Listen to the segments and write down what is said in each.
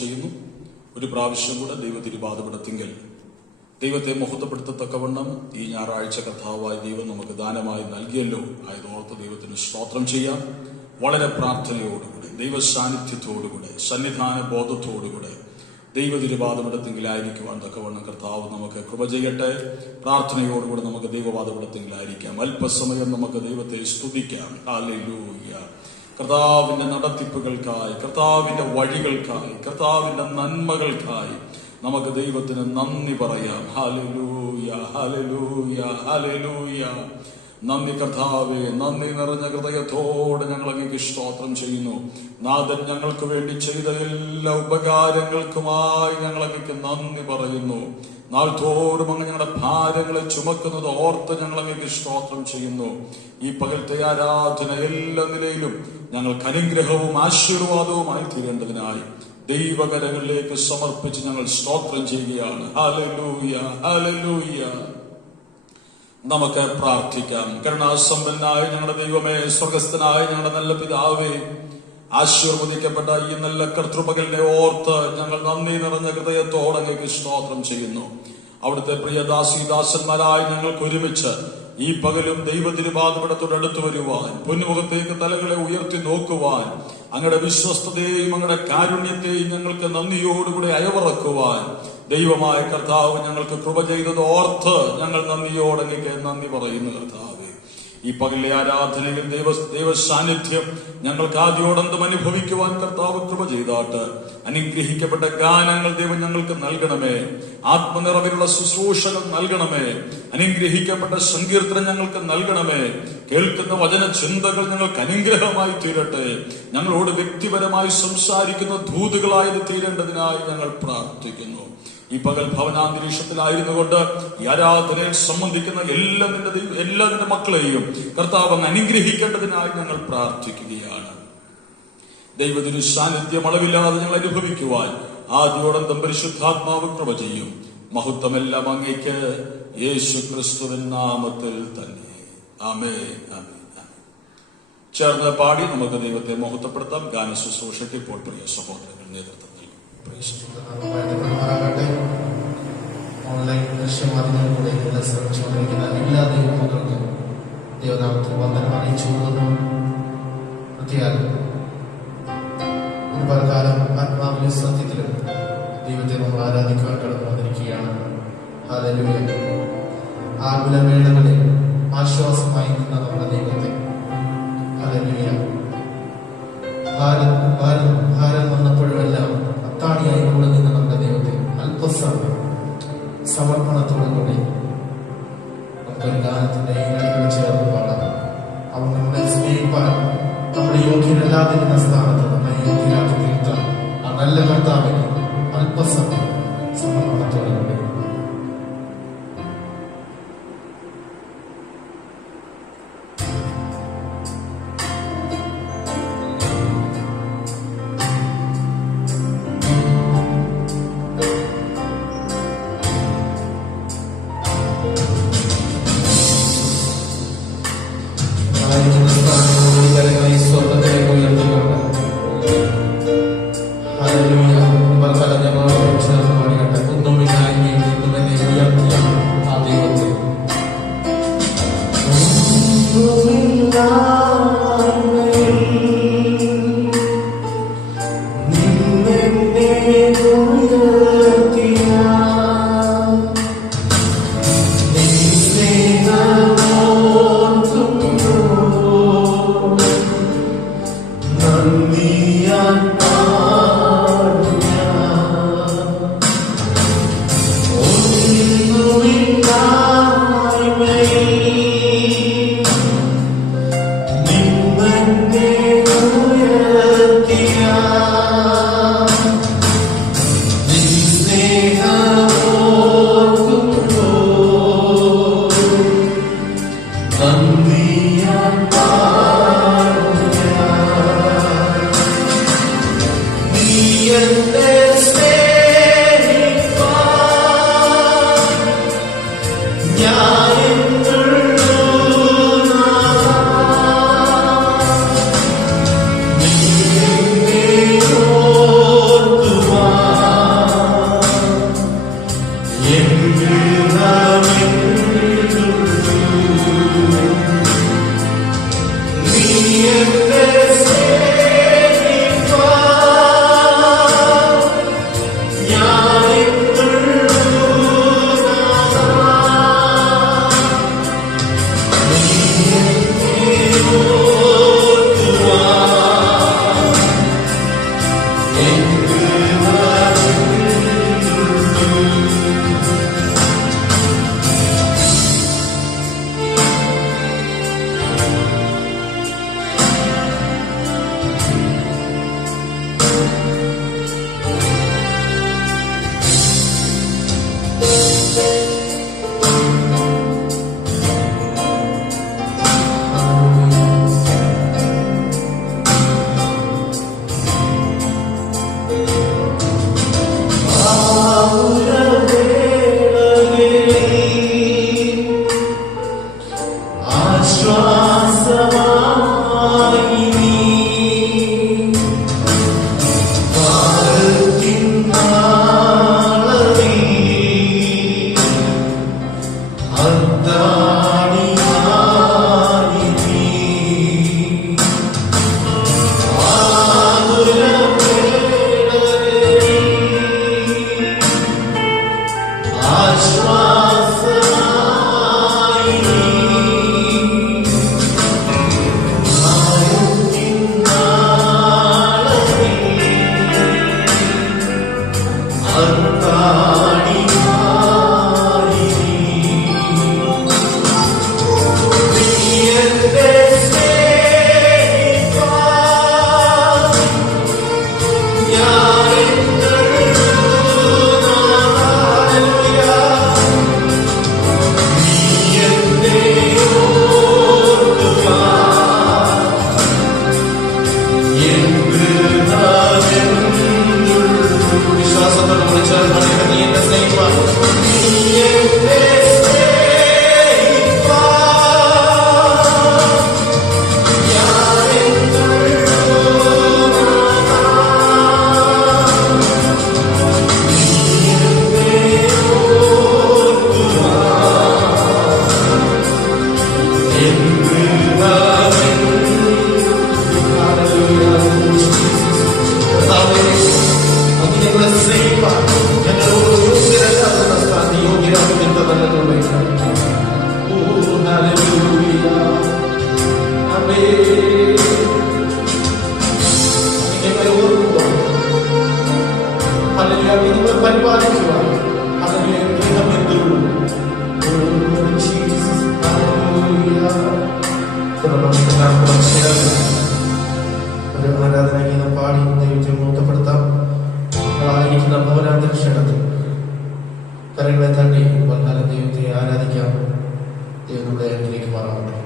ചെയ്യുന്നു. ഒരു പ്രാവശ്യം കൂടെ ദൈവ തിരുപാദപീഠത്തിങ്കൽ ദൈവത്തെ മഹത്വപ്പെടുത്തത്തക്കവണ്ണം ഈ ഞായറാഴ്ച കർത്താവായ ദൈവം നമുക്ക് ദാനമായി നൽകിയല്ലോ. ആയതോർത്ത് ദൈവത്തിന് സ്തോത്രം ചെയ്യാം. വളരെ പ്രാർത്ഥനയോടുകൂടി, ദൈവ സാന്നിധ്യത്തോടുകൂടെ, സന്നിധാന ബോധത്തോടുകൂടെ ദൈവ തിരുപാദപീഠത്തിങ്കിലായിരിക്കുവാൻ തക്കവണ്ണം കർത്താവ് നമുക്ക് കൃപ ചെയ്യട്ടെ. പ്രാർത്ഥനയോടുകൂടെ നമുക്ക് ദൈവപാദപീഠത്തിങ്കിലായിരിക്കാം. അല്പസമയം നമുക്ക് ദൈവത്തെ സ്തുതിക്കാം. ഹല്ലേലൂയ. കർത്താവിന്റെ നടത്തിപ്പുകൾക്കായി, കർത്താവിന്റെ വഴികൾക്കായി, കർത്താവിന്റെ നന്മകൾക്കായി നമുക്ക് ദൈവത്തിന് നന്ദി പറയാം. Hallelujah, hallelujah, hallelujah. നന്ദി കർത്താവേ, നന്ദി നിറഞ്ഞ ഹൃദയത്തോടെ ഞങ്ങൾ അങ്ങേക്ക് സ്തോത്രം ചെയ്യുന്നു. നാഥൻ ഞങ്ങൾക്ക് വേണ്ടി ചെയ്ത എല്ലാ ഉപകാരങ്ങൾക്കുമായി ഞങ്ങൾ അങ്ങേക്ക് നന്ദി പറയുന്നു. നാൾതോറും അങ്ങ് ഞങ്ങളുടെ ഭാരങ്ങളെ ചുമക്കുന്നത് ഓർത്ത് ഞങ്ങൾ അങ്ങേക്ക് സ്തോത്രം ചെയ്യുന്നു. ഈ പകലത്തെ ആരാധന എല്ലാ നിലയിലും ഞങ്ങൾക്ക് അനുഗ്രഹവും ആശീർവാദവുമായി തീരേണ്ടതിനായി ദൈവകരങ്ങളിലേക്ക് സമർപ്പിച്ച് ഞങ്ങൾ സ്തോത്രം ചെയ്യുകയാണ്. Hallelujah, hallelujah. നമുക്ക് പ്രാർത്ഥിക്കാം. കരുണാസമ്പന്നായ ഞങ്ങളുടെ ദൈവമേ, സ്വർഗസ്ഥനായ ഞങ്ങളുടെ നല്ല പിതാവേ, ആശീർവദിക്കപ്പെട്ട ഈ നല്ല കർത്തൃപകലിനെ ഓർത്ത് ഞങ്ങൾ നന്ദി നിറഞ്ഞ ഹൃദയത്തോടെ അങ്ങേക്ക് സ്തോത്രം ചെയ്യുന്നു. അവിടുത്തെ പ്രിയ ദാസീദാസന്മാരായി ഞങ്ങൾക്ക് ഒരുമിച്ച് ഈ പകലും ദൈവ തിരുപാദപീഠത്തോട് അടുത്തു വരുവാൻ, പൊന്നുമുഖത്തേക്ക് തലകളെ ഉയർത്തി നോക്കുവാൻ, അങ്ങയുടെ വിശ്വസ്തതയെയും അങ്ങയുടെ കാരുണ്യത്തെയും ഞങ്ങൾക്ക് നന്ദിയോടുകൂടി അയവിറക്കുവാൻ ദൈവമായ കർത്താവ് ഞങ്ങൾക്ക് കൃപ ചെയ്തത് ഓർത്ത് ഞങ്ങൾ നന്ദിയോടെ നന്ദി പറയുന്നു. കർത്താവേ, ഈ പകലിലെ ആരാധനയിൽ ദൈവ സാന്നിധ്യം ഞങ്ങൾക്ക് ആദ്യോടന്തം അനുഭവിക്കുവാൻ കർത്താവ് കൃപ ചെയ്താട്ട് അനുഗ്രഹിക്കപ്പെട്ട ഗാനങ്ങൾ ദൈവം ഞങ്ങൾക്ക് നൽകണമേ. ആത്മനിറവിലുള്ള ശുശ്രൂഷകൾ നൽകണമേ. അനുഗ്രഹിക്കപ്പെട്ട സങ്കീർത്തനം ഞങ്ങൾക്ക് നൽകണമേ. കേൾക്കുന്ന വചന ചിന്തകൾ ഞങ്ങൾക്ക് അനുഗ്രഹമായി തീരട്ടെ. ഞങ്ങളോട് വ്യക്തിപരമായി സംസാരിക്കുന്ന ദൂതുകളായത് തീരേണ്ടതിനായി ഞങ്ങൾ പ്രാർത്ഥിക്കുന്നു. ഈ പകൽ ഭവനാന്തരീക്ഷത്തിലായിരുന്നു കൊണ്ട് ഈ ആരാധനയിൽ സംബന്ധിക്കുന്ന എല്ലാ നിന്റെ മക്കളെയും കർത്താവ് അനുഗ്രഹിക്കേണ്ടതിനായി ഞങ്ങൾ പ്രാർത്ഥിക്കുകയാണ്. ദൈവത്തിനു സാന്നിധ്യം അളവില്ലാതെ ഞങ്ങൾ അനുഭവിക്കുവാൻ ആദ്യോടന്തം പരിശുദ്ധാത്മാവ് കൃപ ചെയ്യും. മഹത്വമെല്ലാം അങ്ങേക്ക് യേശു ക്രിസ്തുവിൻ നാമത്തിൽ തന്നെ. ആമേൻ, ആമേൻ. ചേർന്ന് പാടി നമുക്ക് ദൈവത്തെ മഹത്വപ്പെടുത്താം. ഗാന ശുശ്രൂഷയ്ക്ക് ഇപ്പോൾ പ്രിയ സഹോദരങ്ങൾ നേതൃത്വം നൽകും. ഓൺലൈൻ ദൃശ്യമാധ്യമങ്ങളിലൂടെ ശ്രമിച്ചുകൊണ്ടിരിക്കുന്ന എല്ലാ ദൈവമക്കൾക്കും ദൈവനാമത്തിൽ വന്ദനം അറിയിച്ചു കൊള്ളുന്നു. പ്രത്യേകം ഒരു പലകാലം ആത്മാവിലും സത്യത്തിലും ദൈവത്തെ നമ്മൾ ആരാധിക്കുവാൻ കടന്നു വന്നിരിക്കുകയാണ്. ഹല്ലേലൂയ. ആകുലവേളകളിൽ ആശ്വാസമായി നിന്ന നമ്മുടെ ദൈവത്തെ, ഹല്ലേലൂയ, ഭാരം വന്നപ്പോഴുമെല്ലാം അത്താണിയായി കൂടെ നിന്ന് നമ്മുടെ ദൈവത്തെ അല്പസമയം സമർപ്പണത്തോടുകൂടി നമുക്കൊരു ഗാനത്തിന്റെ ഈരടികൾ ചേർന്ന് പാടാം. അവൻ നമ്മളെ സ്നേഹിപ്പാൻ നമ്മുടെ യോഗ്യരല്ലാതിരുന്ന സ്ഥാനത്ത് നമ്മളെ യോഗ്യരാക്കി തീർത്താൻ ആ നല്ല കർത്താവിന് അല്പസമയം സമർപ്പണത്തോടുകൂടി ഒരു ആരാധനാഗീതം പാടി ദൈവത്തെ മുഖപ്പെടുത്താം. ആയിരിക്കുന്ന ഭവനാന്തരീക്ഷത്തിൽ കരങ്ങളെ തട്ടി വന്നാലും ദൈവത്തെ ആരാധിക്കാം. ദൈവങ്ങളുടെ അനുഗ്രഹിക്ക് മാറാവട്ടെ.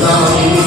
Hallelujah.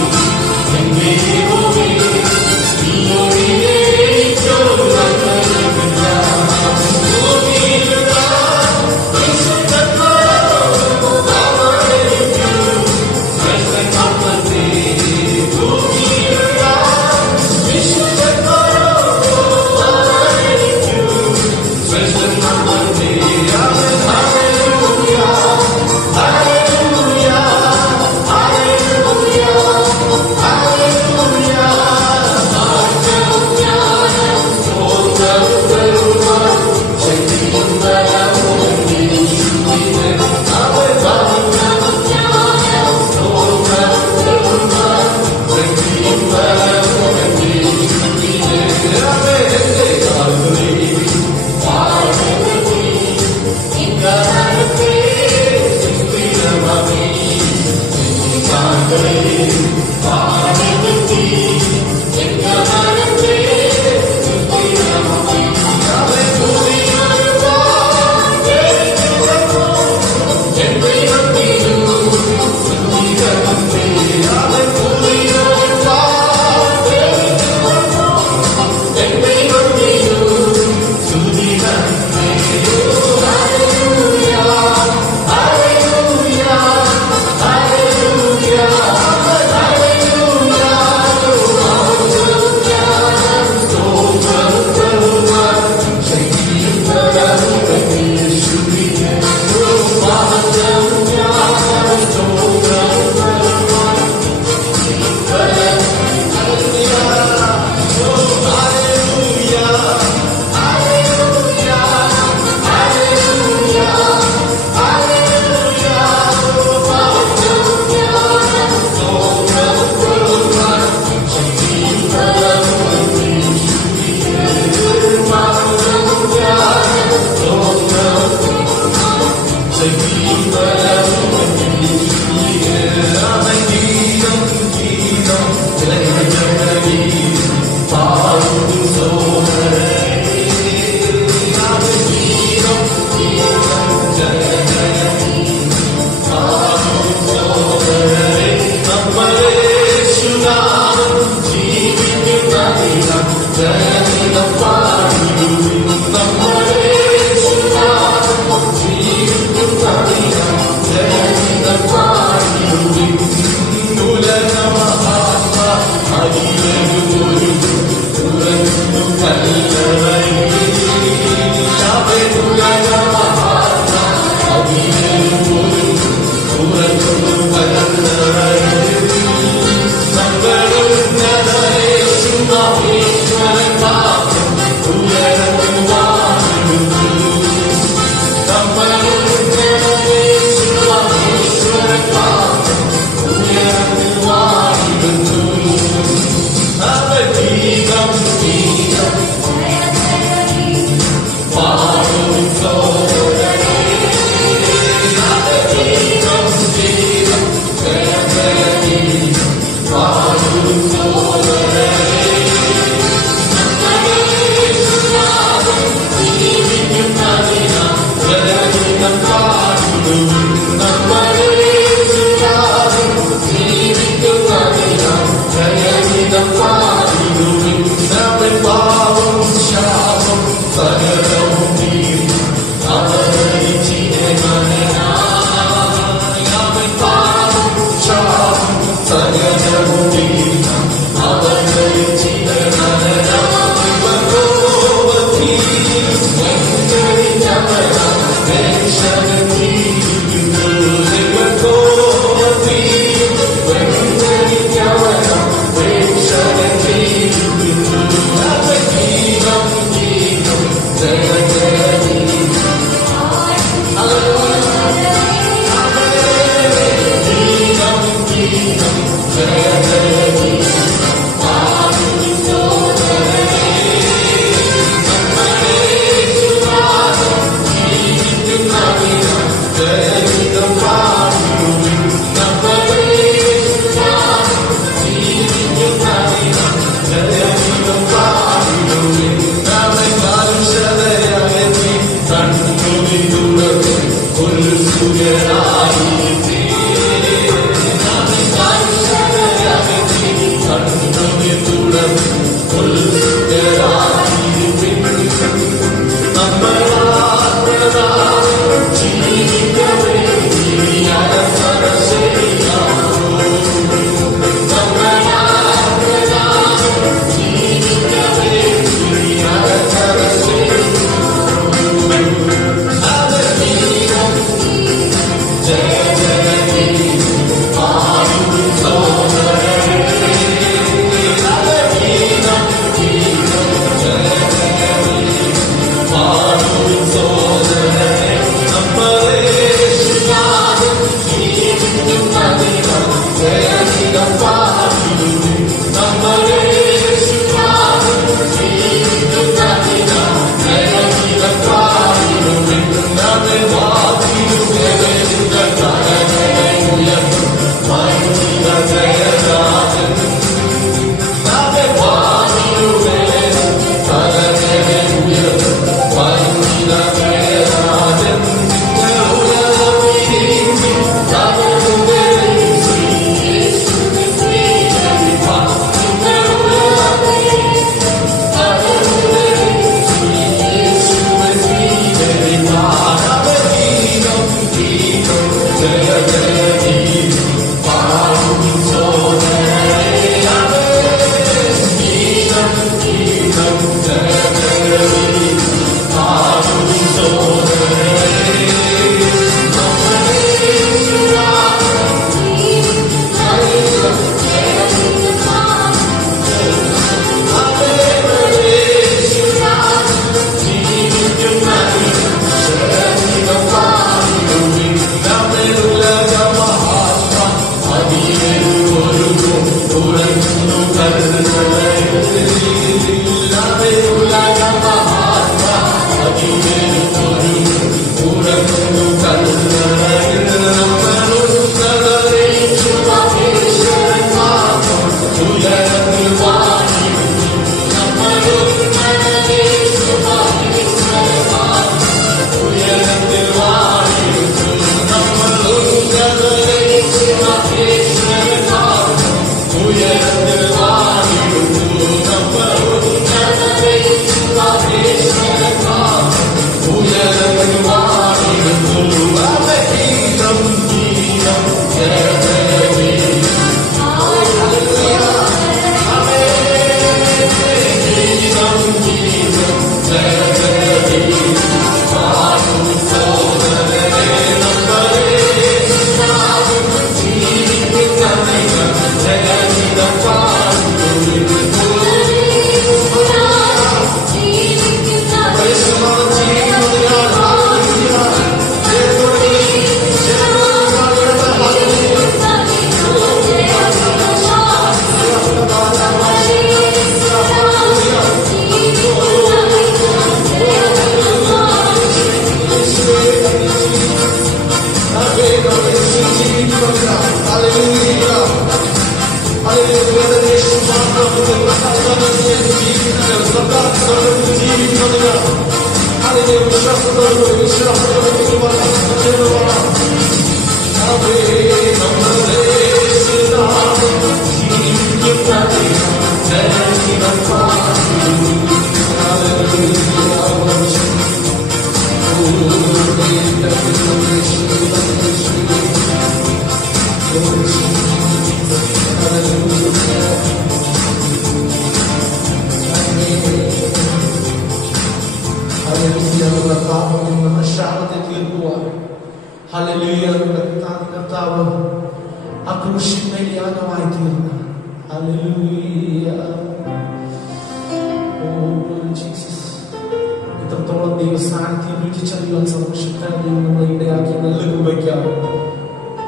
ഇത്രത്തോളം ദൈവസ്ഥാനത്തിൽ രുചിച്ചറിയുവാൻ സർവശക്തനായ ദൈവം നമ്മളെ ഇടയാക്കി നല്ല കൃപയ്ക്കാം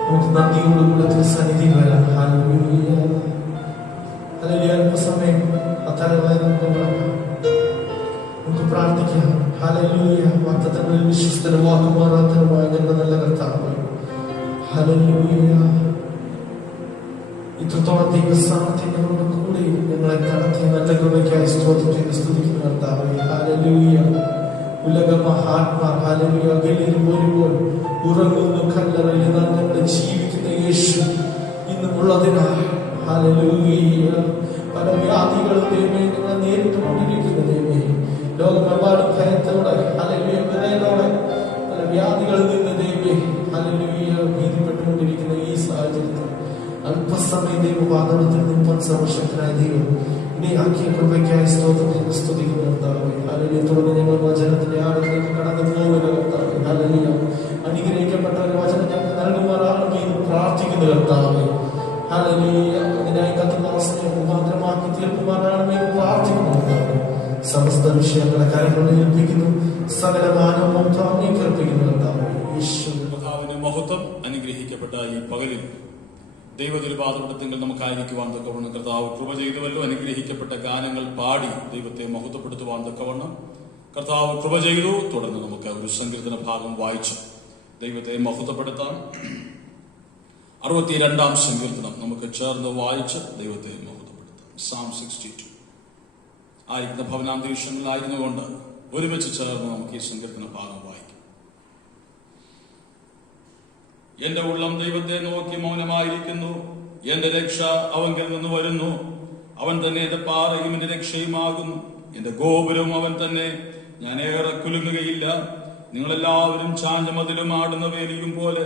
നമുക്ക് നന്ദിയോടുകൂടെ തിരുസന്നിധിയിൽ വരാം. Hallelujah hallelujah. അല്പസമയം അത്തരമായി നമുക്ക് പ്രാർത്ഥിക്കാം. ഹല്ലേലൂയ. വാഗ്ദത്തങ്ങളിൽ വിശ്വസ്തനും വാക്കുമാറാത്തനുമായ ഞങ്ങളുടെ നല്ല കർത്താവേ, ഹല്ലേലൂയ. ഇത്രത്തോളം ദൈവസാന്നിധ്യം ഞങ്ങളുടെ കൂടെ ഞങ്ങളെ കടത്തിയ നല്ല കൃപയ്ക്കായി സ്തുതിക്കുന്ന കർത്താവേ, ഹല്ലേലൂയ. ഉലക മഹാത്മാർ ഹല്ലേലൂയ അകലിൽ വരുമ്പോൾ ഉറങ്ങുന്നു കല്ലറയിൽ ഞങ്ങളെ ജീവിക്കുന്ന യേശു ഇന്നുമുള്ളതിനാൽ ഹല്ലേലൂയ. പല വ്യാധികളും ദൈവമേ ഞങ്ങളെ നേരിട്ടുകൊണ്ടിരിക്കുന്ന ദൈവമേ, ലോകമെമ്പാടും ഭയത്തോടെ ഹല്ലേലൂയ വിറയലോടെ പല വ്യാധികളിൽ നിന്ന് ദൈവമേ ഹല്ലേലൂയ ഭീതിപ്പെട്ടുകൊണ്ടിരിക്കുന്ന ഈ സാഹചര്യത്തിൽ അല്പസമയം ദൈവവാദത്തിൽ നിൽപ്പാൻ സർവശക്തനായ ദൈവം ഇടയാക്കിയ കൃപയ്ക്കായി സ്തുതിക്കുന്ന കർത്താവേ, ഹല്ലേലൂയ. തുടർന്ന് ഞങ്ങൾ വചനത്തിന്റെ ആഴത്തിലേക്ക് കടന്നു പോകുന്ന കർത്താവേ, ഹല്ലേലൂയ. അനുഗ്രഹിക്കപ്പെട്ട ഒരു വചനം ഞങ്ങൾക്ക് നൽകുമാറാകണം എന്ന് പ്രാർത്ഥിക്കുന്ന കർത്താവേ, ഹല്ലേലൂയ. അതിനായി കത്തുന്ന അവസ്ഥയെ മുഖാന്തരമാക്കി തീർക്കുമാറാകണമെന്ന് പ്രാർത്ഥിക്കുന്ന കർത്താവേ, സമസ്ത വിഷയങ്ങളെ കരങ്ങളിൽ ഏൽപ്പിക്കുന്നു. സകല മാനവും കർപ്പിക്കുന്നു കർത്താവേ. കർത്താവിന്റെ മഹത്വം അനുഗ്രഹിക്കപ്പെട്ട ഈ പകലിൽ ദൈവതിരുപാദപീഠത്തിൽ നമുക്കായിരിക്കുവാൻ തക്കവണ്ണം കർത്താവ് കൃപ ചെയ്തുവല്ലോ. അനുഗ്രഹിക്കപ്പെട്ട ഗാനങ്ങൾ പാടി ദൈവത്തെ മഹത്വപ്പെടുത്തുവാൻ തക്കവണ്ണം കർത്താവ് കൃപ ചെയ്തു. തുടർന്ന് നമുക്ക് ഒരു സങ്കീർത്തന ഭാഗം വായിച്ചു ദൈവത്തെ മഹത്വപ്പെടുത്താം. 62-ാം സങ്കീർത്തനം നമുക്ക് ചേർന്ന് വായിച്ച് ദൈവത്തെ മഹത്വപ്പെടുത്താം. Psalm 62. ആയിരിക്കുന്ന ഭവനാന്തരീക്ഷങ്ങളിലായിരുന്നു കൊണ്ട് ഒരുമിച്ച് ചേർന്ന് നമുക്ക് ഈ സങ്കീർത്തന ഭാഗം വായിക്കാം. എന്റെ ഉള്ളം ദൈവത്തെ നോക്കി മൗനമായിരിക്കുന്നു. എന്റെ രക്ഷ അവങ്കിൽ നിന്ന് വരുന്നു. അവൻ തന്നെ എന്റെ പാറയും എന്റെ രക്ഷയുമാകുന്നു. എന്റെ ഗോപുരവും അവൻ തന്നെ. ഞാൻ ഏറെ കുലുങ്ങുകയില്ല. നിങ്ങളെല്ലാവരും ചാഞ്ചമതിലും ആടുന്ന വേലിയും പോലെ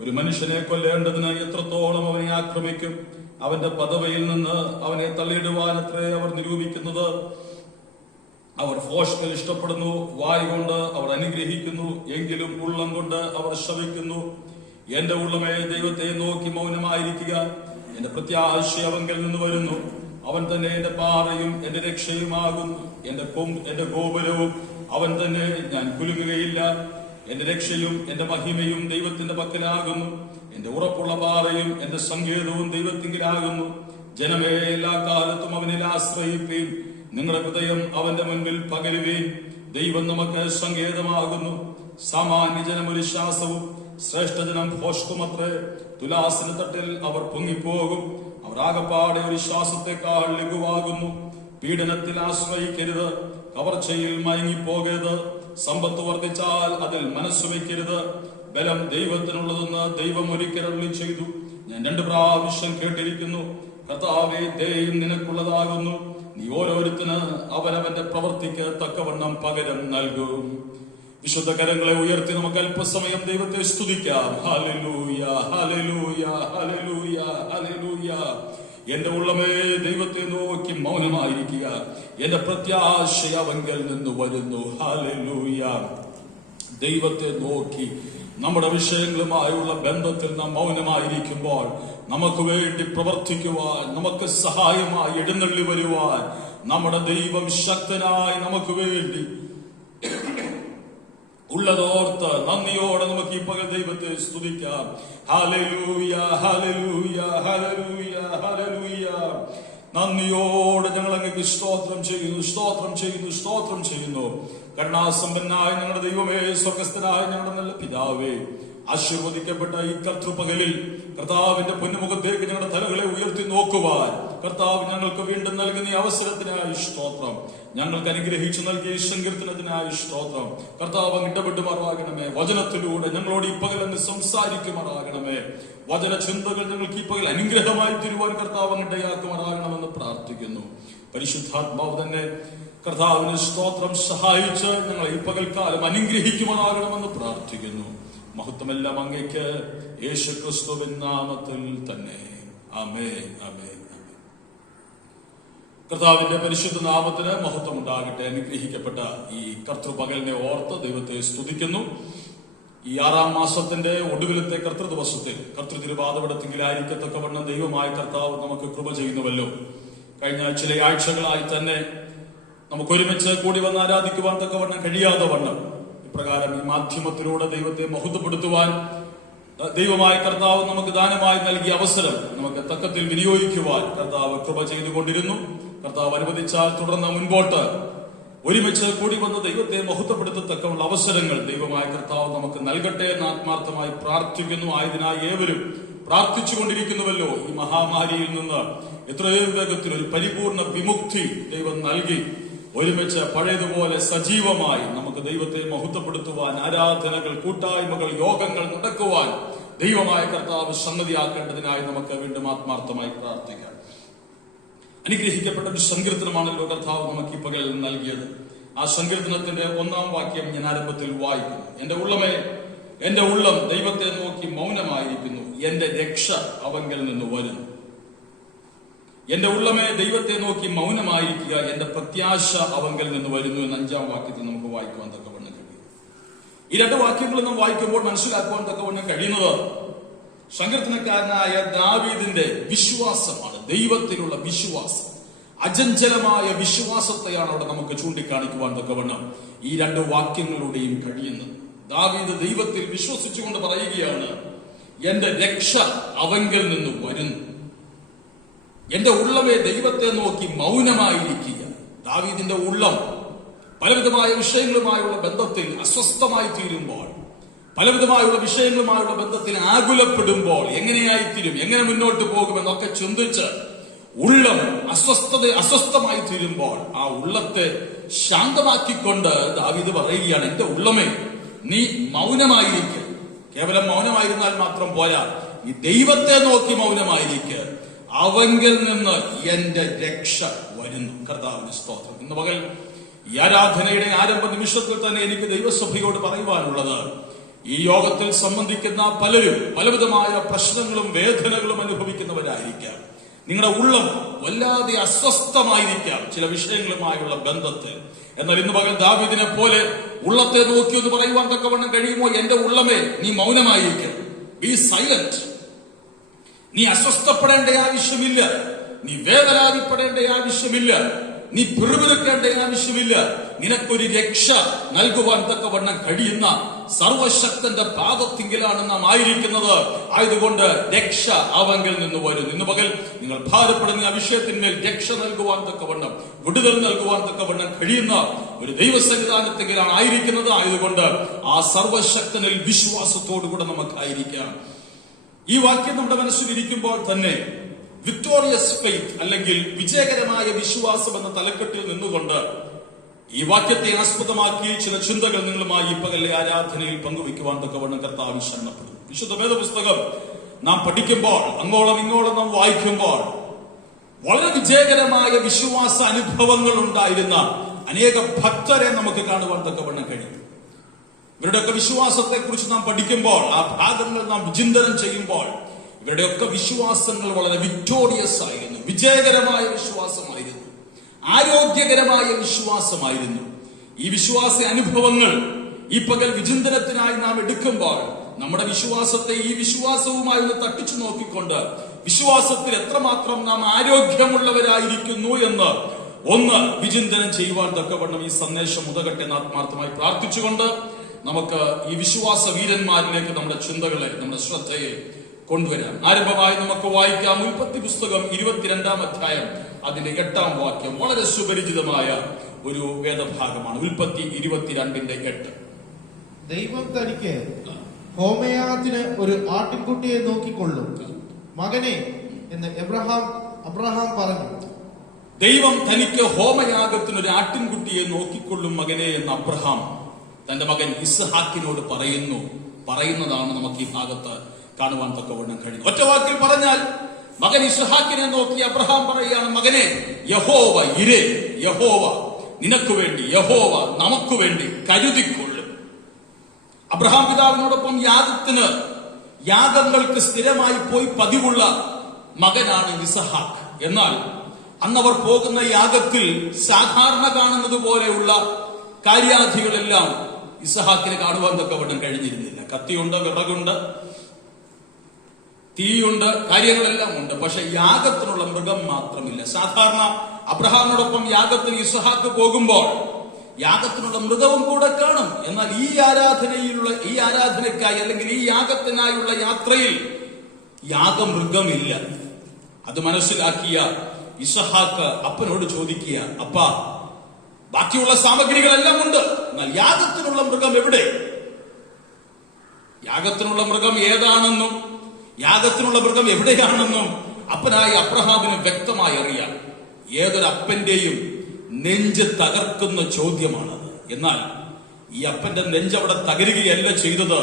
ഒരു മനുഷ്യനെ കൊല്ലേണ്ടതിന് എത്രത്തോളം അവനെ ആക്രമിക്കും. അവന്റെ പദവിയിൽ നിന്ന് അവനെ തള്ളിയിടുവാനത്രേ അവർ നിരൂപിക്കുന്നത്. അവർ ഭോഷ്കൽ ഇഷ്ടപ്പെടുന്നു. വായ് കൊണ്ട് അവർ അനുഗ്രഹിക്കുന്നു. എങ്കിലും ഉള്ളം കൊണ്ട് അവർ ശപിക്കുന്നു. എന്റെ ഉള്ളമേ ദൈവത്തെ നോക്കി മൗനമായിരിക്കുക. എന്റെ പ്രത്യാശ അവങ്കിൽ നിന്ന് വരുന്നു. അവൻ തന്നെ എന്റെ പാറയും എന്റെ രക്ഷയുമാകുന്നു. എന്റെ ഗോപുരവും അവൻ തന്നെ. ഞാൻ കുലുങ്ങുകയില്ല. എന്റെ രക്ഷയും എന്റെ മഹിമയും ദൈവത്തിന്റെ പക്കലാകുന്നു. എന്റെ ഉറപ്പുള്ള പാറയും എന്റെ സങ്കേതവും ദൈവത്തിങ്കിലാകുന്നു. ജനമേ, എല്ലാ കാലത്തും അവനിൽ ആശ്രയിപ്പീൻ. നിങ്ങളുടെ ഹൃദയം അവന്റെ മുൻപിൽ പകരുവീൻ. ദൈവം നമുക്ക് സങ്കേതമാകുന്നു. സാമാന്യ ജനം ഒരു ശ്വാസവും ശ്രേഷ്ഠജനം ഭോഷ്കുമത്രേ. തുലാസിന് തട്ടിൽ അവർ പൊങ്ങിപ്പോകും. അവർ ആകപ്പാടെ ഒരു ശ്വാസത്തെക്കാൾ ലഘുവാകുന്നു. പീഡനത്തിൽ ആശ്രയിക്കരുത്. കവർച്ചയിൽ മയങ്ങിപ്പോകരുത്. സമ്പത്ത് വർദ്ധിച്ചാൽ അതിൽ മനസ്സു വയ്ക്കരുത്. ബലം ദൈവത്തിനുള്ളതെന്ന് ദൈവം ഒരിക്കൽ അരുളി ചെയ്തു. ഞാൻ 2 പ്രാവശ്യം കേട്ടിരിക്കുന്നു. കർത്താവേ, ദയയും നിനക്കുള്ളതാകുന്നു. നീ ഓരോരുത്തന് അവനവന്റെ പ്രവൃത്തിക്ക് തക്കവണ്ണം പകരം നൽകും. വിശുദ്ധ കരങ്ങളെ ഉയർത്തി നമുക്ക് അല്പസമയം ദൈവത്തെ സ്തുതിക്കാം. Hallelujah, hallelujah, hallelujah, hallelujah. എന്റെ ഉള്ളമേ ദൈവത്തെ നോക്കി മൗനമായിരിക്കുക. എന്റെ പ്രത്യാശ അവങ്കൽ നിന്ന് വരുന്നു. ഹല്ലേലൂയ. ദൈവത്തെ നോക്കി നമ്മുടെ വിഷയങ്ങളുമായുള്ള ബന്ധത്തിൽ നാം മൗനമായിരിക്കുമ്പോൾ നമുക്ക് വേണ്ടി പ്രവർത്തിക്കുവാൻ, നമുക്ക് സഹായമായി എഴുന്നള്ളി വരുവാൻ നമ്മുടെ ദൈവം ശക്തനായി നമുക്ക് വേണ്ടി ഉള്ളതോർത്ത് നന്ദിയോടെ നമുക്ക് ഈ പകൽ ദൈവത്തെ സ്തുതിക്കാം. Hallelujah, hallelujah, hallelujah, hallelujah. നന്ദിയോടെ ഞങ്ങൾ അങ്ങേക്ക് സ്തോത്രം ചെയ്യുന്നു, സ്തോത്രം ചെയ്യുന്നു, സ്തോത്രം ചെയ്യുന്നു. കരുണാസമ്പന്നായ ഞങ്ങളുടെ ദൈവമേ, സ്വർഗസ്ഥനായ ഞങ്ങളുടെ നല്ല പിതാവേ, ആശീർവദിക്കപ്പെട്ട ഈ കർത്തൃപകലിൽ കർത്താവിന്റെ പൊന്നുമുഖത്തേക്ക് ഞങ്ങളുടെ തലകളെ ഉയർത്തി നോക്കുവാൻ കർത്താവ് ഞങ്ങൾക്ക് വീണ്ടും നൽകുന്ന ഈ അവസരത്തിനായി സ്തോത്രം. ഞങ്ങൾക്ക് അനുഗ്രഹിച്ചു നൽകിയ ഈ സങ്കീർത്തനത്തിനായി സ്തോത്രം. കർത്താവ് ഇടപെടുമാറാകണമേ. വചനത്തിലൂടെ ഞങ്ങളോട് ഈ പകൽ അങ്ങ് സംസാരിക്കുമാറാകണമേ. വചന ചിന്തകൾ ഞങ്ങൾക്ക് ഈ പകൽ അനുഗ്രഹമായി തീരുവാൻ കർത്താവ് ഇടയാക്കുമാറാകണമെന്ന് പ്രാർത്ഥിക്കുന്നു. പരിശുദ്ധാത്മാവ് തന്നെ കർത്താവിന് സ്തോത്രം സഹായിച്ച് ഞങ്ങൾ ഈ പകൽക്കാലം അനുഗ്രഹിക്കുമാറാകണമെന്ന് പ്രാർത്ഥിക്കുന്നു. മഹത്വമെല്ലാം അങ്ങേക്ക് യേശുക്രിസ്തുവിൻ നാമത്തിൽ തന്നെ. ആമേൻ, ആമേൻ. കർത്താവിന്റെ പരിശുദ്ധ നാമത്തിന് മഹത്വം ഉണ്ടാകട്ടെ. അനുഗ്രഹിക്കപ്പെട്ട ഈ കർത്തൃപകലിനെ ഓർത്ത് ദൈവത്തെ സ്തുതിക്കുന്നു. ഈ 6-ാം മാസത്തിന്റെ ഒടുവിലത്തെ കർത്തൃദിവസത്തിൽ കർത്തൃതിരുപാതപടത്തിലായിരിക്കത്തക്കവണ്ണം ദൈവമായ കർത്താവ് നമുക്ക് കൃപ ചെയ്യുന്നുവല്ലോ. കഴിഞ്ഞ ചില ആഴ്ചകളായി തന്നെ നമുക്ക് ഒരുമിച്ച് കൂടി വന്ന് ആരാധിക്കുവാൻ തക്കവണ്ണം കഴിയാതെ വണ്ണം ഇപ്രകാരം ഈ മാധ്യമത്തിലൂടെ ദൈവത്തെ മഹത്വപ്പെടുത്തുവാൻ ദൈവമായ കർത്താവ് നമുക്ക് ദാനമായി നൽകിയ അവസരം നമുക്ക് തക്കത്തിൽ വിനിയോഗിക്കുവാൻ കർത്താവ് കൃപ ചെയ്തുകൊണ്ടിരുന്നു. കർത്താവ് അനുവദിച്ചാൽ തുടർന്ന് മുൻപോട്ട് ഒരുമിച്ച് കൂടി വന്ന് ദൈവത്തെ മഹത്വപ്പെടുത്തത്തക്കുള്ള അവസരങ്ങൾ ദൈവമായ കർത്താവ് നമുക്ക് നൽകട്ടെ എന്ന് ആത്മാർത്ഥമായി പ്രാർത്ഥിക്കുന്നു. ആയതിനായി ഏവരും പ്രാർത്ഥിച്ചുകൊണ്ടിരിക്കുന്നുവല്ലോ. ഈ മഹാമാരിയിൽ നിന്ന് എത്രയും വേഗത്തിൽ ഒരു പരിപൂർണ വിമുക്തി ദൈവം നൽകി ഒരുമിച്ച് പഴയതുപോലെ സജീവമായി നമുക്ക് ദൈവത്തെ മഹത്വപ്പെടുത്തുവാൻ, ആരാധനകൾ, കൂട്ടായ്മകൾ, യോഗങ്ങൾ നടക്കുവാൻ ദൈവമായ കർത്താവ് സമ്മതിയാക്കേണ്ടതിനായി നമുക്ക് വീണ്ടും ആത്മാർത്ഥമായി പ്രാർത്ഥിക്കാം. അനുഗ്രഹിക്കപ്പെട്ട ഒരു സങ്കീർത്തനമാണല്ലോ കർത്താവ് നമുക്ക് ഈ പകൽ നൽകിയത്. ആ സങ്കീർത്തനത്തിന്റെ 1-ാം വാക്യം ഞാൻ ആരംഭത്തിൽ വായിക്കുന്നു. എന്റെ ഉള്ളം ദൈവത്തെ നോക്കി മൗനമായിരിക്കുന്നു, എന്റെ രക്ഷ അവങ്കൽ നിന്ന് വരുന്നു. എന്റെ ഉള്ളമേ ദൈവത്തെ നോക്കി മൗനമായിരിക്കുക, എന്റെ പ്രത്യാശ അവങ്കൽ നിന്ന് വരുന്നു എന്ന് 5-ാം വാക്യത്തിൽ നമുക്ക് വായിക്കുവാൻ തക്കവണ്ണം കഴിയും. ഈ 2 വാക്യങ്ങൾ നാം വായിക്കുമ്പോൾ മനസ്സിലാക്കുവാൻ തക്കവണ്ണം കഴിയുന്നത് സങ്കീർത്തനക്കാരനായ ദാവീദിന്റെ വിശ്വാസമാണ്. ദൈവത്തിലുള്ള വിശ്വാസം, അചഞ്ചലമായ വിശ്വാസത്തെയാണ് അവിടെ നമുക്ക് ചൂണ്ടിക്കാണിക്കുവാൻ തക്കവണ്ണം ഈ 2 വാക്യങ്ങളുടെയും കഴിയുന്നത്. ദാവീദ് ദൈവത്തിൽ വിശ്വസിച്ചുകൊണ്ട് പറയുകയാണ്, എന്റെ രക്ഷ അവങ്കൽ നിന്ന് വരുന്നു. എന്റെ ഉള്ളമേ ദൈവത്തെ നോക്കി മൗനമായിരിക്കുക. ദാവീദിന്റെ ഉള്ളം പലവിധമായ വിഷയങ്ങളുമായുള്ള ബന്ധത്തിൽ അസ്വസ്ഥമായി തീരുമ്പോൾ, പലവിധമായുള്ള വിഷയങ്ങളുമായുള്ള ബന്ധത്തിൽ ആകുലപ്പെടുമ്പോൾ എങ്ങനെയായിത്തീരും, എങ്ങനെ മുന്നോട്ട് പോകുമെന്നൊക്കെ ചിന്തിച്ച് ഉള്ളം അസ്വസ്ഥമായി തീരുമ്പോൾ ആ ഉള്ളത്തെ ശാന്തമാക്കിക്കൊണ്ട് ദാവീദ് പറയുകയാണ്, എന്റെ ഉള്ളമേ നീ മൗനമായിരിക്കുക. കേവലം മൗനമായിരുന്നാൽ മാത്രം പോരാ, ഈ ദൈവത്തെ നോക്കി മൗനമായിരിക്കുക, അവങ്കിൽ നിന്ന് എന്റെ രക്ഷ വരുന്നു. കർത്താവിന് സ്തോത്രം. ഇന്ന് പകൽ ഈ ആരാധനയുടെ ആരംഭ നിമിഷത്തിൽ തന്നെ എനിക്ക് ദൈവസഭയോട് പറയുവാനുള്ളത്, ഈ യോഗത്തിൽ സംബന്ധിക്കുന്ന പലരും പലവിധമായ പ്രശ്നങ്ങളും വേദനകളും അനുഭവിക്കുന്നവരായിരിക്കാം. നിങ്ങളുടെ ഉള്ളം വല്ലാതെ അസ്വസ്ഥമായിരിക്കാം ചില വിഷയങ്ങളുമായുള്ള ബന്ധത്തിൽ. എന്നാൽ ഇന്ന് പകൽ ദാവീദിനെ പോലെ ഉള്ളത്തെ നോക്കി എന്ന് പറയുവാൻ തക്കവണ്ണം കഴിയുമോ? എന്റെ ഉള്ളമേ നീ മൗനമായിരിക്കും, ബി സൈലന്റ്. നീ അസ്വസ്ഥപ്പെടേണ്ട ആവശ്യമില്ല, നീ വേദനാദിപ്പെടേണ്ട ആവശ്യമില്ല, നീ പിറുപിറുക്കേണ്ട ആവശ്യമില്ല. നിനക്കൊരു രക്ഷ നൽകുവാൻ തക്കവണ്ണം കഴിയുന്ന സർവശക്തന്റെ പാദത്തിങ്കിലാണ് നാം ആയിരിക്കുന്നത്. ആയതുകൊണ്ട് രക്ഷ അവങ്കിൽ നിന്ന് വരും. ഇന്ന് പകൽ നിങ്ങൾ ഭാരപ്പെടുന്ന ആ വിഷയത്തിന്മേൽ രക്ഷ നൽകുവാൻ തക്കവണ്ണം, വിടുതൽ നൽകുവാൻ തക്കവണ്ണം കഴിയുന്ന ഒരു ദൈവസന്നിധാനത്തിങ്കിലാണ് ആയിരിക്കുന്നത്. ആയതുകൊണ്ട് ആ സർവശക്തനിൽ വിശ്വാസത്തോടുകൂടെ നമുക്കായിരിക്കാം. ഈ വാക്യം നമ്മുടെ മനസ്സിലിരിക്കുമ്പോൾ തന്നെ വിക്ടോറിയസ് ഫെയ്ത്ത് അല്ലെങ്കിൽ വിജയകരമായ വിശ്വാസം എന്ന തലക്കെട്ടിൽ നിന്നുകൊണ്ട് ഈ വാക്യത്തെ ആസ്പദമാക്കി ചില ചിന്തകൾ നിങ്ങളുമായി ഈ പകലിലെ ആരാധനയിൽ പങ്കുവയ്ക്കുവാൻ തക്കവണ്ണം കർത്താവ് ശരണപ്പെടും. വിശുദ്ധ വേദപുസ്തകം നാം പഠിക്കുമ്പോൾ, അങ്ങോളം ഇങ്ങോളം നാം വായിക്കുമ്പോൾ വളരെ വിജയകരമായ വിശ്വാസ അനുഭവങ്ങൾ ഉണ്ടായിരുന്ന അനേക ഭക്തരെ നമുക്ക് കാണുവാൻ തക്കവണ്ണം കഴിയും. ഇവരുടെയൊക്കെ വിശ്വാസത്തെ കുറിച്ച് നാം പഠിക്കുമ്പോൾ, ആ ഭാഗങ്ങൾ നാം വിചിന്തനം ചെയ്യുമ്പോൾ, ഇവരുടെയൊക്കെ വിശ്വാസങ്ങൾ വളരെ വിക്ടോറിയസ് ആയിരുന്നു, വിജയകരമായ വിശ്വാസമായിരുന്നു, ആരോഗ്യകരമായ വിശ്വാസമായിരുന്നു. ഈ വിശ്വാസ അനുഭവങ്ങൾ ഈ പകൽ വിചിന്തനത്തിനായി നാം എടുക്കുമ്പോൾ നമ്മുടെ വിശ്വാസത്തെ ഈ വിശ്വാസവുമായി ഒന്ന് തട്ടിച്ചു നോക്കിക്കൊണ്ട് വിശ്വാസത്തിൽ എത്രമാത്രം നാം ആരോഗ്യമുള്ളവരായിരിക്കുന്നു എന്ന് ഒന്ന് വിചിന്തനം ചെയ്യുവാൻ തക്കവണ്ണം ഈ സന്ദേശം ഉതകട്ടെ എന്ന് ആത്മാർത്ഥമായി പ്രാർത്ഥിച്ചുകൊണ്ട് നമുക്ക് ഈ വിശ്വാസ വീരന്മാരിലേക്ക് നമ്മുടെ ചിന്തകളെ, നമ്മുടെ ശ്രദ്ധയെ കൊണ്ടുവരാം. ആരംഭമായി നമുക്ക് വായിക്കാം ഉൽപ്പത്തി പുസ്തകം 22-ാം അധ്യായം അതിന്റെ 8-ാം വാക്യം. വളരെ സുപരിചിതമായ ഒരു വേദഭാഗമാണ്. ഉൽപ്പത്തി 22:8. ദൈവം തനിക്ക് ഹോമയാഗത്തിന് ഒരു ആട്ടിൻകുട്ടിയെ നോക്കിക്കൊള്ളും മകനെ എന്ന് അബ്രഹാം പറഞ്ഞു. ദൈവം തനിക്ക് ഹോമയാഗത്തിന് ഒരു ആട്ടിൻകുട്ടിയെ നോക്കിക്കൊള്ളും മകനെ എന്ന് അബ്രഹാം തന്റെ മകൻ ഇസ്ഹാക്കിനോട് പറയുന്നതാണ് നമുക്ക് ഈ ഭാഗത്ത് കാണുവാൻ തക്കവണ്ണം കഴിയും. ഒറ്റ വാക്കിൽ പറഞ്ഞാൽ മകൻ ഇസ്ഹാക്കിനെ നോക്കി അബ്രഹാം പറയുകയാണ്, മകനെ, യഹോവ ഇരേ, യഹോവ നിനക്ക് വേണ്ടി, യഹോവ നമുക്ക് വേണ്ടി കരുതിക്കൊള്ളും. അബ്രഹാം പിതാവിനോടൊപ്പം യാഗങ്ങൾക്ക് സ്ഥിരമായി പോയി പതിവുള്ള മകനാണ് ഇസ്ഹാക്ക്. എന്നാൽ അന്നവർ പോകുന്ന യാഗത്തിൽ സാധാരണ കാണുന്നത് പോലെയുള്ള കാര്യാധികളെല്ലാം ഇസ്ഹാക്കിന് കാണുവാൻ തക്കവണ്ണം കഴിഞ്ഞിരുന്നില്ല. കത്തിയുണ്ട്, വിറകുണ്ട്, തീയുണ്ട്, കാര്യങ്ങളെല്ലാം ഉണ്ട്. പക്ഷെ യാഗത്തിനുള്ള മൃഗം മാത്രമില്ല. സാധാരണ അബ്രഹാമിനോടൊപ്പം യാഗത്തിന് ഇസ്ഹാക്ക് പോകുമ്പോൾ യാഗത്തിനുള്ള മൃഗവും കൂടെ കാണും. എന്നാൽ ഈ ആരാധനയ്ക്കായി അല്ലെങ്കിൽ ഈ യാഗത്തിനായുള്ള യാത്രയിൽ യാഗമൃഗമില്ല. അത് മനസ്സിലാക്കിയ ഇസ്ഹാക്ക് അപ്പനോട് ചോദിക്കുക, അപ്പാ, ബാക്കിയുള്ള സാമഗ്രികളെല്ലാം ഉണ്ട്, എന്നാൽ യാഗത്തിനുള്ള മൃഗം എവിടെ? യാഗത്തിനുള്ള മൃഗം ഏതാണെന്നും യാഗത്തിനുള്ള മൃഗം എവിടെയാണെന്നും അപ്പനായ അബ്രഹാമിന് വ്യക്തമായി അറിയാം. ഏതൊരു അപ്പന്റെയും നെഞ്ച് തകർക്കുന്ന ചോദ്യമാണത്. എന്നാൽ ഈ അപ്പന്റെ നെഞ്ച് അവിടെ തകരുകയല്ല ചെയ്തത്.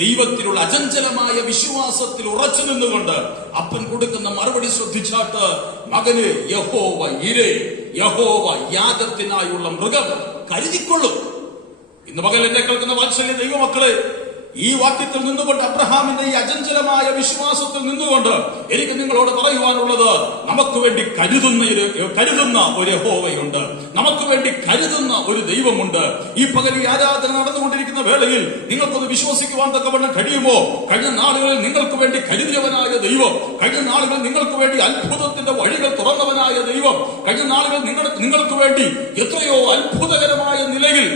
ദൈവത്തിലുള്ള അചഞ്ചലമായ വിശ്വാസത്തിൽ ഉറച്ചു നിന്നുകൊണ്ട് അപ്പൻ കൊടുക്കുന്ന മറുപടി ശ്രദ്ധിച്ചാട്ട്, മകന്, യഹോവ ഇരേ, യഹോവ യാഗത്തിനായുള്ള മൃഗം കരുതിക്കൊള്ളും. ഇന്ന് പകൽ എന്നെ കേൾക്കുന്ന വാത്സല്യ ദൈവമക്കളെ, ഈ വാക്യത്തിൽ നിന്നുകൊണ്ട്, അബ്രഹാമിന്റെ ഈ അചഞ്ചലമായ വിശ്വാസത്തിൽ നിന്നുകൊണ്ട് എനിക്ക് നിങ്ങളോട് പറയുവാനുള്ളത്, നമുക്ക് വേണ്ടി കരുതുന്ന ഒരു യഹോവയുണ്ട്, നമുക്ക് വേണ്ടി കരുതുന്ന ഒരു ദൈവമുണ്ട്. ഈ പകൽ ഈ ആരാധന നടന്നുകൊണ്ടിരിക്കുന്ന വേളയിൽ നിങ്ങൾക്കൊന്ന് വിശ്വസിക്കുവാൻ തക്കവണ്ണം കഴിയുമോ? കഴിഞ്ഞ നാളുകളിൽ നിങ്ങൾക്ക് വേണ്ടി കരുതിയവനായ ദൈവം, കഴിഞ്ഞ നാളുകളിൽ നിങ്ങൾക്ക് വേണ്ടി അത്ഭുതത്തിന്റെ വഴികൾ തുറന്നവനായ ദൈവം, കഴിഞ്ഞ നാളുകൾ നിങ്ങൾക്ക് വേണ്ടി എത്രയോ അത്ഭുതകരമായ നിലയിൽ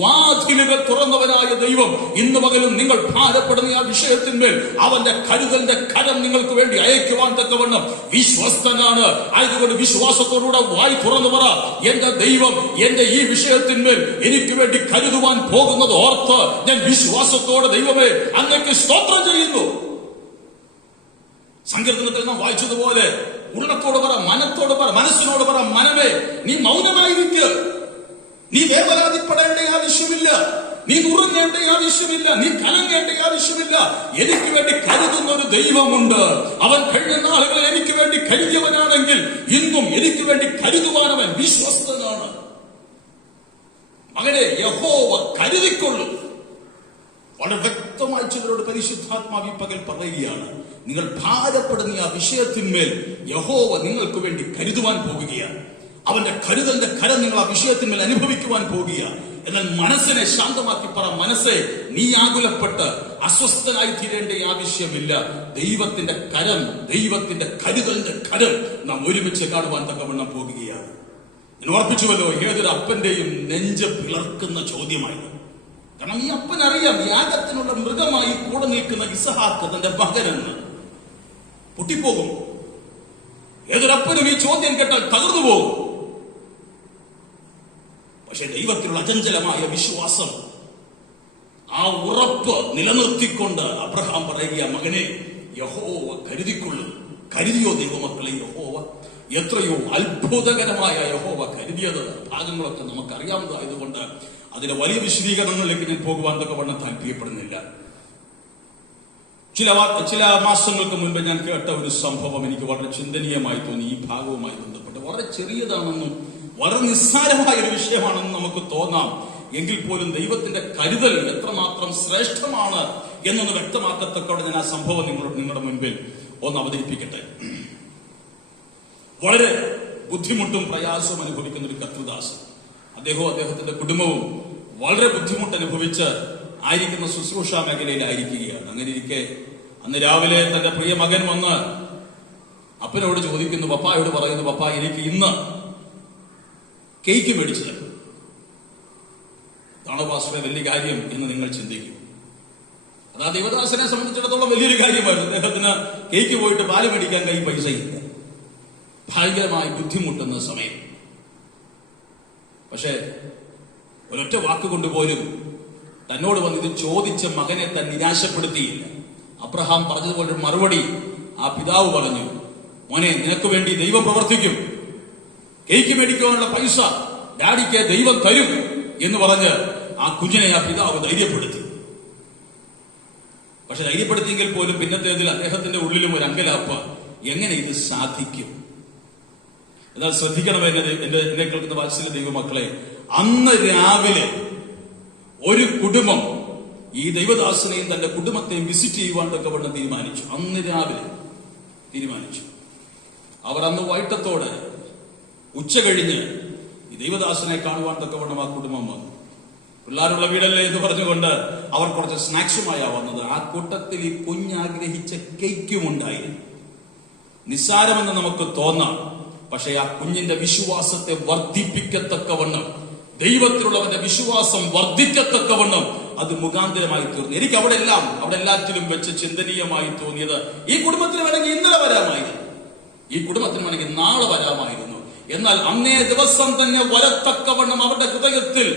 വാതിലുകൾ തുറന്നവനായ ദൈവം ഇന്ന് പകലും നിങ്ങൾ ഭാരപ്പെടുന്ന ആ വിഷയത്തിന്മേൽ അവന്റെ കരുതലിന്റെ കരം നിങ്ങൾക്ക് വേണ്ടി അയക്കുവാൻ തക്കവണ്ണം വിശ്വസ്തനാണ്. ആയതുകൊണ്ട് വിശ്വാസത്തോടുകൂടെ വായി തുറന്നു പറ, എന്റെ ദൈവം എന്റെ ഈ വിഷയത്തിന്മേൽ എനിക്ക് വേണ്ടി കരുതുവാൻ പോകുന്നത് ഓർത്ത് ഞാൻ വിശ്വാസത്തോടെ ദൈവമേ അങ്ങേക്ക് സ്തോത്രം ചെയ്യുന്നു. സങ്കീർത്തനത്തിൽ നാം വായിച്ചതുപോലെ ഉള്ളത്തോട് പറ, മനത്തോട് പറ, മനസ്സിനോട് പറ, മനമേ നീ മൗനമായിരിക്കുക. നീ വേവലാതിപ്പെടേണ്ട ആവശ്യമില്ല, നീ നുറുങ്ങേണ്ട ആവശ്യമില്ല, നീ കലങ്ങേണ്ട ആവശ്യമില്ല. എനിക്ക് വേണ്ടി കരുതുന്ന ഒരു ദൈവമുണ്ട്. അവൻ കഴിഞ്ഞ നാളുകളിൽ എനിക്ക് വേണ്ടി കരുതിയവനാണെങ്കിൽ ഇന്നും എനിക്ക് വേണ്ടി കരുതുവാനവൻ വിശ്വസ്തനാണ്. മകനെ, യഹോവ കരുതിക്കൊള്ളും. വളരെ വ്യക്തമായി ചിലരോട് പരിശുദ്ധാത്മാവി പകൽ പറയുകയാണ്, നിങ്ങൾ ഭാരപ്പെടുന്ന ആ വിഷയത്തിന്മേൽ യഹോവ നിങ്ങൾക്ക് വേണ്ടി കരുതുവാൻ പോകുകയാണ്. അവന്റെ കരുതലിന്റെ കരം നിങ്ങൾ ആ വിഷയത്തിന്മേൽ അനുഭവിക്കുവാൻ പോകുക. എന്നാൽ മനസ്സിനെ ശാന്തമാക്കി പറ, മനസ്സെ നീ ആകുലപ്പെട്ട് അസ്വസ്ഥനായി തീരേണ്ട ആവശ്യമില്ല. ദൈവത്തിന്റെ കരം, ദൈവത്തിന്റെ കരുതലിന്റെ കരം നാം ഒരുമിച്ച് കാണുവാൻ തക്കവണ്ണം പോകുകയാണ്. ഞാൻ ഓർപ്പിച്ചുവല്ലോ, ഏതൊരു അപ്പന്റെയും നെഞ്ച് പിളർക്കുന്ന ചോദ്യമായിരുന്നു. കാരണം ഈ അപ്പനറിയാം, യാഗത്തിനുള്ള മൃഗമായി കൂടെ നിൽക്കുന്ന ഇസ്ഹാക്ക് തന്റെ മകനെന്ന് പൊട്ടിപ്പോകും. ഏതൊരപ്പനും ഈ ചോദ്യം കേട്ടാൽ തകർന്നു പോകും. പക്ഷെ ദൈവത്തിലുള്ള അചഞ്ചലമായ വിശ്വാസം, ആ ഉറപ്പ് നിലനിർത്തിക്കൊണ്ട് അബ്രഹാം പറയുക, മകനെ, യഹോവ കരുതിക്കൊള്ളും. കരുതിയോ ദൈവമക്കളെ യഹോവ? എത്രയോ അത്ഭുതകരമായ യഹോവ കരുതിയത് ഭാഗങ്ങളൊക്കെ നമുക്കറിയാവുന്നതായതുകൊണ്ട് അതിലെ വലിയ വിശദീകരണങ്ങളിലേക്ക് ഞാൻ പോകുവാൻ തക്കവണ്ണം താല്പര്യപ്പെടുന്നില്ല. ചില മാസങ്ങൾക്ക് മുൻപ് ഞാൻ കേട്ട ഒരു സംഭവം എനിക്ക് വളരെ ചിന്തനീയമായി തോന്നി. ഈ ഭാഗവുമായി ബന്ധപ്പെട്ട് വളരെ ചെറിയതാണെന്നും വളരെ നിസ്സാരമായ ഒരു വിഷയമാണെന്ന് നമുക്ക് തോന്നാം. എങ്കിൽ പോലും ദൈവത്തിന്റെ കരുതൽ എത്രമാത്രം ശ്രേഷ്ഠമാണ് എന്നൊന്ന് വ്യക്തമാക്കത്തക്കോടെ ഞാൻ ആ സംഭവം നിങ്ങളുടെ മുൻപിൽ ഒന്ന് അവതരിപ്പിക്കട്ടെ. വളരെ ബുദ്ധിമുട്ടും പ്രയാസവും അനുഭവിക്കുന്ന ഒരു കർത്തൃദാസൻ, അദ്ദേഹത്തിന്റെ കുടുംബവും വളരെ ബുദ്ധിമുട്ട് അനുഭവിച്ച് ആയിരിക്കുന്ന ശുശ്രൂഷാ മേഖലയിലായിരിക്കുകയാണ്. അങ്ങനെ ഇരിക്കെ അന്ന് രാവിലെ തന്റെ പ്രിയ മകൻ വന്ന് അപ്പനോട് ചോദിക്കുന്നു, പപ്പായോട് പറയുന്നു, പപ്പ എനിക്ക് ഇന്ന് കേക്ക് മേടിച്ചു തരും. ഇതാണോ പാസ്റ്ററെ വലിയ കാര്യം എന്ന് നിങ്ങൾ ചിന്തിക്കും. അതാ ദേവദാസനെ സംബന്ധിച്ചിടത്തോളം വലിയൊരു കാര്യമായിരുന്നു. അദ്ദേഹത്തിന് കേക്ക് പോയിട്ട് പാല് മേടിക്കാൻ കൈ പൈസയില്ല, ഭയങ്കരമായി ബുദ്ധിമുട്ടുന്ന സമയം. പക്ഷെ ഒരൊറ്റ വാക്കുകൊണ്ട് പോലും തന്നോട് വന്ന് ഇത് ചോദിച്ച മകനെ താൻ നിരാശപ്പെടുത്തിയില്ല. അബ്രഹാം പറഞ്ഞതുപോലെ മറുപടി ആ പിതാവ് പറഞ്ഞു, മോനെ, നിനക്ക് വേണ്ടി ദൈവം പ്രവർത്തിക്കും, കേക്ക് മേടിക്കാനുള്ള പൈസ ഡാഡിക്ക് ദൈവം തരും എന്ന് പറഞ്ഞ് ആ കുഞ്ഞിനെ ആ പിതാവ് ധൈര്യപ്പെടുത്തി. പക്ഷെ ധൈര്യപ്പെടുത്തിയെങ്കിൽ പോലും പിന്നത്തേതിൽ അദ്ദേഹത്തിന്റെ ഉള്ളിലും ഒരു അങ്കലാപ്പ്, എങ്ങനെ ഇത് സാധിക്കും. എന്നാൽ ശ്രദ്ധിക്കണം എന്നെ കേൾക്കുന്ന വാത്സല്യ ദൈവമക്കളെ, അന്ന് രാവിലെ ഒരു കുടുംബം ഈ ദൈവദാസനെയും തന്റെ കുടുംബത്തെയും വിസിറ്റ് ചെയ്യുവാണ്ടൊക്കെ വേണം തീരുമാനിച്ചു. അന്ന് രാവിലെ തീരുമാനിച്ചു. അവർ അന്ന് വൈകിട്ടത്തോടെ ഉച്ച കഴിഞ്ഞ് ഈ ദൈവദാസനെ കാണുവാൻ തക്കവണ്ണം ആ കുടുംബം വന്നു. പിള്ളേരുള്ള വീടല്ലേ എന്ന് പറഞ്ഞുകൊണ്ട് അവർ കുറച്ച് സ്നാക്സുമായാണ് വന്നത്. ആ കൂട്ടത്തിൽ ഈ കുഞ്ഞാഗ്രഹിച്ച കേക്കും ഉണ്ടായിരുന്നു. നിസ്സാരമെന്ന് നമുക്ക് തോന്നാം, പക്ഷെ ആ കുഞ്ഞിന്റെ വിശ്വാസത്തെ വർദ്ധിപ്പിക്കത്തക്കവണ്ണം, ദൈവത്തിലുള്ളവന്റെ വിശ്വാസം വർദ്ധിക്കത്തക്കവണ്ണം അത് മുഖാന്തരമായി തീർന്നു. എനിക്ക് അവിടെ എല്ലാറ്റിലും വെച്ച് ചിന്തനീയമായി തോന്നിയത്, ഈ കുടുംബത്തിന് വേണമെങ്കിൽ ഇന്നലെ വരാമായിരുന്നു, ഈ കുടുംബത്തിന് വേണമെങ്കിൽ നാളെ വരാമായിരുന്നു. എന്നാൽ അന്നേ ദിവസം തന്നെ വരത്തക്കവണ്ണം അവരുടെ ഹൃദയത്തിൽ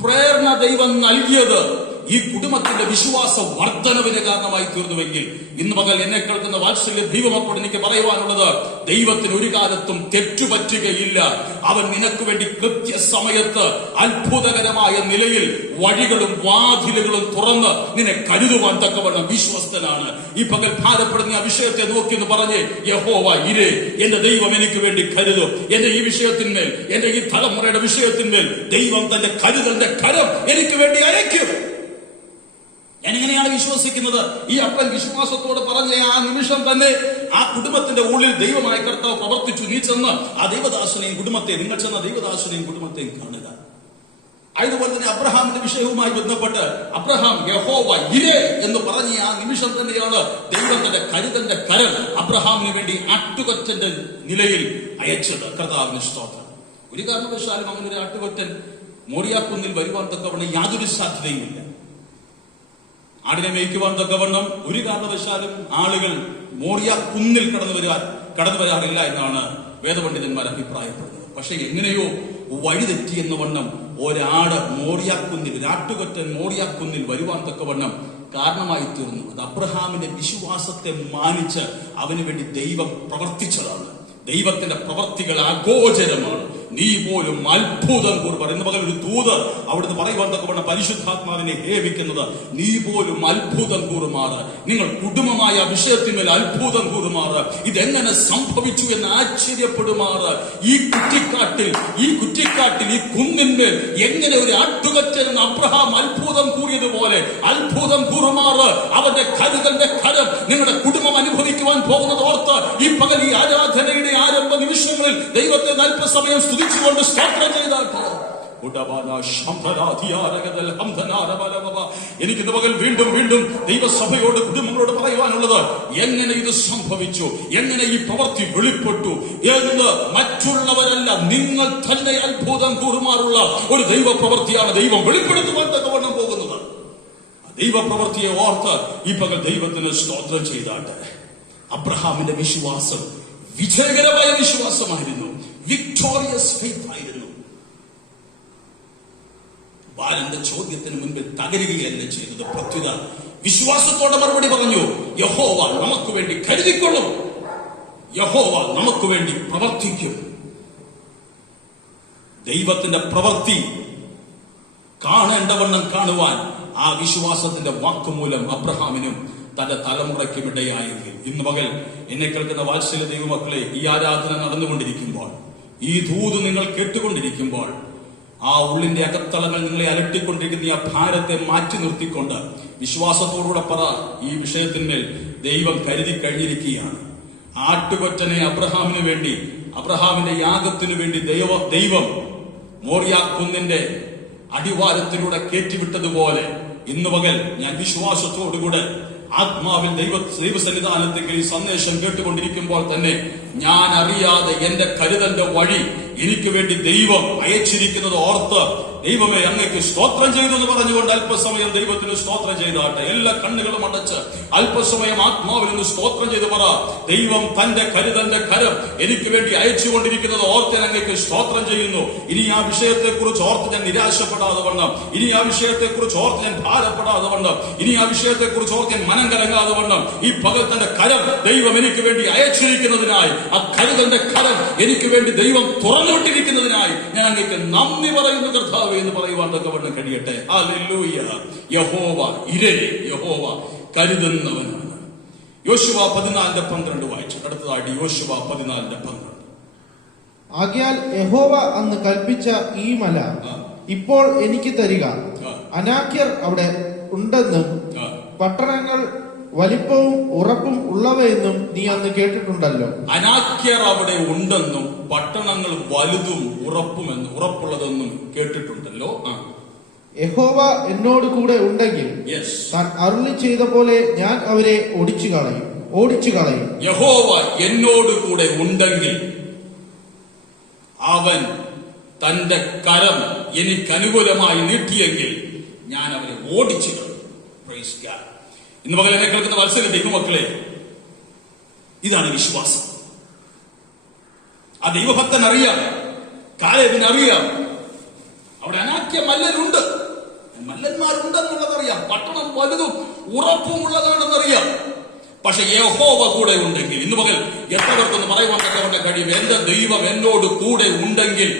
പ്രേരണ ദൈവം നൽകിയത് ഈ കുടുംബത്തിന്റെ വിശ്വാസ വർധനവിന് കാരണമായി തീർന്നുവെങ്കിൽ, ഇന്ന് പകൽ എന്നെ കേൾക്കുന്ന വാത്സല്യ ദൈവമക്കളോട് എനിക്ക് പറയുവാനുള്ളത്, ദൈവത്തിന് ഒരു കാലത്തും തെറ്റുപറ്റുകയില്ല. അവൻ നിനക്ക് വേണ്ടി കൃത്യസമയത്ത് അത്ഭുതകരമായ നിലയിൽ വഴികളും വാതിലുകളും തുറന്ന് നിന്നെ കരുതുവാൻ തക്കവണ്ണം വിശ്വസ്തനാണ്. ഈ പകൽ ഭാരപ്പെടുന്ന ആ വിഷയത്തെ നോക്കിയെന്ന് പറഞ്ഞ്, യഹോവ ഇരേ, എന്റെ ദൈവം എനിക്ക് വേണ്ടി കരുതും. എന്റെ ഈ വിഷയത്തിന്മേൽ, എന്റെ ഈ തലമുറയുടെ വിഷയത്തിന്മേൽ ദൈവം തന്റെ കരുതലിന്റെ കരം എനിക്ക് വേണ്ടി അയക്കും. ഞാനിങ്ങനെയാണ് വിശ്വസിക്കുന്നത്. ഈ അപ്പൻ വിശ്വാസത്തോട് പറഞ്ഞ ആ നിമിഷം തന്നെ ആ കുടുംബത്തിന്റെ ഉള്ളിൽ ദൈവമായ കർത്താവ് പ്രവർത്തിച്ചു. നീ ചെന്ന് ആ ദൈവദാസനെയും കുടുംബത്തെയും, നിങ്ങൾ ചെന്ന ദൈവദാസനെയും കുടുംബത്തെയും കാണുക. അതുപോലെ തന്നെ അബ്രഹാമിന്റെ വിഷയവുമായി ബന്ധപ്പെട്ട് അബ്രഹാം യഹോവ ഇരേ എന്ന് പറഞ്ഞ ആ നിമിഷം തന്നെയാണ് ദൈവം തന്റെ കരുതന്റെ കരം അബ്രഹാമിന് വേണ്ടി ആട്ടുകൊറ്റന്റെ നിലയിൽ അയച്ചത്. കർത്താവിന് സ്തോത്രം. ഒരു കാരണവശാലും അങ്ങനെ ഒരു ആട്ടുകൊറ്റൻ മോറിയാക്കുന്നിൽ വരുവാൻ തക്കവണ്ണം യാതൊരു സാധ്യതയുമില്ല. ആടിനെ മേയ്ക്കുവാൻ തക്കവണ്ണം ഒരു കാരണവശാലും ആളുകൾ മോറിയ കുന്നിൽ കടന്നു വരാറില്ല എന്നാണ് വേദപണ്ഡിതന്മാർ അഭിപ്രായപ്പെടുന്നത്. പക്ഷെ എങ്ങനെയോ വഴിതെറ്റിയെന്ന വണ്ണം ഒരാട് മോറിയാക്കുന്നിൽ, ഒരാട്ടുകൊറ്റൻ മോറിയാക്കുന്നിൽ വരുവാൻ തക്കവണ്ണം കാരണമായി തീർന്നു. അത് അബ്രഹാമിന്റെ വിശ്വാസത്തെ മാനിച്ച് അവന് വേണ്ടി ദൈവം പ്രവർത്തിച്ചതാണ്. ദൈവത്തിന്റെ പ്രവർത്തികൾ അഗോചരമാണ്. നീ പോലും അത്ഭുതം കൂറുമാർ. ഇന്ന് പകൽ ഒരു ദൂത് അവിടുന്ന് പറയുവാൻ തക്കവണ്ണം പരിശുദ്ധാത്മാവിനെ ഹേവിക്കുന്നത്, നീ പോലും അത്ഭുതം കൂറുമാറ്. നിങ്ങൾ കുടുംബമായ വിഷയത്തിന്മേൽ അത്ഭുതം കൂറുമാറ്. ഇതെങ്ങനെ സംഭവിച്ചു എന്ന് ആശ്ചര്യപ്പെടുമാറ്. ഈ കുറ്റിക്കാട്ടിൽ ഈ കുന്നിന്മേൽ എങ്ങനെ ഒരു ആട്ടുകൊറ്റൻ അബ്രഹാം അത്ഭുതം കൂറിയതുപോലെ അത്ഭുതം കൂറുമാറ്. അവന്റെ കരുതലിന്റെ കരം നിങ്ങളുടെ കുടുംബം അനുഭവിക്കുവാൻ പോകുന്നത് ഓർത്ത് ഈ പകൽ ഈ ആരാധനയുടെ ആരംഭ നിമിഷങ്ങളിൽ ദൈവത്തെ അല്പസമയം സ്തുതിച്ചുകൊണ്ട് സ്തോത്രം ചെയ്താട്ടെ. എനിക്കിന്ന് പകൽ വീണ്ടും ദൈവസഭയോട്, കുടുംബങ്ങളോട് പറയുവാനുള്ളത്, എങ്ങനെ ഇത് സംഭവിച്ചു, എങ്ങനെ ഈ പ്രവൃത്തി വെളിപ്പെട്ടു എന്ന് മറ്റുള്ളവരല്ല, നിങ്ങൾ തന്നെ അത്ഭുതം കൂറുമാറുള്ള ഒരു ദൈവ പ്രവൃത്തിയാണ് ദൈവം വെളിപ്പെടുത്തുവാൻ തക്കവണ്ണം പോകുന്നത്. ദൈവപ്രവൃത്തിയെ ഓർത്ത് ഈ പകൽ ദൈവത്തിന് സ്തോത്രം ചെയ്താട്ടെ. അബ്രഹാമിന്റെ വിശ്വാസം വിജയകരമായ വിശ്വാസമായിരുന്നു, വിക്ടോറിയസ് ഫെയ്ത്ത് ആയിരുന്നു. ബാലന്റെ ചോദ്യത്തിന് മുൻപിൽ തകരുകയല്ല ചെയ്തത്. പ്രത്യുത വിശ്വാസത്തോടെ മറുപടി പറഞ്ഞു, യഹോവ നമുക്ക് വേണ്ടി കരുതിക്കൊള്ളും, യഹോവ നമുക്ക് വേണ്ടി പ്രവർത്തിക്കും. ദൈവത്തിന്റെ പ്രവൃത്തി കാണേണ്ടവണ്ണം കാണുവാൻ ആ വിശ്വാസത്തിന്റെ വാക്കുമൂലം അബ്രഹാമിനും തന്റെ തലമുറയ്ക്കും ഇടയായെങ്കിൽ, ഇന്ന് പകൽ എന്നെ കേൾക്കുന്ന വാത്സല്യ ദൈവമക്കളെ, ഈ ആരാധന നടന്നുകൊണ്ടിരിക്കുമ്പോൾ, ഈ ദൂത് നിങ്ങൾ കേട്ടുകൊണ്ടിരിക്കുമ്പോൾ, ആ ഉള്ളിന്റെ അകത്തളങ്ങൾ നിങ്ങളെ അലട്ടിക്കൊണ്ടിരിക്കുന്ന ആ ഭാരത്തെ മാറ്റി നിർത്തിക്കൊണ്ട് വിശ്വാസത്തോടുകൂടെ പറ, ഈ വിഷയത്തിന്മേൽ ദൈവം കരുതി കഴിഞ്ഞിരിക്കുകയാണ്. ആട്ടുകൊറ്റനെ അബ്രഹാമിന് വേണ്ടി, അബ്രഹാമിന്റെ യാഗത്തിനു വേണ്ടി ദൈവം മോറിയ കുന്നിന്റെ അടിവാരത്തിലൂടെ കയറ്റിവിട്ടതുപോലെ ഇന്ന് പകൽ ഞാൻ വിശ്വാസത്തോടുകൂടെ ആത്മാവിൽ ദൈവസന്നിധാനത്തേക്ക് ഈ സന്ദേശം കേട്ടുകൊണ്ടിരിക്കുമ്പോൾ തന്നെ ഞാൻ അറിയാതെ എന്റെ കരുതന്റെ വഴി എനിക്ക് വേണ്ടി ദൈവം അയച്ചിരിക്കുന്നത് ഓർത്ത് ദൈവമേ അങ്ങേക്ക് സ്തോത്രം ചെയ്തു എന്ന് പറഞ്ഞുകൊണ്ട് അല്പസമയം ദൈവത്തിന് സ്തോത്രം ചെയ്താട്ടെ. എല്ലാ കണ്ണുകളും അടച്ച് അല്പസമയം ആത്മാവിൽ നിന്ന് സ്തോത്രം ചെയ്ത് പറ, ദൈവം തന്റെ കരുതന്റെ കരം എനിക്ക് വേണ്ടി അയച്ചുകൊണ്ടിരിക്കുന്നത് ഓർത്ത് ഞാൻ അങ്ങേക്ക് സ്തോത്രം ചെയ്യുന്നു. ഇനി ആ വിഷയത്തെക്കുറിച്ച് ഓർത്ത് ഞാൻ നിരാശപ്പെടാതെ വണ്ണം, ഇനി ആ വിഷയത്തെക്കുറിച്ച് ഓർത്ത് ഞാൻ ഭാരപ്പെടാതെ വണ്ണം, ഇനി ആ വിഷയത്തെക്കുറിച്ച് ഓർത്ത് ഞാൻ മനം കലങ്ങാതെ വണ്ണം, ഈ പകൽ തന്റെ കരം ദൈവം എനിക്ക് വേണ്ടി അയച്ചിരിക്കുന്നതിനായി, ആ കരുതന്റെ കരം എനിക്ക് വേണ്ടി ദൈവം തുറന്നുവിട്ടിരിക്കുന്നതിനായി ഞാൻ അങ്ങേക്ക് നന്ദി പറയുന്നു കർത്താവ് എന്ന് പറയുവാൻ തക്കവണ്ണം കഴിയട്ടെ. ഹല്ലേലൂയ. യഹോവ ഇരയെ, യഹോവ കരുതുന്നവനാണ്. യോശുവ 14:12 വായിച്ചു. അടുത്തതായിട്ട് യോശുവ 14:12. ആകയാൽ യഹോവ അന്ന് കൽപ്പിച്ച ഈ മല ഇപ്പോൾ എനിക്ക് തരിക. അനാക്യർ അവിടെ ഉണ്ടെന്നും പട്ടണങ്ങൾ വലിപ്പവും ഉറപ്പും ഉള്ളവയെന്നും നീ അന്ന് കേട്ടിട്ടുണ്ടല്ലോ. അനാക്യർ അവിടെ ഉണ്ടെന്നും പട്ടണങ്ങൾ വലുതും ഉറപ്പുള്ളതെന്നും കേട്ടിട്ടുണ്ടല്ലോ. യഹോവ എന്നോട് കൂടെ ഉണ്ടെങ്കിൽ താൻ അരുളി ചെയ്ത പോലെ ഞാൻ അവരെ ഓടിച്ചു കളയും. യഹോവ എന്നോട് കൂടെ ഉണ്ടെങ്കിൽ അവൻ തന്റെ കരം എനിക്ക് അനുകൂലമായി നീട്ടിയെങ്കിൽ ഞാൻ അവരെ ഓടിച്ചു കളയും. Praise God. ഇന്ന് പകൽ എന്നെ കേൾക്കുന്ന വത്സല ദൈവമക്കളെ, ഇതാണ് വിശ്വാസം. ആ ദൈവഭക്തൻ അറിയാം, കാലേബിന് അറിയാം, അവിടെ അനാക്യ മല്ലന്മാരുണ്ടെന്നുള്ളതറിയാം, പട്ടണം വലുതും ഉറപ്പുമുള്ളതാണെന്നറിയാം. പക്ഷെ യഹോവ കൂടെ ഉണ്ടെങ്കിൽ, ഇന്ന് പകൽ എത്ര പേർക്കൊന്ന് പറയുവാൻ തക്കവണ്ണം കഴിയും, എന്റെ ദൈവം എന്നോട് കൂടെ ഉണ്ടെങ്കിൽ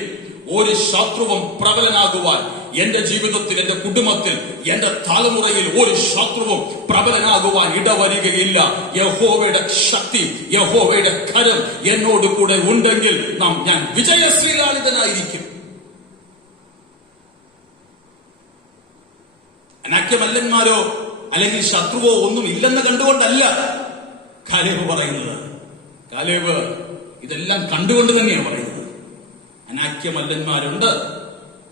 ഒരു ശത്രുവും പ്രബലനാകുവാൻ എന്റെ ജീവിതത്തിൽ, എന്റെ കുടുംബത്തിൽ, എന്റെ തലമുറയിൽ ഒരു ശത്രുവും പ്രബലനാകുവാൻ ഇടവരികയില്ല. യഹോവയുടെ ശക്തി, യഹോവയുടെ കരം എന്നോട് കൂടെ ഉണ്ടെങ്കിൽ ഞാൻ വിജയശ്രീലാളിതനായിരിക്കും. അനാക്യമല്ലന്മാരോ അല്ലെങ്കിൽ ശത്രുവോ ഒന്നും ഇല്ലെന്ന് കണ്ടുകൊണ്ടല്ല കാലേബ് പറയുന്നത്. കാലേബ് ഇതെല്ലാം കണ്ടുകൊണ്ട് തന്നെയാണ് പറയുന്നത്. അനാക്യമല്ലന്മാരുണ്ട്,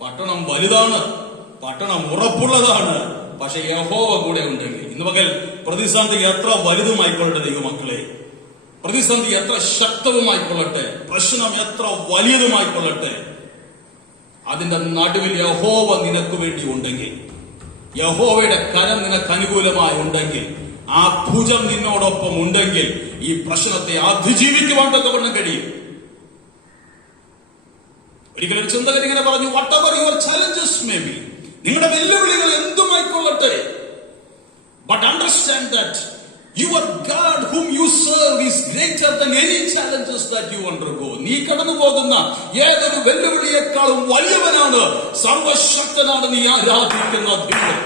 പട്ടണം വലുതാണ്, പട്ടണം ഉറപ്പുള്ളതാണ്, പക്ഷെ യഹോവ കൂടെ ഉണ്ടെങ്കിൽ. ഇന്ന് പകൽ പ്രതിസന്ധി എത്ര വലുതുമായിക്കൊള്ളട്ടെ ദൈവമക്കളെ, പ്രതിസന്ധി എത്ര ശക്തവുമായിക്കൊള്ളട്ടെ, പ്രശ്നം എത്ര വലിയതുമായിക്കൊള്ളട്ടെ, അതിന്റെ നടുവിൽ യഹോവ നിനക്ക് വേണ്ടി ഉണ്ടെങ്കിൽ, യഹോവയുടെ കരം നിനക്ക് അനുകൂലമായി ഉണ്ടെങ്കിൽ, ആ ഭുജം നിന്നോടൊപ്പം ഉണ്ടെങ്കിൽ ഈ പ്രശ്നത്തെ അതിജീവിക്കുവാൻ തക്കവണ്ണം കഴിയും. ഒരിക്കലും ഒരു ചിന്തകൻ ഇങ്ങനെ പറഞ്ഞു, whatever your challenges may be, നിങ്ങളുടെ വെല്ലുവിളികൾ എന്തുമായിക്കൊള്ളട്ടെ, but understand that your God whom you serve is greater than any challenges that you undergo. നീ കടന്നു പോകുന്ന ഏതൊരു വെല്ലുവിളിയേക്കാളും വലിയവനാണ്, സർവശക്തനാണ് നീ ആരാധിക്കുന്ന ദൈവം.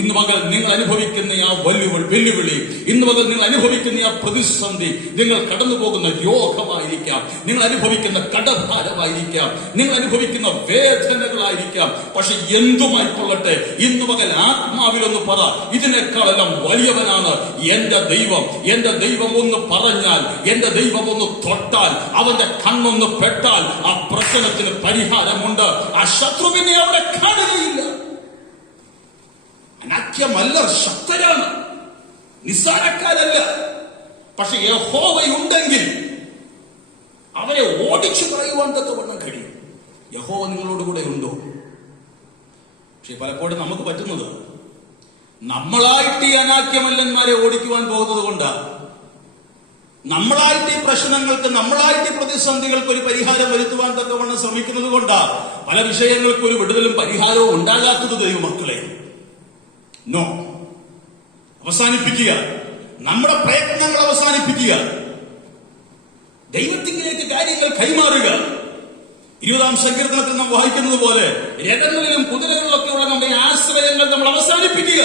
ഇന്ന് മകൾ നിങ്ങൾ അനുഭവിക്കുന്ന ആ വെല്ലുവിളി, ഇന്ന് മകൾ നിങ്ങൾ അനുഭവിക്കുന്ന ആ പ്രതിസന്ധി, നിങ്ങൾ കടന്നു പോകുന്ന രോഗമായിരിക്കാം, നിങ്ങൾ അനുഭവിക്കുന്ന കടഭാരമായിരിക്കാം, നിങ്ങൾ അനുഭവിക്കുന്ന വേദനകളായിരിക്കാം, പക്ഷെ എന്തുമായിക്കൊള്ളട്ടെ ഇന്ന് മകൾ ആത്മാവിലൊന്ന് പറ, ഇതിനേക്കാളെല്ലാം വലിയവനാണ് എന്റെ ദൈവം. എന്റെ ദൈവം ഒന്ന് പറഞ്ഞാൽ, എന്റെ ദൈവം ഒന്ന് തൊട്ടാൽ, അവന്റെ കണ്ണൊന്ന് പെട്ടാൽ ആ പ്രശ്നത്തിന് പരിഹാരമുണ്ട്. ആ ശത്രുവിനെ അവിടെ കാണുകയില്ല. അനാക്യമല്ല, ശക്തരാണ്, നിസ്സാരക്കാരല്ല. പക്ഷെ യഹോവയുണ്ടെങ്കിൽ അവരെ ഓടിച്ചു കളയുവാൻ തക്കവണ്ണം കഴിയും. യഹോവ നിങ്ങളോടുകൂടെ ഉണ്ടോ? പക്ഷെ പലപ്പോഴും നമുക്ക് പറ്റുന്നത് നമ്മളായിട്ട് ഈ അനാക്യമല്ലന്മാരെ ഓടിക്കുവാൻ പോകുന്നത് കൊണ്ടാണ്. നമ്മളായിട്ട് ഈ പ്രശ്നങ്ങൾക്ക്, നമ്മളായിട്ട് ഈ പ്രതിസന്ധികൾക്ക് ഒരു പരിഹാരം വരുത്തുവാൻ തക്കവണ്ണം ശ്രമിക്കുന്നത് കൊണ്ടാണ് പല വിഷയങ്ങൾക്ക് ഒരു വിടുതലും പരിഹാരവും ഉണ്ടാകാത്തത്. ദൈവമക്കളെ, നോ, അവസാനിപ്പിക്കുക. നമ്മുടെ പ്രയത്നങ്ങൾ അവസാനിപ്പിക്കുക. ദൈവത്തിലേക്ക് കാര്യങ്ങൾ കൈമാറുക. 20-ാം സങ്കീർത്തനത്തിൽ നാം വായിക്കുന്നത് പോലെ രഥങ്ങളിലും കുതിരകളിലൊക്കെയുള്ള നമ്മുടെ ആശ്രയങ്ങൾ നമ്മൾ അവസാനിപ്പിക്കുക.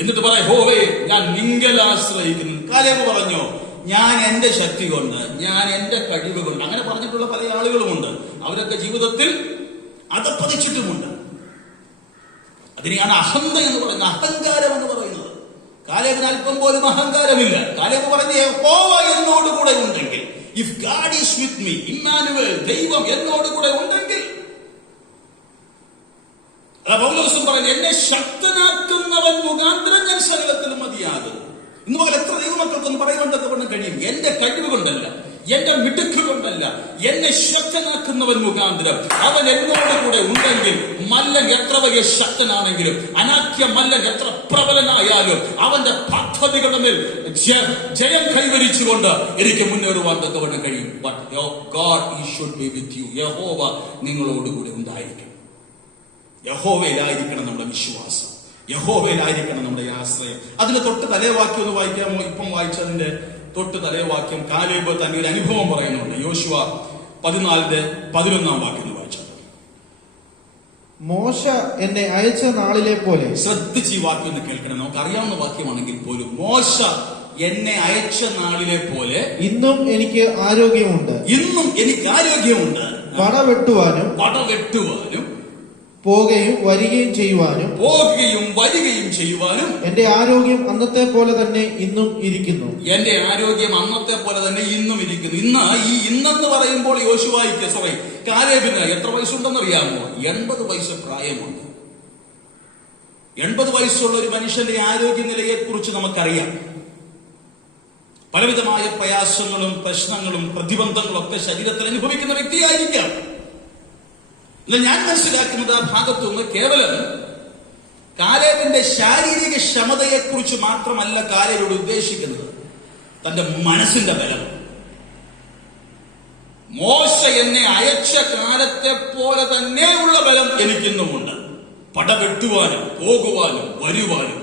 എന്നിട്ട് പറയാം, ഹോവേ ഞാൻ നിങ്കൽ ആശ്രയിക്കുന്നു. കാലേബ് പറഞ്ഞു, ഞാൻ എന്റെ ശക്തി കൊണ്ട്, ഞാൻ എന്റെ കഴിവ് കൊണ്ട്. അങ്ങനെ പറഞ്ഞിട്ടുള്ള പല ആളുകളുമുണ്ട്. അവരൊക്കെ ജീവിതത്തിൽ അതപ്പതിച്ചിട്ടുമുണ്ട്. അതിനെയാണ് അഹന്ത എന്ന് പറയുന്നത്, അഹങ്കാരം എന്ന് പറയുന്നത്. കാലേബിന് അല്പം പോലും അഹങ്കാരമില്ല. കാലേബ് പറഞ്ഞ യഹോവ എന്നോട് കൂടെ ഉണ്ടെങ്കിൽ if God is with me, Emmanuel, ദൈവം എന്നോട് കൂടെ ഉണ്ടെങ്കിൽ, പൗലോസും പറഞ്ഞു, എന്നെ ശക്തനാക്കുന്നവൻ മുഖാന്തരം ഞാൻ സകലത്തിലും മതിയാകും. ഇന്ന് മുതൽ എത്ര ദൈവമക്കൾക്കൊന്നും പറയുകൊണ്ടൊക്കെ കഴിയും. എന്റെ കഴിവ് കൊണ്ടല്ല, എന്റെ മിടുക്ക് കൊണ്ടല്ല, എന്നെ ശക്തനാക്കുന്നവൻ മുഖാന്തരം. അവൻ എന്നോട് കൂടെ ഉണ്ടെങ്കിൽ മല്ലൻ എത്ര വലിയ ശക്തനാണെങ്കിലും, അനാഖ്യ മല്ലൻ എത്ര പ്രബലനായാലും അവന്റെ പദ്ധതികളുടെ മേൽ ജയം കൈവരിച്ചുകൊണ്ട് എനിക്ക് മുന്നേറുവാൻ തക്കവണ്ണം കഴിയും. But God he should be with you. യഹോവ നിങ്ങളോടുകൂടെ ഉണ്ടായിരിക്കും. യഹോവയിലായിരിക്കണം നമ്മുടെ വിശ്വാസം, യഹോവയിലായിരിക്കണം നമ്മുടെ ആശ്രയം. അതിന് തൊട്ട് തലേവാക്യം ഒന്ന് വായിക്കാമോ? ഇപ്പം വായിച്ചതിന്റെ തൊട്ട് തലേവാക്യം കാലേബ് തന്നെ ഒരു അനുഭവം പറയുന്നുണ്ട്. യോശുവ 14:11 വായിച്ചത്. മോശ എന്നെ അയച്ച നാളിലെ പോലെ. ശ്രദ്ധിച്ച് ഈ വാക്യം ഒന്ന് കേൾക്കണം. നമുക്ക് അറിയാവുന്ന വാക്യമാണെങ്കിൽ പോലും, മോശ എന്നെ അയച്ച നാളിലെ പോലെ ഇന്നും എനിക്ക് ആരോഗ്യമുണ്ട്. ഇന്നും എനിക്ക് ആരോഗ്യമുണ്ട്. പടവെട്ടുവാനും പോകുകയും വരികയും ചെയ്യുവാനും എന്റെ ആരോഗ്യം അന്നത്തെ പോലെ തന്നെ ഇന്നും ഇരിക്കുന്നു. എന്റെ ആരോഗ്യം അന്നത്തെ പോലെ തന്നെ ഇന്നും ഇരിക്കുന്നു. ഇന്നെന്ന് പറയുമ്പോൾ യോശുവായിക്ക് കാലേബിന് എത്ര വയസ്സുണ്ടെന്നറിയാമോ? 80 വയസ്സ് പ്രായമുണ്ട്. 80 വയസ്സുള്ള ഒരു മനുഷ്യന്റെ ആരോഗ്യനിലയെ കുറിച്ച് നമുക്കറിയാം. പലവിധമായ പ്രയാസങ്ങളും പ്രശ്നങ്ങളും പ്രതിബന്ധങ്ങളും ഒക്കെ ശരീരത്തിൽ അനുഭവിക്കുന്ന വ്യക്തിയായിരിക്കാം. ഞാൻ മനസ്സിലാക്കുന്നത് ആ ഭാഗത്തുനിന്ന് കേവലം കാലേബിന്റെ ശാരീരിക ക്ഷമതയെ കുറിച്ച് മാത്രമല്ല കാലേബോട് ഉദ്ദേശിക്കുന്നത്, തന്റെ മനസ്സിന്റെ ബലം. മോശ എന്നെ അയച്ച കാലത്തെ പോലെ തന്നെയുള്ള ബലം എനിക്കിന്നുമുണ്ട്. പടവെട്ടുവാനും പോകുവാനും വരുവാനും.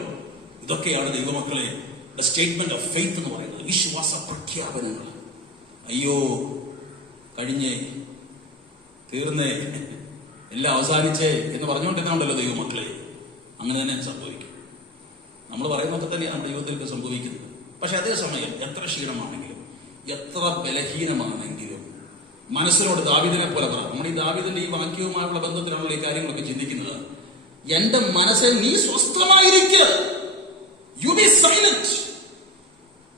ഇതൊക്കെയാണ് ദൈവമക്കളെ സ്റ്റേറ്റ്മെന്റ് ഓഫ് ഫെയ്ത്ത് എന്ന് പറയുന്നത്, വിശ്വാസ പ്രഖ്യാപനങ്ങൾ. അയ്യോ കഴിഞ്ഞേ, തീർന്നേ, എല്ലാം അവസാനിച്ചേ എന്ന് പറഞ്ഞുകൊണ്ടിരുന്നുണ്ടല്ലോ ദൈവമക്കളെ. അങ്ങനെ തന്നെ സംഭവിക്കും. നമ്മൾ പറയുന്നതൊക്കെ തന്നെയാണ് നമ്മുടെ ജീവിതത്തിലേക്ക് സംഭവിക്കുന്നത്. പക്ഷെ അതേസമയം എത്ര ക്ഷീണമാണെങ്കിലും, എത്ര ബലഹീനമാണെങ്കിലും മനസ്സിനോട് ദാവീദിനെ പോലെ പറ. നമ്മൾ ഈ ദാവീദിന്റെ ഈ വാക്യവുമായുള്ള ബന്ധത്തിലാണല്ലോ ഈ കാര്യങ്ങളൊക്കെ ചിന്തിക്കുന്നത്. എന്റെ മനസ്സിൽ നീ സ്വസ്ഥമായിരിക്കുക, യു ബി സൈലന്റ്.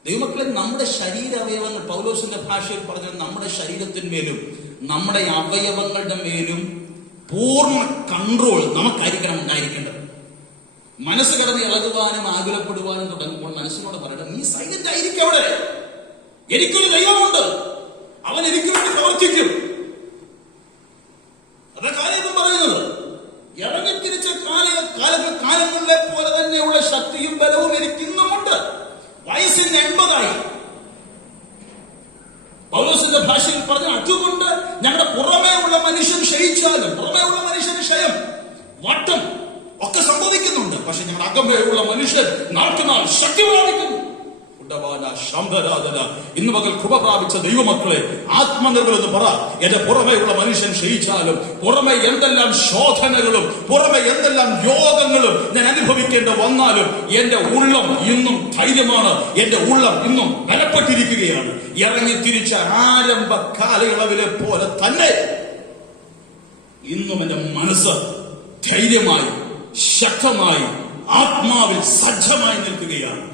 ദൈവമക്കളെ, നമ്മുടെ ശരീരാവയവങ്ങൾ, പൗലോസിന്റെ ഭാഷയിൽ പറഞ്ഞത്, നമ്മുടെ ശരീരത്തിന്മേലും നമ്മുടെ അവയവങ്ങളുടെ മേലും പൂർണ്ണ കൺട്രോൾ നമുക്കായിരിക്കണം ഉണ്ടായിരിക്കേണ്ടത്. മനസ്സ് കടന്ന് ഇളകുവാനും ആകുലപ്പെടുവാനും തുടങ്ങുമ്പോൾ മനസ്സിനോട് പറയണം, നീ സൈലന്റ് ആയിരിക്കും. അവിടെ എനിക്കൊരു ദൈവമുണ്ട്, അവൻ എനിക്ക് വേണ്ടി പ്രവർത്തിക്കും. അതാ കാലേബ് പറയുന്നത്. ഇറങ്ങിത്തിരിച്ച കാലങ്ങളിലെ പോലെ തന്നെയുള്ള ശക്തിയും ബലവും എനിക്ക് ഇന്നുമുണ്ട്. വയസ്സിന് 80 പൗലോസിന്റെ ഭാഷയിൽ പറഞ്ഞ, അതുകൊണ്ട് ഞങ്ങളുടെ പുറമേ ഉള്ള മനുഷ്യൻ ക്ഷയിച്ചാലും, പുറമേ ഉള്ള മനുഷ്യന് ക്ഷയം, വട്ടം ഒക്കെ സംഭവിക്കുന്നുണ്ട്. പക്ഷെ ഞങ്ങളുടെ അകമേ ഉള്ള മനുഷ്യൻ നാൾക്കുനാൾ ശക്തി പ്രാപിക്കുന്നു. ഇന്ന് പകൽ കൃപ പ്രാപിച്ച ദൈവമക്കളെ, ആത്മനിർഭർ എന്ന് പറ. എന്റെ പുറമേ ഉള്ള മനുഷ്യൻ ക്ഷയിച്ചാലും, പുറമെ എന്തെല്ലാം ശോധനകളും പുറമെ എന്തെല്ലാം രോഗങ്ങളും ഞാൻ അനുഭവിക്കേണ്ട വന്നാലും, എന്റെ ഉള്ളം ഇന്നും ധൈര്യമാണ്, എന്റെ ഉള്ളം ഇന്നും ബലപ്പെട്ടിരിക്കുകയാണ്. ഇറങ്ങിത്തിരിച്ച ആരംഭ കാലയളവിലെ പോലെ തന്നെ ഇന്നും എന്റെ മനസ്സ് ധൈര്യമായി, ശക്തമായി, ആത്മാവിൽ സജ്ജമായി നിൽക്കുകയാണ്.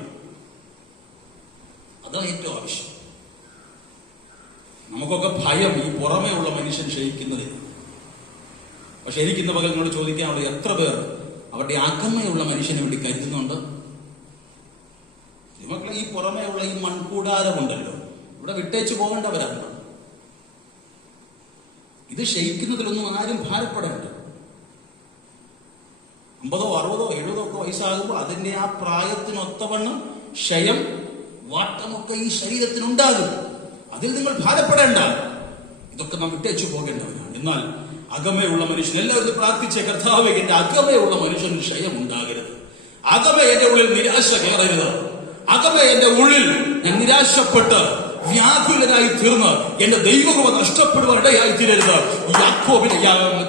അതാണ് ഏറ്റവും ആവശ്യം. നമുക്കൊക്കെ ഭയം ഈ പുറമേ ഉള്ള മനുഷ്യൻ ക്ഷയിക്കുന്നതിന്. പക്ഷെ എനിക്ക് ഇന്ന് പകൽ നിന്നോട് ചോദിക്കാനുള്ളത്, എത്ര പേർ അവരുടെ അകമയുള്ള മനുഷ്യനെ വേണ്ടി കരുതുന്നുണ്ട്? മക്കളെ, ഈ പുറമേ ഉള്ള ഈ മൺകൂടാരമുണ്ടല്ലോ, ഇവിടെ വിട്ടേച്ചു പോകേണ്ടവരാണ്. ഇത് ക്ഷയിക്കുന്നതിലൊന്നും ആരും ഭാരപ്പെടേണ്ട. 50, 60, 70 ഒക്കെ വയസ്സാകുമ്പോൾ അതിന്റെ ആ പ്രായത്തിനൊത്തവണ്ണം ക്ഷയം, വാട്ടമൊക്കെ ഈ ശരീരത്തിനുണ്ടാകും. അതിൽ നിങ്ങൾ ഭാരപ്പെടേണ്ട. ഇതൊക്കെ നാം വിട്ടേച്ചു പോകേണ്ടവരാണ്. എന്നാൽ അകമയുള്ള മനുഷ്യൻ, എല്ലാവരും പ്രാർത്ഥിച്ച കർത്താവേ, എന്റെ അകമയുള്ള മനുഷ്യന് ക്ഷയം ഉണ്ടാകരുത്. അകമ എന്റെ ഉള്ളിൽ നിരാശ കയറരുത്. അകമ എന്റെ ഉള്ളിൽ ഞാൻ നിരാശപ്പെട്ട് വ്യാകുലനായി തീർന്ന് എന്റെ ദൈവകൃപ നഷ്ടപ്പെടുവാൻ ഇടയായി തീരരുത്.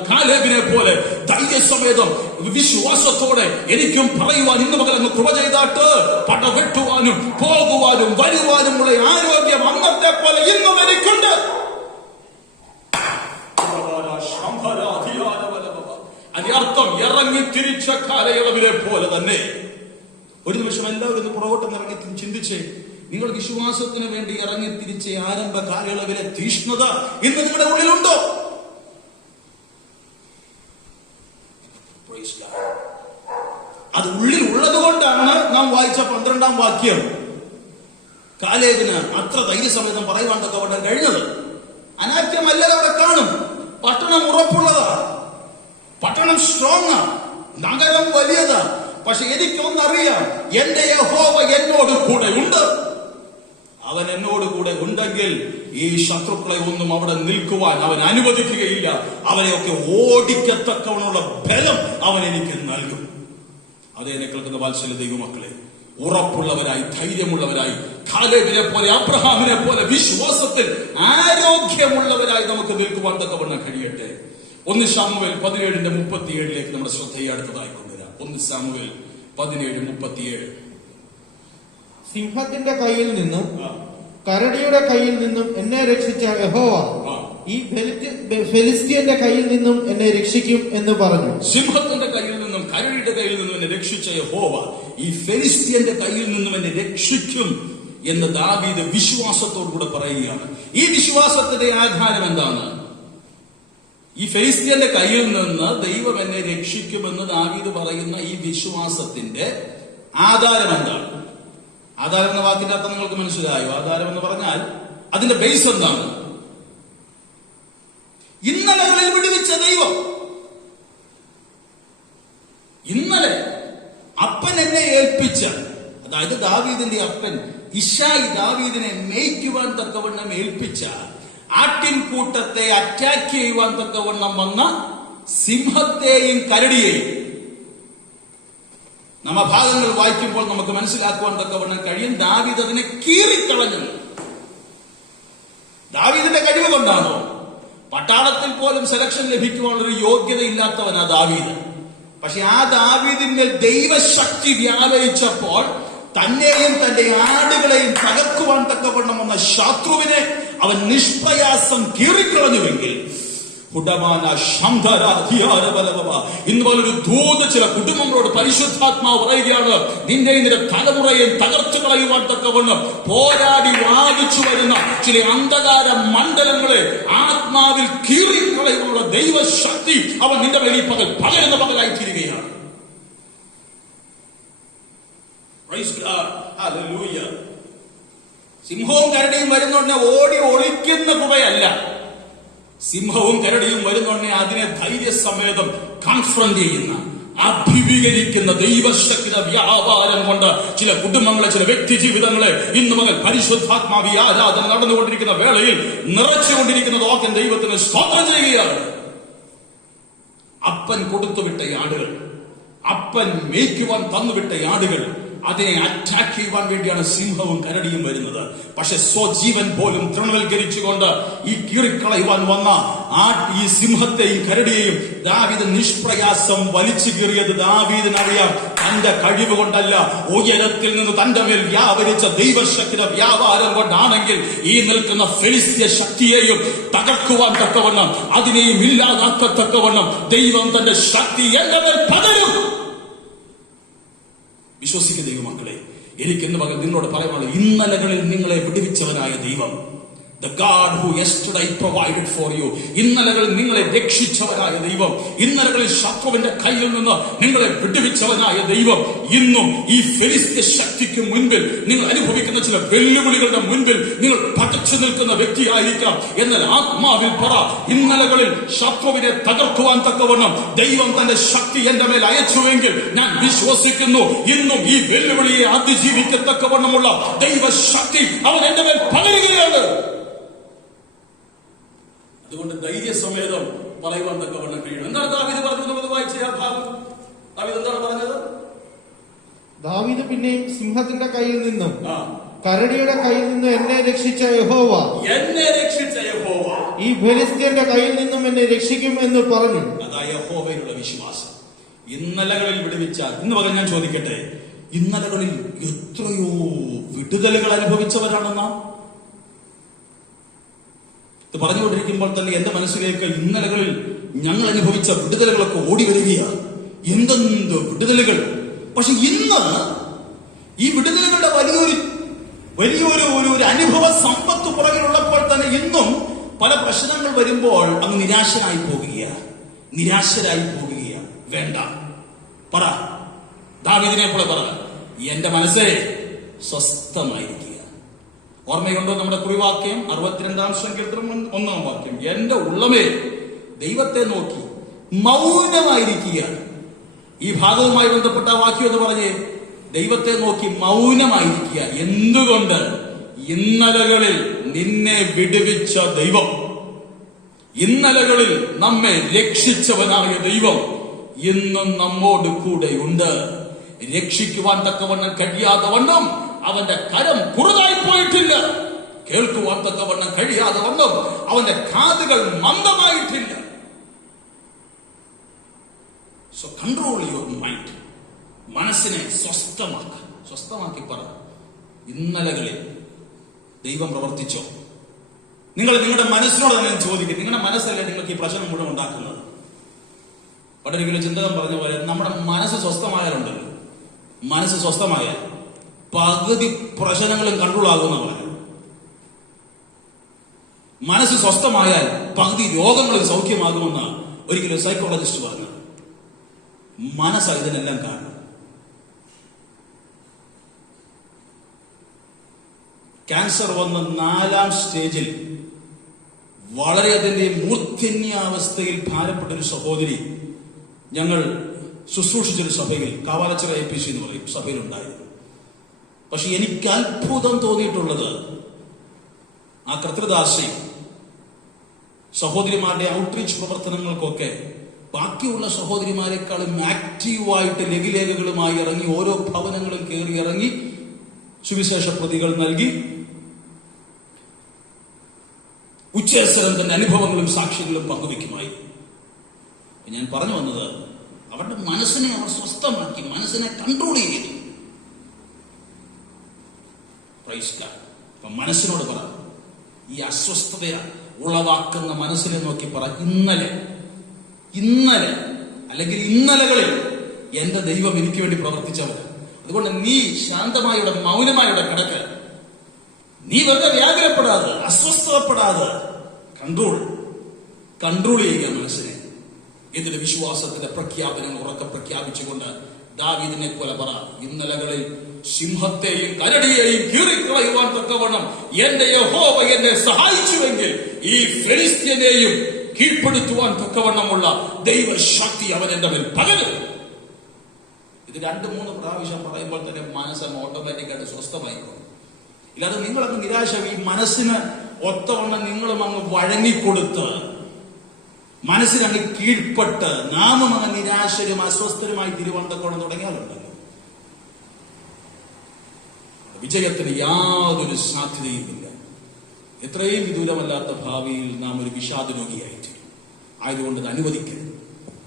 കാലേബിനെ പോലെ ധൈര്യസമേതം വിശ്വാസത്തോടെ എനിക്കും പറയുവാൻ ഇന്ന് പകൽ അങ്ങ് കൃപ ചെയ്താട്ട്, പടവെട്ടുവാനും പോകുവാനും വരുവാനുമുള്ള ആരോഗ്യം അന്നത്തെ പോലെ ഇന്നും എനിക്കുണ്ട്. അതിനർത്ഥം ഇറങ്ങി തിരിച്ച കാലയളവിലെ പോലെ തന്നെ. ഒരു നിമിഷം എല്ലാവരും ഒന്ന് പുറകോട്ട് ഇറങ്ങി ചിന്തിച്ചേ. നിങ്ങൾ വിശ്വാസത്തിന് വേണ്ടി ഇറങ്ങി തിരിച്ച ആരംഭ കാലയളവിലെ തീഷ്ണത ഇന്ന് നിങ്ങളുടെ ഉള്ളിലുണ്ടോ? അത് ഉള്ളിൽ ഉള്ളത് കൊണ്ടാണ് നാം വായിച്ച 12-ാം വാക്യം കാലേബിന് അത്ര ധൈര്യസമേതം പറയുവാൻ തക്കവണ്ണം കഴിഞ്ഞത്. അനാഥ്യമല്ല, അവിടെ കാണും. പട്ടണം ഉറപ്പുള്ളതാ, പട്ടണം സ്ട്രോങ്, നഗരം വലിയതാ. പക്ഷെ എനിക്കൊന്നറിയാം, എന്റെ യഹോവ എന്നോട് കൂടെ ഉണ്ട്. അവൻ എന്നോട് കൂടെ ഉണ്ടെങ്കിൽ ഈ ശത്രുക്കളെ ഒന്നും അവിടെ നിൽക്കുവാൻ അവൻ അനുവദിക്കുകയില്ല. അവരെയൊക്കെ ഓടിക്കത്തക്കവണ്ണമുള്ള ബലം അവൻ എനിക്ക് നൽകും. അതേ എന്നെ കേൾക്കുന്ന വാത്സല്യ ദൈവമക്കളെ, ഉറപ്പുള്ളവരായി, ധൈര്യമുള്ളവരായി, കാലേബിനെ പോലെ, അബ്രഹാമിനെ പോലെ വിശ്വാസത്തിൽ ആരോഗ്യമുള്ളവരായി നമുക്ക് നിൽക്കുവാൻ തക്കവണ്ണം കഴിയട്ടെ. 1 ശമൂവേൽ 17:37 നമ്മുടെ ശ്രദ്ധയെ അടുത്തതായി കൊണ്ടുവരാം. 1 ശമൂവേൽ 17:37. സിംഹത്തിന്റെ കയ്യിൽ നിന്നും കരടിയുടെ കയ്യിൽ നിന്നും എന്നെ രക്ഷിച്ച യഹോവ ഈ ഫെലിസ്ത്യന്റെ കയ്യിൽ നിന്നും എന്നെ രക്ഷിക്കും എന്ന് പറഞ്ഞു. സിംഹത്തിന്റെ കയ്യിൽ നിന്നും കരടിയുടെ കയ്യിൽ നിന്നും എന്നെ രക്ഷിച്ച യഹോവ ഈ ഫെലിസ്ത്യന്റെ കയ്യിൽ നിന്നും എന്നെ രക്ഷിക്കും എന്ന് ദാവീദ് വിശ്വാസത്തോടുകൂടെ പറയുകയാണ്. ഈ വിശ്വാസത്തിന്റെ ആധാരം എന്താണ്? ഈ ഫെലിസ്ത്യന്റെ കയ്യിൽ നിന്ന് ദൈവം എന്നെ രക്ഷിക്കുമെന്ന് ദാവീദ് പറയുന്ന ഈ വിശ്വാസത്തിന്റെ ആധാരം എന്താണ്? ആധാരം എന്ന വാക്കിന്റെ അർത്ഥം നിങ്ങൾക്ക് മനസ്സിലായോ? ആധാരം എന്ന് പറഞ്ഞാൽ അതിന്റെ ബേസ് എന്താണ്? ഇന്നലകളിൽ വിടുവിച്ച ദൈവം. ഇന്നലെ അപ്പൻ എന്നെ ഏൽപ്പിച്ച, അതായത് ദാവീദിന്റെ അപ്പൻ ഇശായി ദാവീദിനെ മേയ്ക്കുവാൻ തക്കവണ്ണം ഏൽപ്പിച്ച ആട്ടിൻകൂട്ടത്തെ അറ്റാക്ക് ചെയ്യുവാൻ തക്കവണ്ണം വന്ന സിംഹത്തെയും കരടിയെയും നമ്മ ഭാഗങ്ങൾ വായിക്കുമ്പോൾ നമുക്ക് മനസ്സിലാക്കുവാൻ തക്കവണ്ണം കഴിയും. ദാവീദ് അതിനെ കീറിക്കളഞ്ഞു. ദാവീദിന്റെ കഴിവ് കൊണ്ടാണോ? പട്ടാളത്തിൽ പോലും സെലക്ഷൻ ലഭിക്കുവാനൊരു യോഗ്യതയില്ലാത്തവനാ ദാവീദ്. പക്ഷെ ആ ദാവീദിന്റെ ദൈവശക്തി വ്യാപരിച്ചപ്പോൾ തന്നെയും തന്റെ ആടുകളെയും തകർക്കുവാൻ തക്കവണ്ണം വന്ന ശത്രുവിനെ അവൻ നിഷ്പ്രയാസം കീറിക്കളഞ്ഞുവെങ്കിൽ ഇന്ന് പോലൊരു ദൂത് ചില കുടുംബങ്ങളോട് പരിശുദ്ധാത്മാവ് പറയുകയാണ്, നിന്നെയും നിന്റെ തലമുറയെയും തകർത്തു കളയുവാൻ തക്കവണ്ണം പോരാടി വാദിച്ചു വരുന്ന ചില അന്ധകാര മണ്ഡലങ്ങളെ ആത്മാവിൽ കീറിക്കളയുവാനുള്ള ദൈവശക്തി അവൻ നിന്റെ മേൽ ഈ പകൽ പകരുന്ന പകലായി തീരുകയാണ്. സിംഹവും കരടിയും വരുന്നുണ്ടെ ഓടി ഒളിക്കുന്ന കൃപയല്ല. സിംഹവും കരടിയും വരുന്നുണ്ടെ അതിനെ ധൈര്യസമേതം കൺഫ്രന്റ് ചെയ്യുന്ന, അഭിമുഖീകരിക്കുന്ന ദൈവശക്തിയുടെ വ്യാപാരം കൊണ്ട് ചില കുടുംബങ്ങളെ, ചില വ്യക്തി ജീവിതങ്ങളെ ഇന്ന് മുതൽ പരിശുദ്ധാത്മാവി ആരാധന നടന്നുകൊണ്ടിരിക്കുന്ന വേളയിൽ നിറച്ചുകൊണ്ടിരിക്കുന്നത് ഓർക്കാൻ ദൈവത്തിന് സ്തോത്രം ചെയ്യുകയാണ്. അപ്പൻ കൊടുത്തുവിട്ട ആടുകൾ, അപ്പൻ മേയ്ക്കുവാൻ തന്നുവിട്ട ആടുകൾ, അതിനെ അറ്റാക്ക് ചെയ്യുവാൻ വേണ്ടിയാണ് സിംഹവും കരടിയും വരുന്നത്. പക്ഷെ സ്വജീവൻ പോലും തൃണവൽക്കരിച്ചുകൊണ്ട് ഈ കീറിക്കളയുവാൻ വന്ന ഈ സിംഹത്തെയും കരടിയെയും ദാവീദ് നിഷ്പ്രയാസം വലിച്ചു കീറിയത് ദാവീദിനറിയാം. തന്റെ കഴിവ് കൊണ്ടല്ല, ഉയരത്തിൽ നിന്ന് തന്റെ മേൽ വ്യാപരിച്ച ദൈവശക്തിയുടെ വ്യാപാരം കൊണ്ടാണെങ്കിൽ ഈ നിൽക്കുന്ന ഫെലിസ്ത്യ ശക്തിയെയും തകർക്കുവാൻ തക്കവണ്ണം, അതിനെയും ഇല്ലാതാക്കത്തക്കവണ്ണം ദൈവം തന്റെ ശക്തി എന്റെ മേൽ പകരും. വിശ്വസിക്കുന്ന ദൈവമക്കളെ, എനിക്ക് ഇന്ന് പകൽ നിങ്ങളോട് പറയാനുള്ളത്, ഇന്നലകളിൽ നിങ്ങളെ വിടുവിച്ചവനായ ദൈവം, the God who yesterday provided for you, ഇന്നലകളിൽ നിങ്ങളെ രക്ഷിച്ചവനായ ദൈവം, ഇന്നലകളിൽ ശത്രുവിന്റെ കയ്യിൽ നിന്ന് നിങ്ങളെ വിടുവിച്ചവനായ ദൈവം, ഇന്നും ഈ ഫെലിസ്ത്യ ശക്തിക്ക് മുൻപിൽ നിങ്ങൾ അനുഭവിക്കുന്ന ചില വെല്ലുവിളികളുടെ മുൻപിൽ നിങ്ങൾ പകച്ചു നിൽക്കുന്ന വ്യക്തിയായിരിക്കാം. എന്നാൽ ആത്മാവിൽ പറ, ഇന്നലകളിൽ ശത്രുവിനെ തകർക്കുവാൻ തക്കവണ്ണം ദൈവം തന്റെ ശക്തി എന്റെ മേൽ അയച്ചുവെങ്കിൽ ഞാൻ വിശ്വസിക്കുന്നു, ഇന്നും ഈ വെല്ലുവിളിയെ അതിജീവിക്കത്തക്കവണ്ണമുള്ള ദൈവശക്തി അവൻ എന്റെ മേൽ പകരുകയാണ്. അതുകൊണ്ട് ധൈര്യസമേതം പറയുവാൻ തക്കവണ്ണം കഴിയണം. എന്താണ് ദാവീദ് പറഞ്ഞത്? നമുക്ക് വായിച്ച ആ ഭാഗം ദാവീദ് എന്താണ് പറഞ്ഞത്? ദാവീദ് പിന്നെയും സിംഹത്തിന്റെ കയ്യിൽ നിന്നും കരടിയുടെ കയ്യിൽ നിന്നും എന്നെ രക്ഷിച്ച യഹോവ, എന്നെ രക്ഷിച്ച യഹോവ ഈ ഫെലിസ്ത്യന്റെ കയ്യിൽ നിന്നും എന്നെ രക്ഷിക്കും എന്ന് പറഞ്ഞു. അതാ യഹോവയിലുള്ള വിശ്വാസം. ഇന്നലകളിൽ വിടുവിച്ച, ഇന്ന് പകൽ ഞാൻ ചോദിക്കട്ടെ, ഇന്നലകളിൽ എത്രയോ വിടുതലുകൾ അനുഭവിച്ചവരാണ് നാം. ഇത് പറഞ്ഞുകൊണ്ടിരിക്കുമ്പോൾ തന്നെ എന്റെ മനസ്സിലേക്ക് ഇന്നലകളിൽ ഞങ്ങൾ അനുഭവിച്ച വിടുതലുകളൊക്കെ ഓടി വരികയാണ്. എന്തെന്ത് വിടുതലുകൾ! പക്ഷെ ഇന്ന് ഈ വിടുതലുകളുടെ വലിയൊരു വലിയൊരു ഒരു അനുഭവ സമ്പത്ത് പുറകിലുള്ളപ്പോൾ തന്നെ ഇന്നും പല പ്രശ്നങ്ങൾ വരുമ്പോൾ അങ്ങ് നിരാശരായി പോകുകയാണ്. വേണ്ട, പറ, ദാവീദിനെ പോലെ പറ, എന്റെ മനസ്സേ സ്വസ്ഥമായിരിക്കുക. ഓർമ്മയുണ്ടോ നമ്മുടെ കുറിവാക്യം 62-ാം സങ്കീർത്തനം 1-ാം വാക്യം? എന്റെ ഉള്ളമേ ദൈവത്തെ നോക്കി മൗനമായിരിക്കുക. ഈ ഭാഗവുമായി ബന്ധപ്പെട്ട വാക്യം എന്ന് പറഞ്ഞേ, ദൈവത്തെ നോക്കി മൗനമായിരിക്കുക. എന്തുകൊണ്ട്? ഇന്നലകളിൽ നിന്നെ വിടുവിച്ച ദൈവം, ഇന്നലകളിൽ നമ്മെ രക്ഷിച്ചവനായ ദൈവം ഇന്നും നമ്മോട് കൂടെയുണ്ട്. രക്ഷിക്കുവാൻ തക്കവണ്ണം കഴിയാതെ വണ്ണം അവന്റെ കരം കുറുതായി പോയിട്ടില്ല. കേൾക്കുവാൻ തക്കവണ്ണം കഴിയാതെ വണ്ണം അവന്റെ കാതുകൾ മന്ദമായിട്ടില്ല. So control your mind. മനസ്സിനെ സ്വസ്ഥമാക്കി പറ, ഇന്നലകളിൽ ദൈവം പ്രവർത്തിച്ചോ? നിങ്ങൾ നിങ്ങളുടെ മനസ്സിനോട് തന്നെ ചോദിക്കും. നിങ്ങളുടെ മനസ്സല്ലേ നിങ്ങൾക്ക് ഈ പ്രശ്നം മുഴുവൻ ഉണ്ടാക്കുന്നത്? പണ്ടൊരിക്കലും ചിന്തകൻ പറഞ്ഞ പോലെ, നമ്മുടെ മനസ്സ് സ്വസ്ഥമായാലുണ്ടല്ലോ, മനസ്സ് സ്വസ്ഥമായാൽ പകുതി പ്രശ്നങ്ങളും കൺട്രോൾ ആകുന്നവരാണ്. മനസ്സ് സ്വസ്ഥമായാൽ പകുതി രോഗങ്ങളും സൗഖ്യമാകുമെന്ന് ഒരിക്കലും സൈക്കോളജിസ്റ്റ് പറഞ്ഞു. മനസ്സാണ് ഇതിനെല്ലാം കാരണം. ക്യാൻസർ വന്ന 4-ാം സ്റ്റേജിൽ വളരെയധികം മൂർധന്യാവസ്ഥയിൽ ഭാരപ്പെട്ടൊരു സഹോദരി ഞങ്ങൾ ശുശ്രൂഷിച്ചൊരു സഭയിൽ, കാവാലച്ചിറ APC എന്ന് പറയും, സഭയിലുണ്ടായിരുന്നു. പക്ഷെ എനിക്ക് അത്ഭുതം തോന്നിയിട്ടുള്ളത്, ആ കർത്തൃദാസി സഹോദരിമാരുടെ ഔട്ട്റീച്ച് പ്രവർത്തനങ്ങൾക്കൊക്കെ ബാക്കിയുള്ള സഹോദരിമാരെക്കാളും ആക്റ്റീവായിട്ട് ലഘുലേഖകളുമായി ഇറങ്ങി, ഓരോ ഭവനങ്ങളും കയറി ഇറങ്ങി സുവിശേഷ പ്രതികൾ നൽകി, ഉച്ചേസരം തന്നെ അനുഭവങ്ങളും സാക്ഷ്യങ്ങളും പങ്കുവയ്ക്കുമായി. ഞാൻ പറഞ്ഞു വന്നത്, അവരുടെ മനസ്സിനെ അവർ സ്വസ്ഥമാക്കി, മനസ്സിനെ കൺട്രോൾ ചെയ്തു. അപ്പൊ മനസ്സിനോട് പറ, ഈ അസ്വസ്ഥത ഉളവാക്കുന്ന മനസ്സിനെ നോക്കി പറ, ഇന്നലെ അല്ലെങ്കിൽ ഇന്നലകളിൽ എന്റെ ദൈവം എനിക്ക് വേണ്ടി പ്രവർത്തിച്ചവർ. അതുകൊണ്ട് നീ ശാന്തമായുടെ മൗനമായുടെ കിടക്ക്. നീ വെറുതെ വ്യാകുലപ്പെടാതെ, അസ്വസ്ഥപ്പെടാതെ കൺട്രോൾ ചെയ്യുക മനസ്സിനെ. ഇതിന്റെ വിശ്വാസത്തിന്റെ പ്രഖ്യാപനങ്ങൾ ഉറക്കെ പ്രഖ്യാപിച്ചുകൊണ്ട് ദാവീദിനെ പോലെ പറ, ഇന്നലകളിൽ സിംഹത്തെയും കരടിയെയും കീറിക്കളയുവാൻ തക്കവണ്ണം എന്റെ യഹോവ എന്നെ സഹായിച്ചുവെങ്കിൽ ഈ ഫെലിസ്ത്യനെയും കീഴ്പ്പെടുത്തുവാൻ തക്കവണ്ണമുള്ള ദൈവശക്തി അവൻ എന്റെ മേൽ പകരും. ഇത് 2-3 പ്രാവശ്യം പറയുമ്പോൾ തന്നെ മനസ്സങ്ങ് ഓട്ടോമാറ്റിക്കായിട്ട് സ്വസ്ഥമായിക്കോളും. ഇല്ലാതെ നിങ്ങളങ്ങ് നിരാശ, ഈ മനസ്സിന് ഒത്തവണ്ണം നിങ്ങളും അങ്ങ് വഴങ്ങിക്കൊടുത്ത്, മനസ്സിനങ്ങ് കീഴ്പ്പെട്ട് നാമും അങ്ങ് നിരാശരും അസ്വസ്ഥരുമായി തിരുവനന്തപുരം തുടങ്ങിയാലുണ്ടല്ലോ, വിജയത്തിന് യാതൊരു സാധ്യതയുമില്ല. എത്രയും വിദൂരമല്ലാത്ത ഭാവിയിൽ നാം ഒരു വിഷാദ രോഗിയായിട്ട് ആയതുകൊണ്ട് ഇത് അനുവദിക്കരുത്.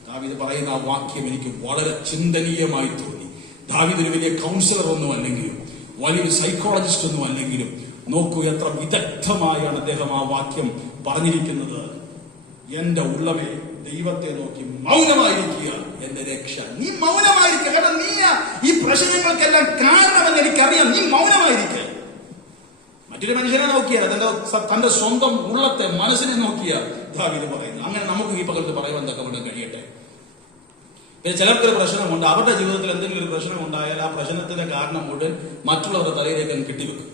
ദാവീദ് പറയുന്ന ആ വാക്യം എനിക്ക് വളരെ ചിന്തനീയമായി തോന്നി. ദാവീദ് ഒരു വലിയ കൗൺസിലർ ഒന്നും അല്ലെങ്കിലും, വലിയൊരു സൈക്കോളജിസ്റ്റ് ഒന്നും അല്ലെങ്കിലും, നോക്കൂ എത്ര വിദഗ്ധമായാണ് അദ്ദേഹം ആ വാക്യം പറഞ്ഞിരിക്കുന്നത്. എന്റെ ഉള്ളമേ ദൈവത്തെ നോക്കി മൗനമായിരിക്കുക, എന്റെ രക്ഷ. നീ മൗനമായിരിക്കുക. കാരണം നീ ഈ പ്രശ്നങ്ങൾക്കെല്ലാം കാരണമെന്ന് എനിക്കറിയാം. നീ മൗനമായിരിക്കുക. മറ്റൊരു മനുഷ്യനെ നോക്കിയാൽ തന്റെ സ്വന്തം ഉള്ളത്തെ, മനസ്സിനെ നോക്കിയ ദാവീദ് പറയുന്നു. അങ്ങനെ നമുക്ക് ഈ പകർത്ത് പറയുവാൻ തക്കവണ്ണം കഴിയട്ടെ. പിന്നെ ചിലർക്കൊരു പ്രശ്നമുണ്ട്, അവരുടെ ജീവിതത്തിൽ എന്തെങ്കിലും ഒരു പ്രശ്നം ഉണ്ടായാൽ ആ പ്രശ്നത്തിന്റെ കാരണം മുഴുവൻ മറ്റുള്ളവരുടെ തലയിലേക്ക് അങ്ങ് കെട്ടിവെക്കും.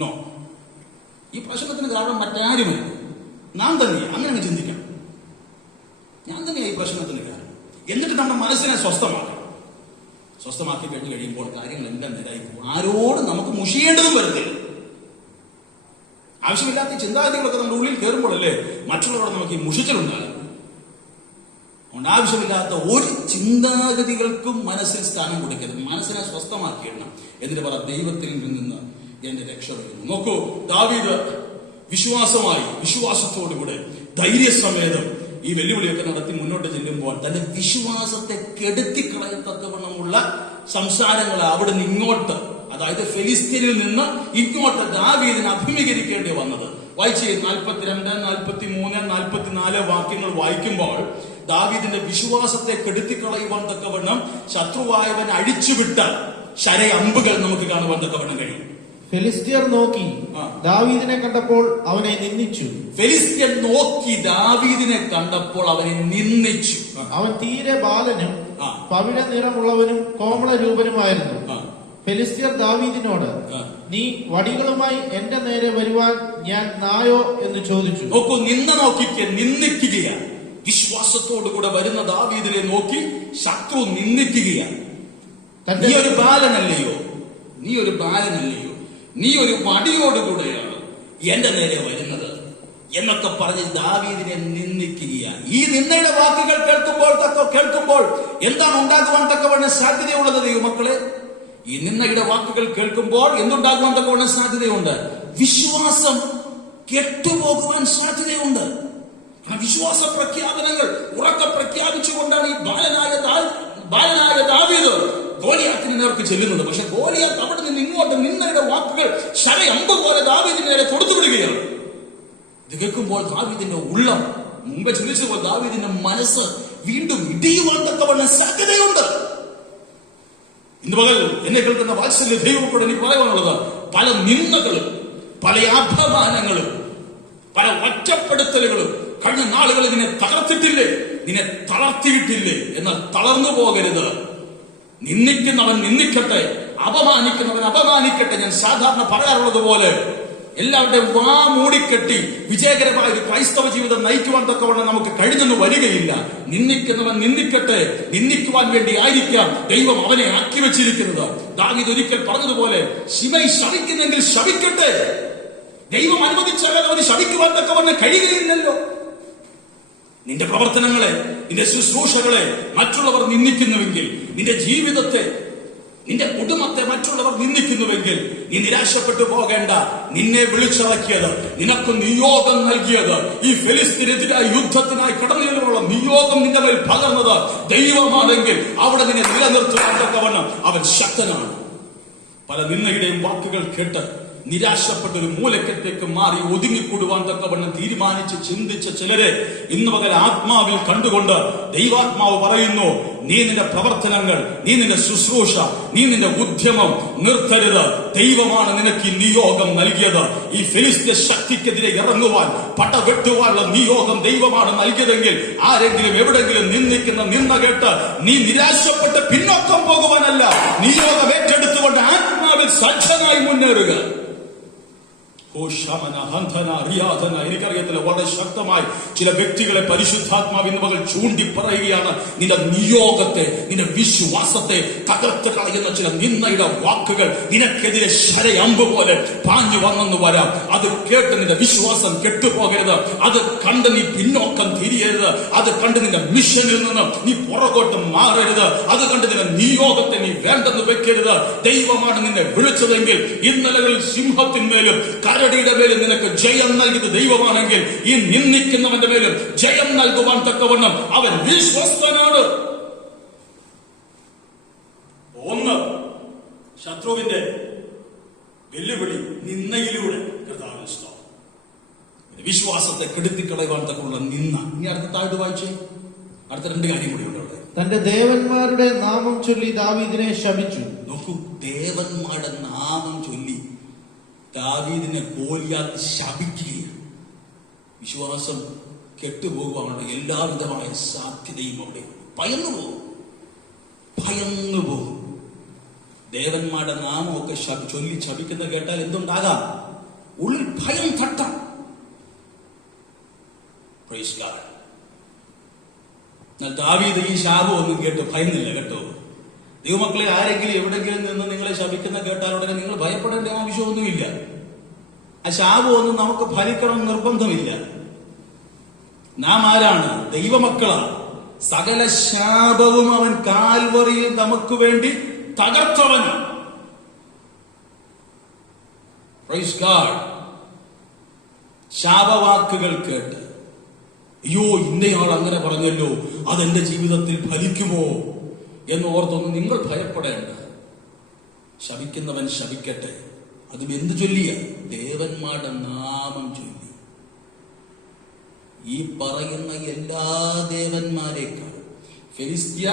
നോ, ഈ പ്രശ്നത്തിന് കാരണം മറ്റാരുമില്ല, നാം തന്നെയാണ്. അങ്ങനെ അങ്ങ് ചിന്തിക്കണം. ഞാൻ തന്നെയാണ് ഈ പ്രശ്നത്തിന് കാരണം. എന്നിട്ട് നമ്മുടെ മനസ്സിനെ സ്വസ്ഥമാക്കി കഴിഞ്ഞു കഴിയുമ്പോൾ കാര്യങ്ങളെല്ലാം നേരായി പോകും. ആരോടും നമുക്ക് മുഷിയേണ്ടതും വരുന്നില്ല. ആവശ്യമില്ലാത്ത ചിന്താഗതികളൊക്കെ നമ്മുടെ ഉള്ളിൽ കയറുമ്പോഴല്ലേ മറ്റുള്ളവരോട് നമുക്ക് ഈ മുഷിച്ചിലുണ്ടാകും. അതുകൊണ്ട് ആവശ്യമില്ലാത്ത ഒരു ചിന്താഗതികൾക്കും മനസ്സിൽ സ്ഥാനം കൊടുക്കരുത്. മനസ്സിനെ സ്വസ്ഥമാക്കിയിടണം. എന്നിട്ട് പറ, ദൈവത്തിൽ നിന്ന് എന്റെ രക്ഷ വരുന്നു. നോക്കൂ, ദാവീദ് വിശ്വാസത്തോടുകൂടെ ധൈര്യസമേതം ഈ വെല്ലുവിളിയൊക്കെ നടത്തി മുന്നോട്ട് ചെല്ലുമ്പോൾ തന്റെ വിശ്വാസത്തെ കെടുത്തിക്കളയത്തക്കവണ്ണമുള്ള സംസാരങ്ങൾ അവിടെ നിന്ന് ഇങ്ങോട്ട്, അതായത് ഫെലിസ്ത്യനിൽ നിന്ന് ഇങ്ങോട്ട് ദാവീദിന് അഭിമുഖീകരിക്കേണ്ടി വന്നത്. വായിച്ച് 42, 43, 44 വാക്യങ്ങൾ വായിക്കുമ്പോൾ ദാവീദിന്റെ വിശ്വാസത്തെ കെടുത്തിക്കളയുവാൻ തക്കവണ്ണം ശത്രുവായവൻ അഴിച്ചുവിട്ട ശരയമ്പുകൾ നമുക്ക് കാണുവാൻ തക്കവണ്ണം കഴിയും. ഫെലിസ്ത്യർ നോക്കി ദാവീദിനെ കണ്ടപ്പോൾ അവനെ നിന്ദിച്ചു. ഫെലിസ്ത്യൻ നോക്കി ദാവീദിനെ കണ്ടപ്പോൾ അവനെ നിന്ദിച്ചു. അവൻ തീരെ ബാലനും പവിഴ നിറമുള്ളവനും കോമള രൂപനുമായിരുന്നു. ഫെലിസ്ത്യർ ദാവീദിനോട്, നീ വടികളുമായി എന്റെ നേരെ വരുവാൻ ഞാൻ നായോ എന്ന് ചോദിച്ചു. നോക്കൂ, നിന്ദിക്കുകയാണ്. വിശ്വാസത്തോടുകൂടെ വരുന്ന ദാവീദിനെ നോക്കി ശത്രു നിന്ദിക്കുകയാണ്. നീ ഒരു ബാലനല്ലയോ, നീ ഒരു ബാലനല്ലയോ, നീ ഒരു വടിയോടുകൂടെയാണ് എന്റെ നേരെ വരുന്നത് എന്നൊക്കെ പറഞ്ഞ് ദാവീദിനെ നിന്ദിക്കുകയാണ്. ഈ നിന്ദയുടെ വാക്കുകൾ കേൾക്കുമ്പോൾ എന്താണ് ഉണ്ടാകുവാൻ തക്കവണ്ണം സാധ്യതയുള്ളത് ദൈവമക്കളെ? ഈ നിന്ദയുടെ വാക്കുകൾ കേൾക്കുമ്പോൾ എന്തുണ്ടാകുവാൻ തക്കവണ്ണം സാധ്യതയുണ്ട്? വിശ്വാസം കെട്ടുപോകുവാൻ സാധ്യതയുണ്ട്. വിശ്വാസ പ്രഖ്യാപനങ്ങൾ ഉറക്കെ പ്രഖ്യാപിച്ചുകൊണ്ടാണ് ഈ ബാലനായ ദാവീദ് ഗോലിയാത്തിന് നേർക്ക് ചെല്ലുന്നത്. പക്ഷെ ഗോലിയാത്ത് അവിടെ നിന്ന് ഇങ്ങോട്ട് നിന്നയുടെ വാക്കുകൾ ശരയമ്പ് പോലെ ദാവീദിന് നേരെ തൊടുത്തുവിടുകയാണ്. ഇത് കേൾക്കുമ്പോൾ ദാവീദിന്റെ ഉള്ളം, മുമ്പേ ചിന്തിച്ചപ്പോൾ ദാവീദിന്റെ മനസ്സ് വീണ്ടും ഇടിയുവാൻ തക്കവണ്ണം സാധ്യതയുണ്ട്. ഇന്ന് പകൽ എന്നെ കേൾക്കുന്ന വാത്സല്യ ദൈവത്തോട് എനിക്ക് പറയാനുള്ളത്, പല നിന്ദകളും പല അപമാനങ്ങളും പല ഒറ്റപ്പെടുത്തലുകളും കഴിഞ്ഞ നാളുകളിൽ നിന്നെ തകർത്തിട്ടില്ലേ, നിന്നെ തളർത്തിയിട്ടില്ലേ? എന്നാൽ തളർന്നു പോകരുത്. നിന്ദിക്കുന്നവൻ നിന്ദിക്കട്ടെ, അപമാനിക്കുന്നവൻ അപമാനിക്കട്ടെ. ഞാൻ സാധാരണ പറയാറുള്ളത് പോലെ എല്ലാവരുടെയും വാ മൂടിക്കെട്ടി വിജയകരമായ ഒരു ക്രൈസ്തവ ജീവിതം നയിക്കുവാൻ തക്കവണ്ണം നമുക്ക് കഴിഞ്ഞെന്ന് വരികയില്ല. നിന്ദിക്കുന്നവൻ നിന്ദിക്കട്ടെ. നിന്ദിക്കുവാൻ വേണ്ടി ആയിരിക്കാം ദൈവം അവനെ ആക്കി വെച്ചിരിക്കുന്നത്. ദാവീദ് ഒരിക്കൽ പറഞ്ഞതുപോലെ, ശിമൈ ശപിക്കുന്നെങ്കിൽ ശപിക്കട്ടെ, ദൈവം അനുവദിച്ചാൽ അവന് ശപിക്കുവാൻ തക്കവണ്ണം കഴിയുകയില്ലല്ലോ. നിന്റെ പ്രവർത്തനങ്ങളെ, നിന്റെ ശുശ്രൂഷകളെ മറ്റുള്ളവർ നിന്ദിക്കുന്നുവെങ്കിൽ, നിന്റെ ജീവിതത്തെ, നിന്റെ കുടുംബത്തെ മറ്റുള്ളവർ നിന്ദിക്കുന്നുവെങ്കിൽ നീ നിരാശപ്പെട്ടു പോകേണ്ട. നിന്നെ വിളിച്ചിറക്കിയത്, നിനക്ക് നിയോഗം നൽകിയത്, ഈ ഫെലിസ്ത്യനെതിരായ യുദ്ധത്തിനായി കടന്നുള്ള നിയോഗം നിന്റെ മേൽ പകർന്നത് ദൈവമാണെങ്കിൽ അവിടെ നിന്നെ നിലനിർത്തുവാൻ തക്കവണ്ണം അവൻ ശക്തനാണ്. പല നിന്ദയുടെയും വാക്കുകൾ കേട്ട് നിരാശപ്പെട്ടൊരു മൂലക്കത്തേക്ക് മാറി ഒതുങ്ങിക്കൂടുവാൻ തക്കവണ്ണം തീരുമാനിച്ച് ചിന്തിച്ച ചിലരെ ഇന്ന് പകൽ ആത്മാവിൽ കണ്ടുകൊണ്ട് ദൈവാത്മാവ് പറയുന്നു, നീ നിന്റെ പ്രവർത്തനങ്ങൾ, നീ നിന്റെ ശുശ്രൂഷ, നീ നിന്റെ ഉദ്യമം നിർത്തരുത്. ദൈവമാണ് നിനക്ക് ഈ നിയോഗം നൽകിയത്. ഈ ഫെലിസ്ത്യ ശക്തിക്കെതിരെ ഇറങ്ങുവാൻ, പടവെട്ടുവാനുള്ള നിയോഗം ദൈവമാണ് നൽകിയതെങ്കിൽ ആരെങ്കിലും എവിടെങ്കിലും നിന്ദിക്കുന്ന നിന്ന കേട്ട് നീ നിരാശപ്പെട്ട് പിന്നോക്കം പോകുവാനല്ല, നിയോഗം ഏറ്റെടുത്തുകൊണ്ട് ആത്മാവിൽ സജ്ജനായി മുന്നേറുക. എനിക്കറിയത്തില്ല, വളരെ ശക്തമായി ചില വ്യക്തികളെ പരിശുദ്ധാത്മാവ് ഇന്ന് മകൾ ചൂണ്ടി പറയുകയാണ്. നിന്റെ നിയോഗത്തെ, നിന്റെ വിശ്വാസത്തെ തകർത്ത് കളയുന്ന ചില നിന്ദയുടെ വാക്കുകൾ നിനക്കെതിരെ ശരയമ്പ് പോലെ പാഞ്ഞു വന്നെന്ന് വരാം. അത് കേട്ട് നിന്റെ വിശ്വാസം കെട്ടുപോകരുത്. അത് കണ്ട് നീ പിന്നോക്കം തിരിയരുത്. അത് കണ്ട് നിന്റെ മിഷനിൽ നിന്ന് നീ പുറകോട്ട് മാറരുത്. അത് കണ്ട് നിന്റെ നിയോഗത്തെ നീ വേണ്ടെന്ന് വെക്കരുത്. ദൈവമാണ് നിന്നെ വിളിച്ചതെങ്കിൽ ഇന്നലകളിൽ സിംഹത്തിന്മേലും കരടിയുടെ മേലും നിനക്ക് ജയം നൽകിയത് ദൈവമാണെങ്കിൽ ഈ നിന്ദിക്കുന്നവന്റെ മേലും ജയം നൽകുവാൻ തക്കവണ്ണം അവൻ വിശ്വസ്തനാണ്. ഒന്ന്, ശത്രുവിന്റെ വെല്ലുവിളി നിന്ദയിലൂടെ കർത്താവിന് സ്തോത്രം. വിശ്വാസത്തെ കെടുത്തിക്കളയുവാൻ തക്കമുള്ള നിന്ന. ഇനി അടുത്ത താഴ്ത്തു വായിച്ചേ, അടുത്ത രണ്ട് കാര്യം കൂടി ഉണ്ട് അവിടെ. തന്റെ ദേവന്മാരുടെ നാമം ചൊല്ലി ദാവീദിനെ ശപിച്ചു. നോക്കൂ, ദേവന്മാരുടെ നാമം ചൊല്ലി ദാവീദിനെ ഗോലിയാത്ത് ശപിക്കുകയാണ്. വിശ്വാസം കെട്ടുപോകുവാനുള്ള എല്ലാവിധമായ സാധ്യതയും അവിടെ ഭയന്നു പോകും. ദേവന്മാരുടെ നാമമൊക്കെ ചൊല്ലി ശപിക്കുന്ന കേട്ടാൽ എന്തുണ്ടാകാം? ഉള്ളിൽ ഭയം തട്ടാം. Praise God. എന്നാൽ ദാവീദ് ഈ ശാപം ഒന്നും കേട്ട് ഭയന്നില്ല കേട്ടോ. ദൈവമക്കളെ, ആരെങ്കിലും എവിടെങ്കിലും നിന്ന് നിങ്ങളെ ശപിക്കുന്ന കേട്ടാൽ ഉടനെ നിങ്ങൾ ഭയപ്പെടേണ്ട ആവശ്യമൊന്നുമില്ല. ആ ശാപമൊന്നും നമുക്ക് ഫലിക്കണം നിർബന്ധമില്ല. നാം ആരാണ്? ദൈവമക്കളാണ്. സകല ശാപവും അവൻ കാൽവറിയിൽ നമുക്ക് വേണ്ടി തകർത്തവനാണ്. Praise God. ശാപവാക്കുകൾ കേട്ട് അയ്യോ ഇന്നയാൾ അങ്ങനെ പറഞ്ഞല്ലോ, അതെന്റെ ജീവിതത്തിൽ ഫലിക്കുമോ എന്ന് ഓർത്തൊന്നും നിങ്ങൾ ഭയപ്പെടേണ്ട. ശപിക്കുന്നവൻ ശപിക്കട്ടെ. അതും എന്ത് ചൊല്ലിയ? ദേവന്മാരുടെ നാമം ചൊല്ലി. ഈ പറയുന്ന എല്ലാ ദേവന്മാരെക്കാൾ ഫെലിസ്ത്യ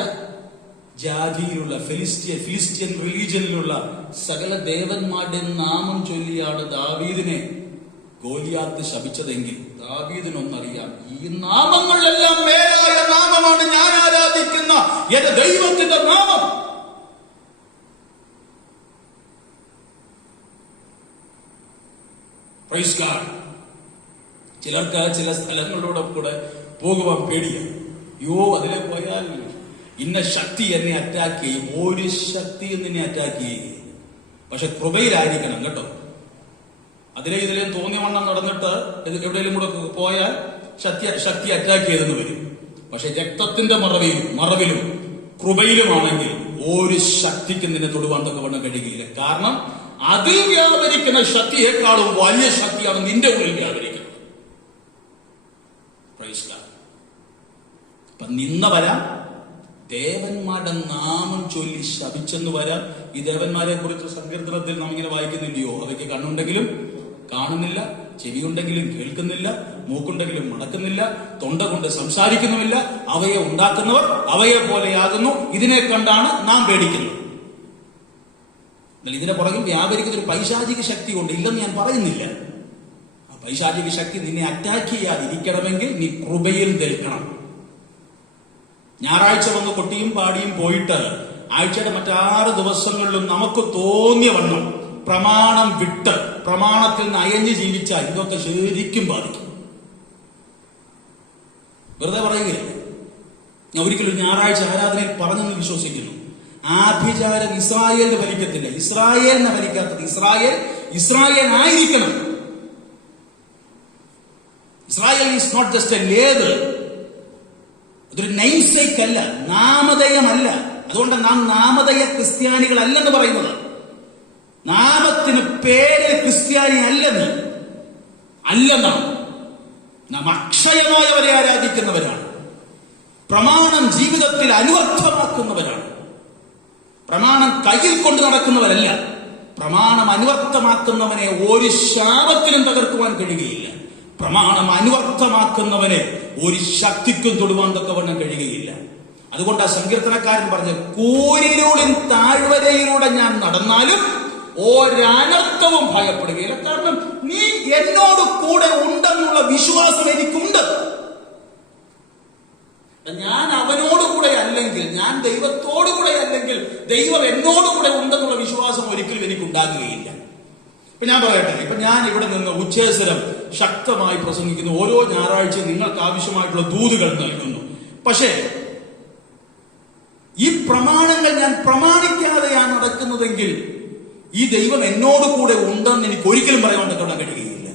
ജാതിയിലുള്ള ഫിലിസ്ത്യൻ റിലീജിയനിലുള്ള സകല ദേവന്മാരുടെ നാമം ചൊല്ലിയാണ് ദാവീദിനെ ഗോലിയാത്ത് ശപിച്ചതെങ്കിൽ ദാവീദിനൊന്നറിയാം, ഈ നാമങ്ങളിലെല്ലാം മേലായ നാമമാണ് ഞാൻ ആരാധിക്കുന്ന എന്റെ ദൈവത്തിന്റെ നാമം. Praise God. ചിലർക്ക് ചില സ്ഥലങ്ങളിലൂടെ കൂടെ പോകുവാൻ പേടിയാണ്. അതിലെ പോയാൽ ഇന്ന ശക്തി എന്നെ അറ്റാക്ക് ചെയ്യും. ഒരു ശക്തിയും നിന്നെ അറ്റാക്ക് ചെയ്യും. പക്ഷെ കൃപയിലായിരിക്കണം കേട്ടോ. ഇതിലേയും തോന്നിയ വണ്ണം നടന്നിട്ട് എവിടെയെങ്കിലും കൂടെ പോയാൽ ശക്തി അറ്റാക്ക് ചെയ്തെന്ന് വരും. പക്ഷെ രക്തത്തിന്റെ മറവിലും കൃപയിലുമാണെങ്കിൽ ഒരു ശക്തിക്ക് നിന്നെ തൊടുവാൻ തക്കവണ്ണം കഴിയില്ല. കാരണം അതിൽ വ്യാപരിക്കുന്ന ശക്തിയേക്കാളും വലിയ ശക്തിയാണ് നിന്റെ ഉള്ളിൽ വ്യാപരിക്കുന്നത്. അപ്പൊ നിന്ന വരാം, ദേവന്മാരുടെ നാമം ചൊല്ലി ശപിച്ചെന്ന് വരാം. ഈ ദേവന്മാരെ കുറിച്ച് സങ്കീർത്തനത്തിൽ നാം ഇങ്ങനെ വായിക്കുന്നില്ലയോ? അവയ്ക്ക് കണ്ണുണ്ടെങ്കിലും കാണുന്നില്ല, ചെവിയുണ്ടെങ്കിലും കേൾക്കുന്നില്ല, മൂക്കുണ്ടെങ്കിലും മണക്കുന്നില്ല, തൊണ്ട കൊണ്ട് സംസാരിക്കുന്നുമില്ല, അവയെ ഉണ്ടാക്കുന്നവർ അവയെ പോലെയാകുന്നു. ഇതിനെ കണ്ടാണ് നാം പേടിക്കുന്നത്. ഇതിനെ പുറകിൽ വ്യാപരിക്കുന്ന ഒരു പൈശാചിക ശക്തി കൊണ്ട് ഇല്ലെന്ന് ഞാൻ പറയുന്നില്ല. ആ പൈശാചിക ശക്തി നിന്നെ അറ്റാക്ക് ചെയ്യാതിരിക്കണമെങ്കിൽ നീ കൃപയിൽ നിൽക്കണം. ഞായറാഴ്ച വന്ന് കൊട്ടിയും പാടിയും പോയിട്ട് ആഴ്ചയുടെ മറ്റാറ് ദിവസങ്ങളിലും നമുക്ക് തോന്നിയ വണ്ണം പ്രമാണം വിട്ട് പ്രമാണത്തിൽ നിന്ന് അയഞ്ഞ് ജീവിച്ചാൽ ഇതൊക്കെ ശരിക്കും ബാധിക്കും. വെറുതെ പറയുകയില്ല. ഞാൻ ഒരിക്കലും ഞായറാഴ്ച ആരാധനയിൽ പറഞ്ഞെന്ന് വിശ്വസിക്കുന്നു. ആഭിചാരം ഇസ്രായേലിന് ഫലിക്കത്തില്ല. ഇസ്രായേലിനെ ഫലിക്കാത്തത് ഇസ്രായേൽ ആയിരിക്കണം. Israel is not just a label. അതൊരു നെയിംസേക്ക് അല്ല, നാമധേയമല്ല. അതുകൊണ്ട് നാം നാമധേയ ക്രിസ്ത്യാനികളല്ലെന്ന് പറയുന്നത്. നാമത്തിന് പേര് ക്രിസ്ത്യാനി അല്ലെന്നാണ്. നാം അക്ഷയമായവരെ ആരാധിക്കുന്നവരാണ്. പ്രമാണം ജീവിതത്തിൽ അനുവർത്തമാക്കുന്നവരാണ്. പ്രമാണം കയ്യിൽ കൊണ്ട് നടക്കുന്നവരല്ല. പ്രമാണം അനുവർത്തമാക്കുന്നവനെ ഒരു ശാപത്തിനും തകർക്കുവാൻ കഴിയുകയില്ല. പ്രമാണം അനുവർത്തമാക്കുന്നവനെ ഒരു ശക്തിക്കും തൊടുവാൻ തക്കവണ്ണം കഴിയുകയില്ല. അതുകൊണ്ട് ആ സങ്കീർത്തനക്കാരൻ പറഞ്ഞ കൂരിരുളിൻ താഴ്വരയിലൂടെ ഞാൻ നടന്നാലും ഒരനർത്ഥവും ഭയപ്പെടുകയില്ല. കാരണം നീ എന്നോട് കൂടെ ഉണ്ടെന്നുള്ള വിശ്വാസം എനിക്കുണ്ട്. ഞാൻ അവനോടുകൂടെ അല്ലെങ്കിൽ, ഞാൻ ദൈവത്തോടുകൂടെ അല്ലെങ്കിൽ, ദൈവം എന്നോടുകൂടെ ഉണ്ടെന്നുള്ള വിശ്വാസം ഒരിക്കലും എനിക്കുണ്ടാകുകയില്ല. ഇപ്പൊ ഞാൻ പറയട്ടെ, ഇപ്പൊ ഞാൻ ഇവിടെ നിന്ന് ഉച്ചേസരം ശക്തമായി പ്രസംഗിക്കുന്നു. ഓരോ ഞായറാഴ്ചയും നിങ്ങൾക്ക് ആവശ്യമായിട്ടുള്ള ദൂതുകൾ നൽകുന്നു. പക്ഷേ ഈ പ്രമാണങ്ങൾ ഞാൻ പ്രമാണിക്കാതെയാണ് നടക്കുന്നതെങ്കിൽ ഈ ദൈവം എന്നോട് കൂടെ ഉണ്ടെന്ന് എനിക്ക് ഒരിക്കലും പറയാൻ കഴിയുകയില്ല.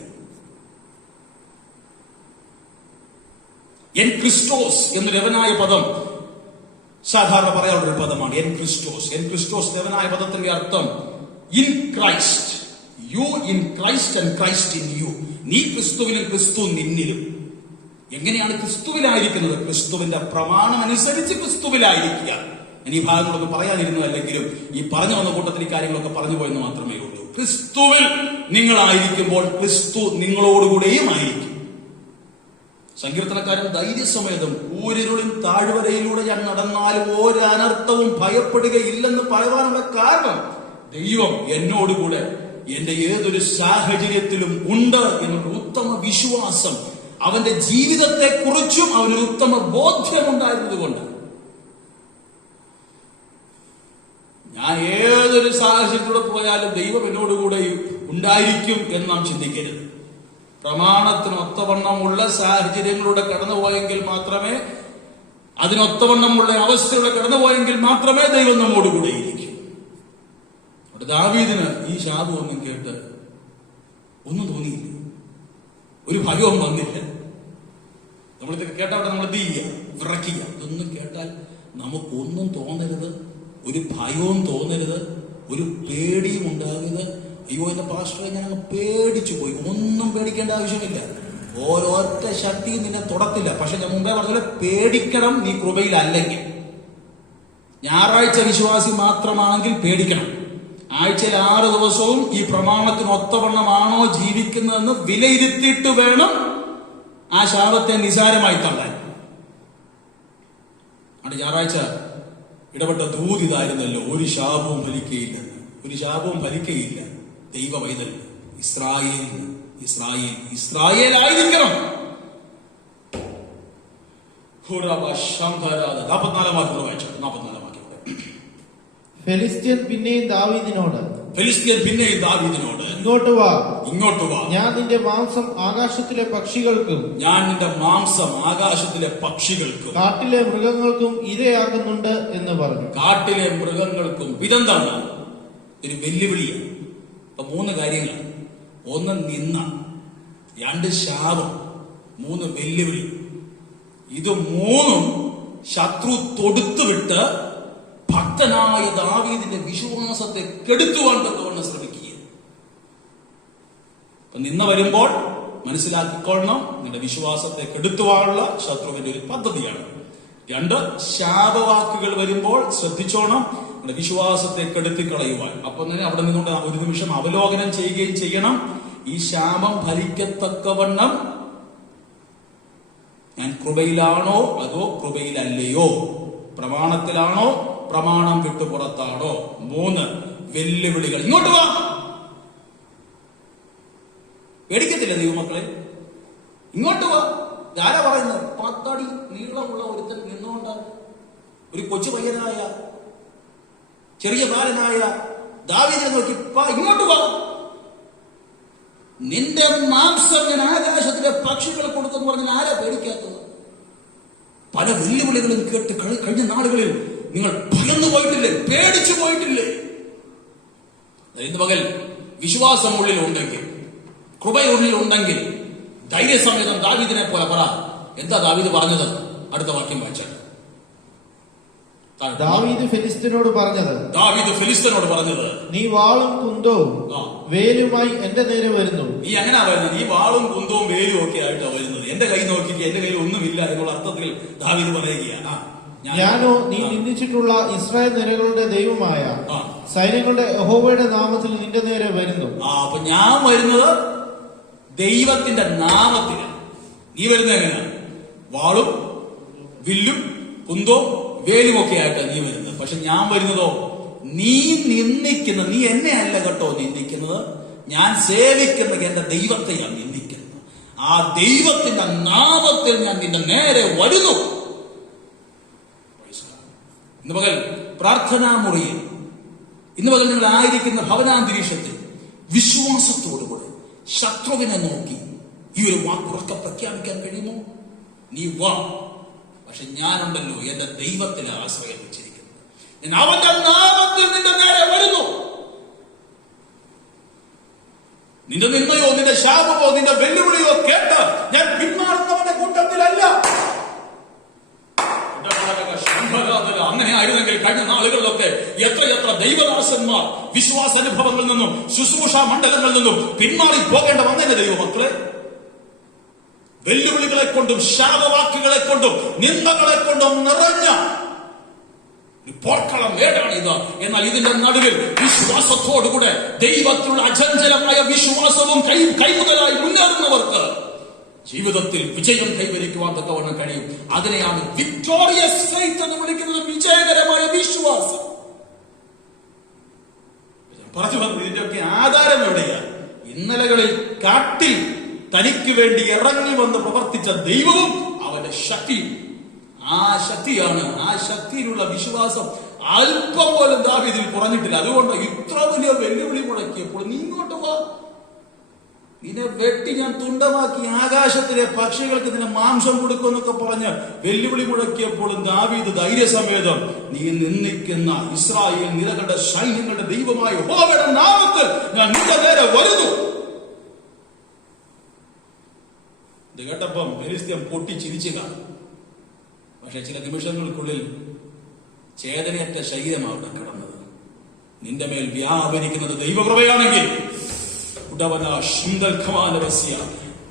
എൻ ക്രിസ്റ്റോസ് എന്ന ലെവനായ പദം സാധാരണ പറയാനുള്ളൊരു പദമാണ്. എൻ ക്രിസ്റ്റോസ് ലെവനായ പദത്തിന്റെ അർത്ഥം in Christ. You in Christ and Christ in you. നീ ക്രിസ്തുവിലും ക്രിസ്തു നിന്നിലും. എങ്ങനെയാണ് ക്രിസ്തുവിലായിരിക്കുന്നത്? ക്രിസ്തുവിന്റെ പ്രമാണം അനുസരിച്ച് ക്രിസ്തുവിലായിരിക്കുക. ഞാൻ ഈ ഭാഗങ്ങളൊക്കെ പറയാനിരുന്നതല്ലെങ്കിലും ഈ പറഞ്ഞു വന്ന കൂട്ടത്തിൽ ഈ കാര്യങ്ങളൊക്കെ പറഞ്ഞു പോയെന്ന് മാത്രമേ ഉള്ളൂ. ക്രിസ്തുവിൽ നിങ്ങളായിരിക്കുമ്പോൾ ക്രിസ്തു നിങ്ങളോടുകൂടെയും ആയിരിക്കും. സങ്കീർത്തനക്കാരൻ ധൈര്യസമേതം ഊരിരുളിൻ താഴ്വരയിലൂടെ ഞാൻ നടന്നാലും ഒരനർത്ഥവും ഭയപ്പെടുകയില്ലെന്ന് പറയാനുള്ള കാരണം ദൈവം എന്നോടുകൂടെ എന്റെ ഏതൊരു സാഹചര്യത്തിലും ഉണ്ട് എന്നൊരു ഉത്തമ വിശ്വാസം, അവന്റെ ജീവിതത്തെ കുറിച്ചും അവനൊരു ഉത്തമ ബോധ്യമുണ്ടായിരുന്നത് കൊണ്ട് ഞാൻ ഏതൊരു സാഹചര്യത്തിലൂടെ പോയാലും ദൈവം എന്നോടുകൂടെ ഉണ്ടായിരിക്കും എന്ന് നാം ചിന്തിക്കരുത്. പ്രമാണത്തിനൊത്തവണ്ണമുള്ള സാഹചര്യങ്ങളിലൂടെ കടന്നുപോയെങ്കിൽ മാത്രമേ, അതിനൊത്തവണ്ണമുള്ള അവസ്ഥയിലൂടെ കടന്നുപോയെങ്കിൽ മാത്രമേ ദൈവം നമ്മോടുകൂടെ ഇരിക്കും. അവിടെ ദാവീദിന് ഈ ശാപം ഒന്നും കേട്ട് ഒന്നും തോന്നിയില്ല, ഒരു ഭയവും വന്നില്ല. നമ്മളിതൊക്കെ കേട്ടവിടെ നമ്മൾ എന്ത് ചെയ്യുക? വിറയ്ക്കുക. ഇതൊന്നും കേട്ടാൽ നമുക്കൊന്നും തോന്നരുത്, ഒരു ഭയവും തോന്നരുത്, ഒരു പേടിയും ഉണ്ടാകരുത്. അയ്യോ എന്റെ പാസ്റ്ററെ ഞാൻ അങ്ങ് പേടിച്ചു പോയി. ഒന്നും പേടിക്കേണ്ട ആവശ്യമില്ല. ഓരോറ്റ ശക്തിയും നിന്നെ തൊടത്തില്ല. പക്ഷെ ഞാൻ മുമ്പേ പറഞ്ഞ പേടിക്കണം നീ കൃപയിലല്ലെങ്കിൽ. ഞായറാഴ്ച വിശ്വാസി മാത്രമാണെങ്കിൽ പേടിക്കണം. ആഴ്ചയിൽ 6 ദിവസവും ഈ പ്രമാണത്തിന് ഒത്തവണ്ണമാണോ ജീവിക്കുന്നതെന്ന് വിലയിരുത്തിയിട്ട് വേണം ആ ശാപത്തെ നിസാരമായി തള്ളാൻ. അവിടെ ഞായറാഴ്ച ഇടപെട്ട ദൂതിതായിരുന്നല്ലോ, ഒരു ശാപവും ഫലിക്കയില്ലെന്ന്. ഒരു ശാപവും ഫലിക്കയില്ല. ദൈവ പൈതൽ ഇസ്രായേലായിരിക്കണം. 44 വാക്യം വായിച്ചു. 44 വാക്യം. ഫെലിസ്ത്യൻ പിന്നെയും ദാവീദിനോട് ഇങ്ങോട്ട് വാ, ഞാൻ നിന്റെ മാംസം ആകാശത്തിലെ പക്ഷികൾക്കും കാട്ടിലെ മൃഗങ്ങൾക്കും ഇരയാക്കുന്നുണ്ട് എന്ന് പറഞ്ഞു. കാട്ടിലെ മൃഗങ്ങൾക്കും. ഇതെന്താണ്? ഒരു വെല്ലുവിളിയാണ്. അപ്പൊ 3 കാര്യങ്ങളാണ്. 1 നിന്ന, 2 ശാപം, 3 വെല്ലുവിളി. ഇത് 3ഉം ശത്രു തൊടുത്തുവിട്ട് ഭക്തനായ ദാവീദിന്റെ വിശ്വാസത്തെ കെടുത്തുവാൻ തക്കവണ്ണം ശ്രമിക്കുക. അപ്പൊ നിന്ന വരുമ്പോൾ മനസ്സിലാക്കിക്കൊള്ളണം, നിങ്ങളുടെ വിശ്വാസത്തെ കെടുത്തുവാനുള്ള ശത്രുവിന്റെ ഒരു പദ്ധതിയാണ്. 2 ശാപവാക്കുകൾ വരുമ്പോൾ ശ്രദ്ധിച്ചോണം, നിങ്ങളുടെ വിശ്വാസത്തെ കെടുത്തി കളയുവാൻ. അപ്പൊ തന്നെ അവിടെ നിന്നുകൊണ്ട് ഒരു നിമിഷം അവലോകനം ചെയ്യുകയും ചെയ്യണം. ഈ ശാപം ഫലിക്കത്തക്കവണ്ണം ഞാൻ കൃപയിലാണോ അതോ കൃപയിലല്ലയോ? പ്രമാണത്തിലാണോ പ്രമാണം വിട്ടു പുറത്താണോ? 3 വെല്ലുവിളികൾ. ഇങ്ങോട്ട് വാ. പേടിക്കത്തില്ല ദൈവമക്കളെ? ഇങ്ങോട്ട് വാ. ആരാ പറയുന്നത്? 10 അടി നീളമുള്ള ഒരുത്തൻ നിന്നുകൊണ്ട് ഒരു കൊച്ചു പയ്യനായ ചെറിയ ബാലനായ ദാവീദിനെ നോക്കി, ഇങ്ങോട്ട് വാ, നിന്റെ മാംസം ഞാൻ ആകാശത്തിലെ പക്ഷികളെ കൊടുത്തെന്ന് പറഞ്ഞാൽ ആരാ പേടിക്കാത്തത്? പല വെല്ലുവിളികളും കേട്ട് കഴിഞ്ഞ നാളുകളിൽ നിങ്ങൾ ഭയന്നു പോയിട്ടില്ലേ? പേടിച്ചു പോയിട്ടില്ലേ? ഇന്ന് പകൽ വിശ്വാസം ഉള്ളിലുണ്ടെങ്കിൽ, കൃപയുള്ളിലുണ്ടെങ്കിൽ ധൈര്യസമേതം ദാവീദിനെ പോലെ പറ. എന്താ ദാവീദ് പറഞ്ഞത്? അടുത്ത വാക്യം വായിച്ചാൽ. ദാവീദ് ഫെലിസ്ത്യനോട് പറഞ്ഞത്, നീ വാളും കുന്തവും വേലുമായി എന്റെ നേരെ വരുന്നു. നീ എങ്ങനാ വരുന്നത്? നീ വാളും കുന്തവും വേലും ഒക്കെ ആയിട്ടാ വരുന്നത്. എന്റെ കൈ നോക്കിക്കുക, എന്റെ കയ്യിൽ ഒന്നുമില്ല എന്നുള്ള അർത്ഥത്തിൽ ദാവീദ് പറയുകയാണ്. ഞാനോ നീ നിന്ദിച്ചിട്ടുള്ള ഇസ്രായേൽ നിരകളുടെ ദൈവമായ സൈന്യങ്ങളുടെ യഹോവയുടെ നാമത്തിൽ നിന്റെ നേരെ വരുന്നു. അപ്പൊ ഞാൻ വരുന്നത് ദൈവത്തിന്റെ നാമത്തിലാണ്. നീ വരുന്നത് എങ്ങനെയാണ്? വാളും വില്ലും കുന്തവും വേലും ഒക്കെ ആയിട്ടാണ് നീ വരുന്നത്. പക്ഷെ ഞാൻ വരുന്നതോ, നീ നിന്ദിക്കുന്നത്, നീ എന്നെ അല്ല കേട്ടോ നിന്ദിക്കുന്നത്, ഞാൻ സേവിക്കുന്ന എന്റെ ദൈവത്തെയാണ് നിന്ദിക്കുന്നത്. ആ ദൈവത്തിന്റെ നാമത്തിൽ ഞാൻ നിന്റെ നേരെ വരുന്നു. ഇന്ന് പകൽ പ്രാർത്ഥനാ മുറിയിൽ, ഇന്ന് പകൽ നിങ്ങൾ ആയിരിക്കുന്ന ഭവനാന്തരീക്ഷത്തിൽ വിശ്വാസത്തോടുകൂടെ ശത്രുവിനെ നോക്കി ഈ ഒരു വാക്കുറക്കെ പ്രഖ്യാപിക്കാൻ കഴിയുമോ? നീ വാ, പക്ഷെ ഞാനുണ്ടല്ലോ എന്റെ ദൈവത്തിലെ ആശ്രയം വെച്ചിരിക്കുന്നത്. ഞാൻ അവന്റെ നാമത്തിൽ നിന്റെ നേരെ വരുന്നു. നിന്റെ നിന്നയോ നിന്റെ ശാപമോ നിന്റെ വെല്ലുവിളിയോ കേട്ട് ഞാൻ പിന്മാറുന്നവന്റെ കൂട്ടത്തിലല്ല. അങ്ങനെ ആയിരുന്നെങ്കിൽ കഴിഞ്ഞ നാളുകളിലൊക്കെ എത്രയെത്ര ദൈവദാസന്മാർ വിശ്വാസാനുഭവങ്ങളിൽ നിന്നും ശുശ്രൂഷ മണ്ഡലങ്ങളിൽ നിന്നും പിന്മാറി പോകേണ്ട വന്നതിന്റെ ദൈവമക്കളെ, വെല്ലുവിളികളെ കൊണ്ടും ശാപവാക്കുകളെ കൊണ്ടും നിന്ദകളെ കൊണ്ടും നിറഞ്ഞ പോർക്കളം ഏടാണിത്. എന്നാൽ ഇതിന്റെ നടുവിൽ വിശ്വാസത്തോടുകൂടെ ദൈവത്തിലുള്ള അചഞ്ചലമായ വിശ്വാസവും കൈമുതലായി മുന്നേറുന്നവർക്ക് ജീവിതത്തിൽ വിജയം കൈവരിക്കുവാൻ തക്കവണ്ണം കഴിയും. അതിനെയാണ് വിക്ടോറിയസ് ഫെയ്ത്ത് എന്ന് വിളിക്കുന്നത്. വിജയകരമായ വിശ്വാസം. പറഞ്ഞു വന്നത് ഇതിന്റെയൊക്കെ ആധാരം എവിടെയാണ്? ഇന്നലകളിൽ കാട്ടിൽ തനിക്ക് വേണ്ടി ഇറങ്ങി വന്ന് പ്രവർത്തിച്ച ദൈവവും അവന്റെ ശക്തിയും. ആ ശക്തിയാണ്, ആ ശക്തിയിലുള്ള വിശ്വാസം അല്പം പോലും ദാവീദിൽ കുറഞ്ഞിട്ടില്ല. അതുകൊണ്ട് ഇത്ര വലിയ വെല്ലുവിളി മുടക്കിയപ്പോൾ നീ ഇങ്ങോട്ട് വാ, നിന്നെ വെട്ടി ഞാൻ തുണ്ടമാക്കി ആകാശത്തിലെ പക്ഷികൾക്ക് നിന്നെ മാംസം കൊടുക്കുമെന്നൊക്കെ പറഞ്ഞ് വെല്ലുവിളി മുടക്കിയപ്പോഴും ദാവീദ് ധൈര്യസമേതം നീ നിന്ദിക്കുന്ന ഇസ്രായേൽ നിരകളുടെ സൈന്യങ്ങളുടെ ദൈവമായ യഹോവയുടെ നാമത്തിൽ ഞാൻ നിന്റെ നേരെ വരുന്നു. ഇത് കേട്ടപ്പം ഫെലിസ്ത്യൻ പൊട്ടി ചിരിച്ചു കാണും. പക്ഷെ ചില നിമിഷങ്ങൾക്കുള്ളിൽ ചേതനയറ്റ ശരീരമാണ് കിടന്നത്. നിന്റെ മേൽ വ്യാപരിക്കുന്നത് ദൈവകൃപയാണെങ്കിൽ,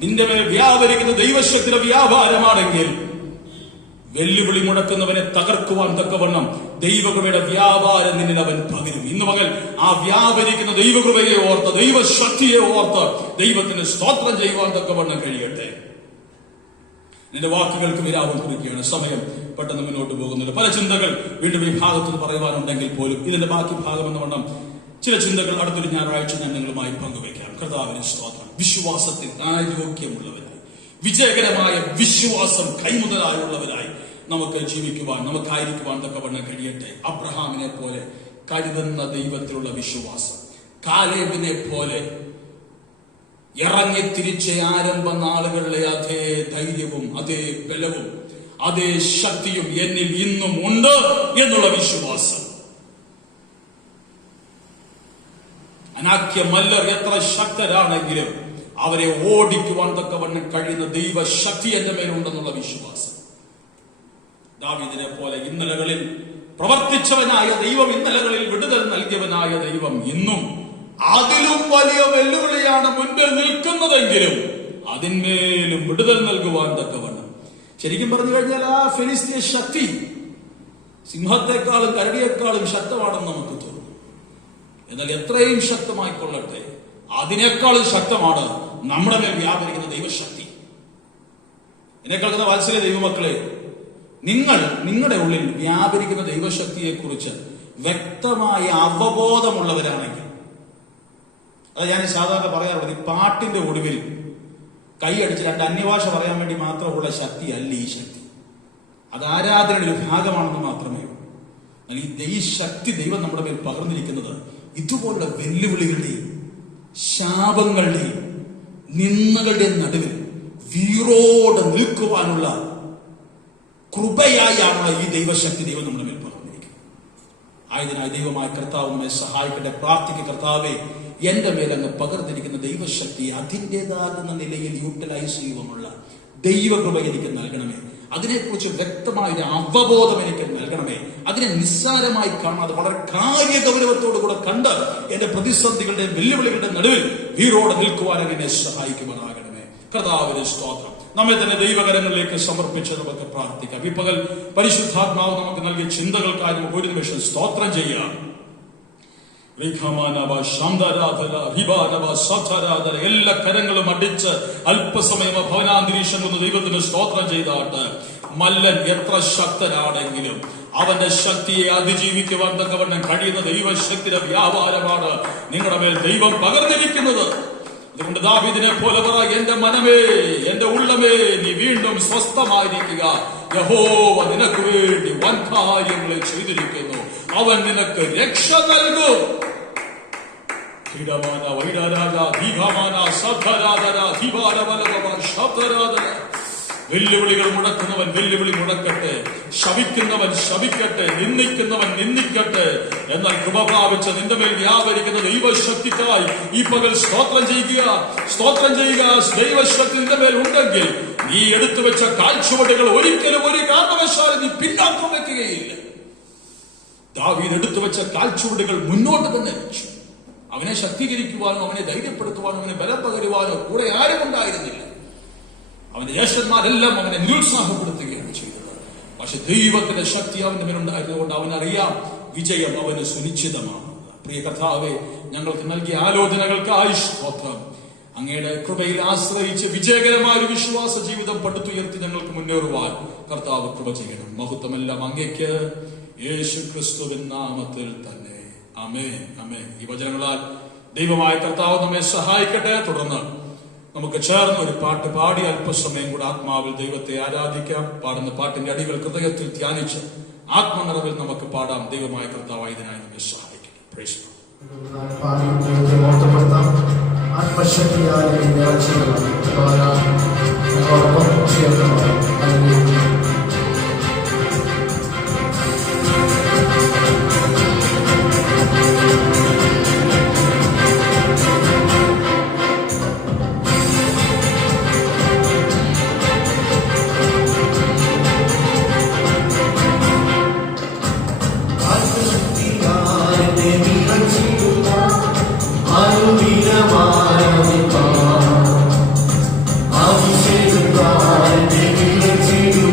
നിന്റെ മേൽ വ്യാപരിക്കുന്ന ദൈവശക്തിയുടെ വ്യാപാരമാണെങ്കിൽ, വെല്ലുവിളി മുടക്കുന്നവനെ തകർക്കുവാൻ തക്കവണ്ണം ദൈവകൃപയുടെ വ്യാപാരം നിന്നിൽ അവൻ പകരും. ഇന്ന് മകൾ ആ വ്യാപരിക്കുന്ന ദൈവകൃപയെ ഓർത്ത്, ദൈവശക്തിയെ ഓർത്ത് ദൈവത്തിന് സ്തോത്രം ചെയ്യുവാൻ തക്കവണ്ണം കഴിയട്ടെ. നിന്റെ വാക്കുകൾക്ക് വിരാമം കുറിക്കുകയാണ്. സമയം പെട്ടെന്ന് മുന്നോട്ട് പോകുന്നില്ല. പല ചിന്തകൾ വീണ്ടും ഈ ഭാഗത്ത് പറയുവാനുണ്ടെങ്കിൽ പോലും ഇതിന്റെ ബാക്കി ഭാഗം എന്ന് വണ്ണം ചില ചിന്തകൾ അടുത്തൊരു ഞായറാഴ്ച ഞാൻ നിങ്ങളുമായി പങ്കുവയ്ക്കാം. കർത്താവിന് സ്തോത്രം. വിശ്വാസത്തിൽ ആരോഗ്യമുള്ളവരായി, വിജയകരമായ വിശ്വാസം കൈമുതലായുള്ളവരായി നമുക്ക് ജീവിക്കുവാൻ, നമുക്കായിരിക്കുവാൻ തക്കവണ്ണം കഴിയട്ടെ. അബ്രഹാമിനെ പോലെ കരുതുന്ന ദൈവത്തിലുള്ള വിശ്വാസം, കാലേബിനെ പോലെ ഇറങ്ങി തിരിച്ച ആരംഭ നാളുകളിലെ അതേ ധൈര്യവും അതേ ബലവും അതേ ശക്തിയും എന്നിൽ ഇന്നും ഉണ്ട് എന്നുള്ള വിശ്വാസം. അനാക്യമല്ലർ എത്ര ശക്തരാണെങ്കിലും അവരെ ഓടിക്കുവാൻ തക്കവണ്ണം കഴിയുന്ന ദൈവശക്തി എന്റെ മേലുണ്ടെന്നുള്ള വിശ്വാസം. ദാവീദിനെ പോലെ ഇന്നലകളിൽ പ്രവർത്തിച്ചവനായ ദൈവം, ഇന്നലകളിൽ വിടുതൽ നൽകിയവനായ ദൈവം ഇന്നും അതിലും വലിയ വെല്ലുവിളിയാണ് മുൻപിൽ നിൽക്കുന്നതെങ്കിലും അതിന്മേലും വിടുതൽ നൽകുവാൻ തക്കവണ്ണം. ശരിക്കും പറഞ്ഞു കഴിഞ്ഞാൽ ആ ഫെലിസ്തീയ ശക്തി സിംഹത്തെക്കാളും കരടിയേക്കാളും ശക്തമാണെന്ന് നമുക്ക് തോന്നും. എന്നാൽ എത്രയും ശക്തമായിക്കൊള്ളട്ടെ, അതിനേക്കാളും ശക്തമാണ് നമ്മുടെ മേൽ വ്യാപരിക്കുന്ന ദൈവശക്തി. എന്നെ കേൾക്കുന്ന വാത്സല്യ ദൈവമക്കളെ, നിങ്ങളുടെ ഉള്ളിൽ വ്യാപരിക്കുന്ന ദൈവശക്തിയെ കുറിച്ച് വ്യക്തമായ അവബോധമുള്ളവരാണെങ്കിൽ, അത് ഞാൻ സാധാരണ പറയാറുള്ളത്, ഈ പാട്ടിന്റെ ഒടുവിൽ കൈയടിച്ച് രണ്ട് അന്യഭാഷ പറയാൻ വേണ്ടി മാത്രമുള്ള ശക്തി അല്ല ഈ ശക്തി. അത് ആരാധനയുടെ ഒരു ഭാഗമാണെന്ന് മാത്രമേ ഉള്ളൂ. എന്നാൽ ഈ ശക്തി ദൈവം നമ്മുടെ മേൽ പകർന്നിരിക്കുന്നത് ഇതുപോലുള്ള വെല്ലുവിളികളുടെയും ശാപങ്ങളുടെയും നിന്ദകളുടെയും നടുവിൽ വീറോടെ നിൽക്കുവാനുള്ള കൃപയായാണുള്ള ഈ ദൈവശക്തി ദൈവം നമ്മുടെ മേൽ പകർന്നിരിക്കുന്നത്. ആയതിനായി ദൈവമായ കർത്താവ് നമ്മെ സഹായിക്കട്ടെ. പ്രാർത്ഥിക്കുക, കർത്താവേ, എന്റെ മേൽ അങ്ങ് പകർന്നിരിക്കുന്ന ദൈവശക്തി അതിൻ്റെതാകുന്ന നിലയിൽ യൂട്ടിലൈസ് ചെയ്യുവാനുള്ള ദൈവകൃപ എനിക്ക് നൽകണമേ. അതിനെക്കുറിച്ച് വ്യക്തമായൊരു അവബോധം എനിക്ക് നൽകണമേ. അതിനെ നിസ്സാരമായി കാണാതെ വളരെ കാര്യഗൗരവത്തോടുകൂടെ കണ്ട് എന്റെ പ്രതിസന്ധികളുടെ വെല്ലുവിളികളുടെ നടുവിൽ വീറോടെ നിൽക്കുവാൻ എന്നെ സഹായിക്കുവാനാകണമേ. കർത്താവിന്റെ സ്തോത്രം. നമ്മെ തന്നെ ദൈവകരങ്ങളിലേക്ക് സമർപ്പിച്ച് നമുക്ക് പ്രാർത്ഥിക്കാം. ഈ പകൽ പരിശുദ്ധാത്മാവ് നമുക്ക് നൽകിയ ചിന്തകൾക്കായി നമുക്ക് ഒരു നിമിഷം സ്തോത്രം ചെയ്യാം. എല്ലാ കരങ്ങളും അടിച്ച് അല്പസമയം ഭവനാന്തരീക്ഷം ഒന്ന് ദൈവത്തിന് സ്തോത്രം ചെയ്താട്ട്. മല്ലൻ എത്ര ശക്തനാണെങ്കിലും അവന്റെ ശക്തിയെ അതിജീവിക്കുവാൻ തക്കവണ്ണം കഴിയുന്ന ദൈവശക്തിയുടെ വ്യാപാരമാണ് നിങ്ങളുടെ മേൽ ദൈവം പകർന്നിരിക്കുന്നത്. അതുകൊണ്ട് ദാവീദിനെ പോലെ പറ, എന്റെ മനമേ, എന്റെ ഉള്ളമേ, നീ വീണ്ടും സ്വസ്ഥമായിരിക്കുക. യഹോവ നിനക്ക് വേണ്ടി വൻ കാര്യങ്ങളെ ചെയ്തിരിക്കുന്നു. അവൻ നിനക്ക് രക്ഷ നൽകും. വെല്ലുവിളികൾ മുടക്കുന്നവൻ വെല്ലുവിളി മുടക്കട്ടെ, ശപിക്കുന്നവൻ ശപിക്കട്ടെ, നിന്ദിക്കുന്നവൻ നിന്ദിക്കട്ടെ. എന്നാൽ കൃപ പ്രാപിച്ച നിന്റെ മേൽ വ്യാപരിക്കുന്ന ദൈവശക്തിക്കായി ഈ പകൽ സ്തോത്രം ചെയ്യുക, സ്തോത്രം ചെയ്യുക. ദൈവശക്തി നിന്റെ മേൽ ഉണ്ടെങ്കിൽ നീ എടുത്തു വെച്ച കാൽച്ചുവടുകൾ ഒരിക്കലും ഒരു കാരണവശാലും നീ പിന്നാക്കം വെക്കുകയില്ല. ദാവീദ് എടുത്തു വെച്ച കാൽച്ചുവടുകൾ മുന്നോട്ട് തന്നെ വെച്ചു. അവനെ ശക്തീകരിക്കുവാനോ അവനെ ധൈര്യപ്പെടുത്തുവാനോ അവനെ ബലം പകരുവാനോ കൂടെ ആരും ഉണ്ടായിരുന്നില്ല. അവന്റെ ജ്യേഷ്ഠന്മാരെല്ലാം അവനെ നിരുത്സാഹപ്പെടുത്തുകയാണ് ചെയ്തത്. പക്ഷെ ദൈവത്തിന്റെ ശക്തി അവന്റെ മേലുണ്ടായിരുന്നുകൊണ്ട് അവനറിയാം വിജയം അവന് സുനിശ്ചിതമാണ്. പ്രിയ കർത്താവേ, ഞങ്ങൾക്ക് നൽകിയ ആലോചനകൾക്കായി സ്തോത്രം. അങ്ങയുടെ കൃപയിൽ ആശ്രയിച്ച് വിജയകരമായ ഒരു വിശ്വാസ ജീവിതം പടുത്തുയർത്തി ഞങ്ങൾക്ക് മുന്നേറുവാൻ കർത്താവ് കൃപ ചെയ്യണം. മഹത്വമെല്ലാം അങ്ങേക്ക്, യേശു ക്രിസ്തുവിൻ നാമത്തിൽ തന്നെ. ആമേൻ, ആമേൻ. ഈ വചനങ്ങളാൽ ദൈവമായ കർത്താവ് നമ്മെ സഹായിക്കട്ടെ. തുടർന്ന് നമുക്ക് ചേർന്ന് ഒരു പാട്ട് പാടി അല്പസമയം കൂടെ ആത്മാവിൽ ദൈവത്തെ ആരാധിക്കാം. പാടുന്ന പാട്ടിന്റെ അടികൾ ഹൃദയത്തിൽ ധ്യാനിച്ച് ആത്മനിറവിൽ നമുക്ക് പാടാം. ദൈവമായ കർത്താവ് ഇതിനായി നമ്മെ സഹായിക്കട്ടെ. പ്രൈസ് ദി I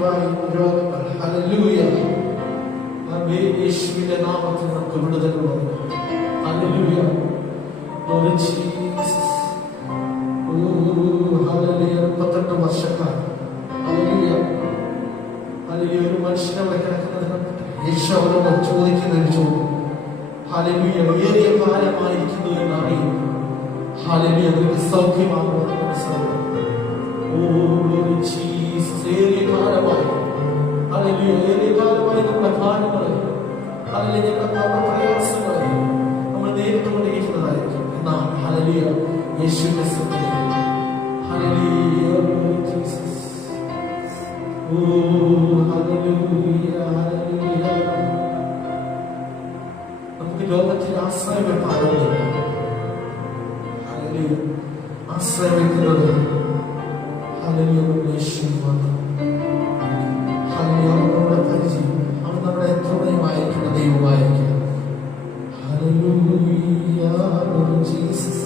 സൗഖ്യമായി രോഗങ്ങൾ. ഹല്ലേലൂയ. യേശുവിന്റെ നാമത്തിൽ നമുക്ക് വിടുതലുള്ളത്. ഹല്ലേലൂയ. Lord Jesus. ഹല്ലേലൂയ. 38 വർഷക്കാലം ഹല്ലേലൂയ ഹല്ലേലൂയ ഒരു മനുഷ്യനെ അവിടെ കിടക്കുന്നതിന് യേശു അവരോട് ചോദിക്കുന്ന ഒരു ചോദ്യം. ഹല്ലേലൂയ. ഏറിയ കാലമായിരിക്കുന്നു എന്ന് അറിയുന്നു. ഹല്ലേലൂയ. നിനക്ക് സൗഖ്യമാകുമെന്ന് മനസ്സിലാകും. ഏറിയ കാലമായി ഹല്ലേലൂയ ഏറിയ കാലമായി നമ്മുടെ ഭാരങ്ങളെ ഹല്ലേലൂയ നമ്മുടെ പ്രയാസങ്ങളെ നമ്മൾ നേരിട്ടുകൊണ്ടിരിക്കുന്നതായിരിക്കും. എന്നാൽ ഹല്ലേലൂയ യേശുവിന്റെ സന്നിധിയിൽ ഹല്ലേലൂയ ജീസസ്. Hallelujah hallelujah. നമുക്ക് ലോകത്തിൽ ആശ്രയം വെപ്പാറില്ല. ഹല്ലേലൂയ. ആശ്രയം വെക്കുന്നത് ഹല്ലേലൂയ യേശു മാത്രം. ഹല്ലേലൂയ. നമ്മുടെ പരിചയം അവൻ നമ്മുടെ എത്രയുമായിരിക്കുന്ന ദൈവമായിരിക്കണം. Hallelujah Jesus.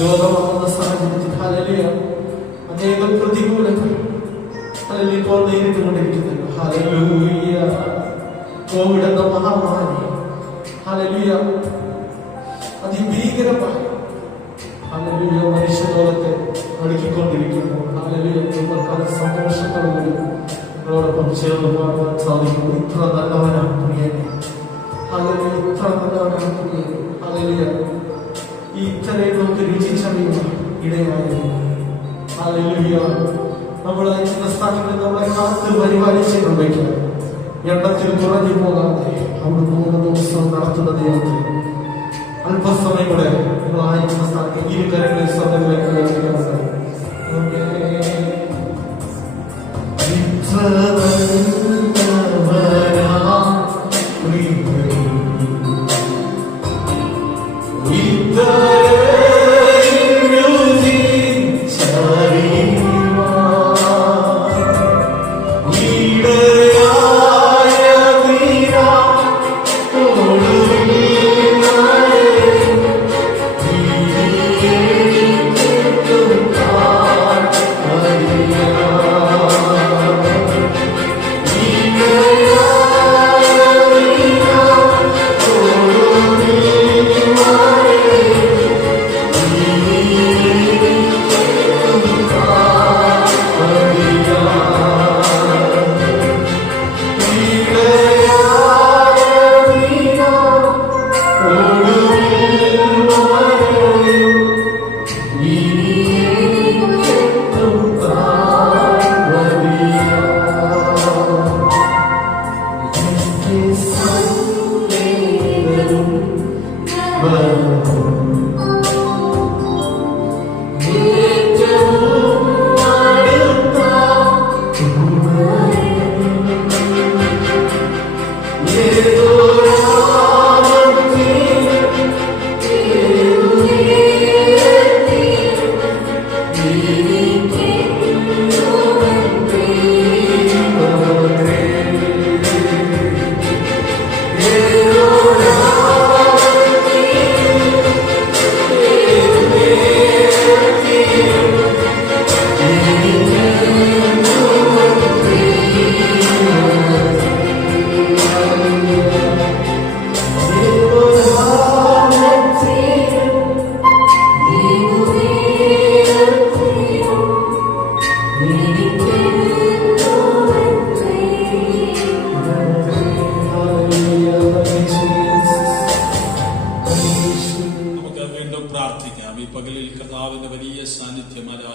രോഗമാകുന്ന സാഹചര്യത്തിൽ ഹല്ലേലൂയ അനേകം പ്രതികൂലങ്ങൾ ഹല്ലേലൂയ ഇപ്പോൾ നേരിട്ടുകൊണ്ടിരിക്കുന്നുണ്ട്. ഹല്ലേലൂയ. കോവിഡ് എന്ന മഹാമാരി ഹല്ലേലൂയ അതിഭീകരമായി ഹല്ലേലൂയ മനുഷ്യലോകത്തെ അടുക്കിക്കൊണ്ടിരിക്കുന്നു. ഹല്ലേലൂയ പല സന്തോഷത്തോടുകൂടി നിങ്ങളോടൊപ്പം ചേർന്ന് പാടുവാൻ സാധിക്കുന്നു. ഇത്ര നല്ലവനാണ് പ്രിയനെ. ഹല്ലേലൂയ. ഇത്ര നല്ലവനാണ് പ്രിയനെ. ഹല്ലേലൂയ. ഈ ഇത്രയും നമുക്ക് രുചിച്ചറിയുവാൻ ഇടയായിരുന്നു. ഹല്ലേലൂയ. നമ്മൾ അയക്കുന്ന സ്ഥാനങ്ങളിൽ നമ്മളെ കാത്ത് പരിപാലിച്ചിട്ടുണ്ടെങ്കിൽ എണ്ണത്തിൽ കുറഞ്ഞു പോകാതെ അവിടുന്ന് ഓരോ ദിവസവും നടത്തുന്ന ദൈവത്തിൽ അല്പസമയം കൂടെ നിങ്ങൾ അയക്കുന്ന സ്ഥാനത്ത് ഇരുകരങ്ങളിൽ സ്വന്തങ്ങളിലേക്ക് ഇത്ര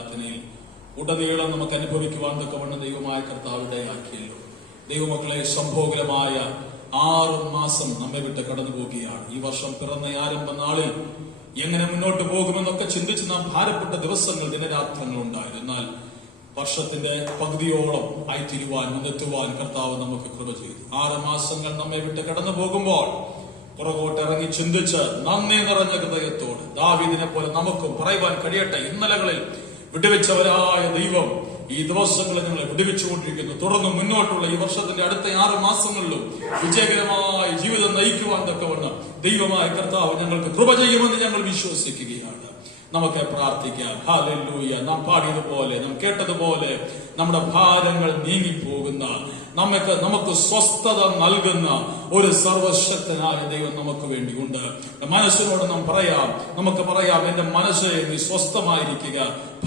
ആരാധനയിൽ ഉടനീളം നമുക്ക് അനുഭവിക്കുവാൻ തക്കവണ്ണം ദൈവമായ കർത്താവ് ഇടയാക്കിയല്ലോ. ദൈവമക്കളെ, സംഭോഗമായ 6 മാസം നമ്മെ വിട്ട് കടന്നു പോവുകയാണ്. ഈ വർഷം പിറന്ന ആരംഭ നാളിൽ എങ്ങനെ മുന്നോട്ട് പോകുമെന്നൊക്കെ ചിന്തിച്ച് നാം ഭാരപ്പെട്ട ദിവസങ്ങൾ, ദിനരാത്രങ്ങൾ ഉണ്ടായിരുന്നു. എന്നാൽ വർഷത്തിന്റെ പകുതിയോളം ആയിത്തീരുവാൻ, മുന്നെത്തുവാൻ കർത്താവ് നമുക്ക് കൃപ ചെയ്തു. 6 മാസങ്ങൾ നമ്മെ വിട്ട് കടന്നു പോകുമ്പോൾ പുറകോട്ടിറങ്ങി ചിന്തിച്ച് നന്ദി നിറഞ്ഞ ഹൃദയത്തോട് ദാവീദിനെ പോലെ നമുക്കും പറയുവാൻ കഴിയട്ടെ, ഇന്നലകളിൽ വിടുവിച്ചവരായ ദൈവം ഈ ദിവസങ്ങളിൽ ഞങ്ങളെ വിടുവിച്ചുകൊണ്ടിരിക്കുന്നു. തുടർന്ന് മുന്നോട്ടുള്ള ഈ വർഷത്തിന്റെ അടുത്ത 6 മാസങ്ങളിലും വിജയകരമായ ജീവിതം നയിക്കുവാൻ തക്കവണ്ണം ദൈവമായ കർത്താവ് ഞങ്ങൾക്ക് കൃപ ചെയ്യുമെന്ന് ഞങ്ങൾ വിശ്വസിക്കുകയാണ്. നമുക്ക് പ്രാർത്ഥിക്കാം. ഹല്ലേലൂയ. നാം പാടിയതുപോലെ, നാം കേട്ടതുപോലെ നമ്മുടെ ഭാരങ്ങൾ നീങ്ങിപ്പോകുന്ന, നമുക്ക് സ്വസ്ഥത നൽകുന്ന ഒരു സർവശക്തനായ ദൈവം നമുക്ക് വേണ്ടിയുണ്ട്. മനസ്സിനോട് നമുക്ക് പറയാം, എന്റെ മനസ്സെ നീ സ്വസ്ഥമായിരിക്കുക,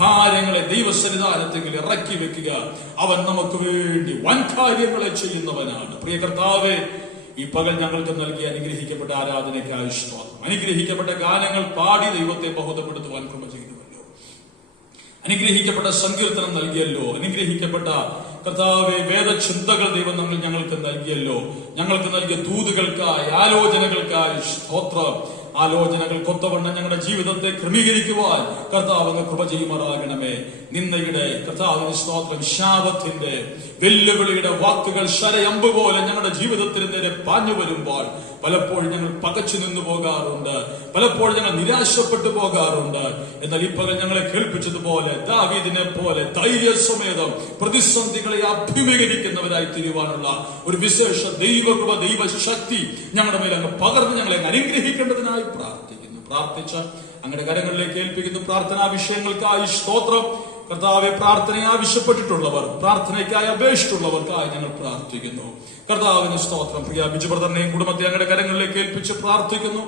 ഭാരങ്ങളെ ദൈവസന്നിധാനത്തിൽ ഇറക്കി വെക്കുക. അവൻ നമുക്ക് വേണ്ടി വൻ കാര്യങ്ങളെ ചെയ്യുന്നവനാണ്. പ്രിയ കർത്താവേ, ഈ പകൽ ഞങ്ങൾക്ക് നൽകിയ അനുഗ്രഹിക്കപ്പെട്ട ആരാധനയ്ക്കായി സ്തോത്രം. അനുഗ്രഹിക്കപ്പെട്ട ഗാനങ്ങൾ പാടി ദൈവത്തെ ബഹുതപ്പെടുത്തുവാൻ കൃപ ചെയ്തുവല്ലോ. അനുഗ്രഹിക്കപ്പെട്ട സങ്കീർത്തനം നൽകിയല്ലോ. അനുഗ്രഹിക്കപ്പെട്ട കർത്താവെ വേദചിന്തകൾ ദൈവം ഞങ്ങൾക്ക് നൽകിയല്ലോ. ഞങ്ങൾക്ക് നൽകിയ ദൂതുകൾക്കായി, ആലോചനകൾക്കായി സ്തോത്രം. ആലോചനകൾ കൊത്തവണ്ണം ഞങ്ങളുടെ ജീവിതത്തെ ക്രമീകരിക്കുവാൻ കർത്താവ് അങ്ങ് കൃപ ചെയ്യുമാറാകണമേ. നിന്ദയുടെ കർത്താവിന് സ്തോത്രം, ശാപത്തിന്റെ വെല്ലുവിളിയുടെ വാക്കുകൾ ശരയമ്പ് പോലെ ഞങ്ങളുടെ ജീവിതത്തിന് നേരെ പാഞ്ഞു വരുമ്പോൾ പലപ്പോഴും ഞങ്ങൾ പകച്ചു നിന്നു പോകാറുണ്ട്, പലപ്പോഴും ഞങ്ങൾ നിരാശപ്പെട്ടു പോകാറുണ്ട്. എന്നാൽ ഇപ്പകൽ ഞങ്ങളെ കേൾപ്പിച്ചതുപോലെ ദാവീദിനെ പോലെ ധൈര്യസമേതം പ്രതിസന്ധികളെ അഭിമുഖീകരിക്കുന്നവരായി തീരുവാനുള്ള ഒരു വിശേഷ ദൈവകൃപ, ദൈവശക്തി ഞങ്ങളുടെ മേൽ അങ്ങ് പകർന്ന് ഞങ്ങളെ അനുഗ്രഹിക്കേണ്ടതിനായി പ്രാർത്ഥിക്കുന്നു. പ്രാർത്ഥിച്ച അങ്ങയുടെ കരങ്ങളിലേക്ക് ഏൽപ്പിക്കുന്നു. പ്രാർത്ഥനാ വിഷയങ്ങൾക്കായി സ്തോത്രം. കർത്താവെ, പ്രാർത്ഥന ആവശ്യപ്പെട്ടിട്ടുള്ളവർ, പ്രാർത്ഥനയ്ക്കായി അപേക്ഷിച്ചിട്ടുള്ളവർക്കായി ഞങ്ങൾ പ്രാർത്ഥിക്കുന്നു. കർത്താവിന് സ്തോത്രം. പ്രിയ ബിജു ബ്രദറിനെയും കുടുംബത്തെ അങ്ങയുടെ കരങ്ങളിലേക്ക് ഏൽപ്പിച്ച് പ്രാർത്ഥിക്കുന്നു.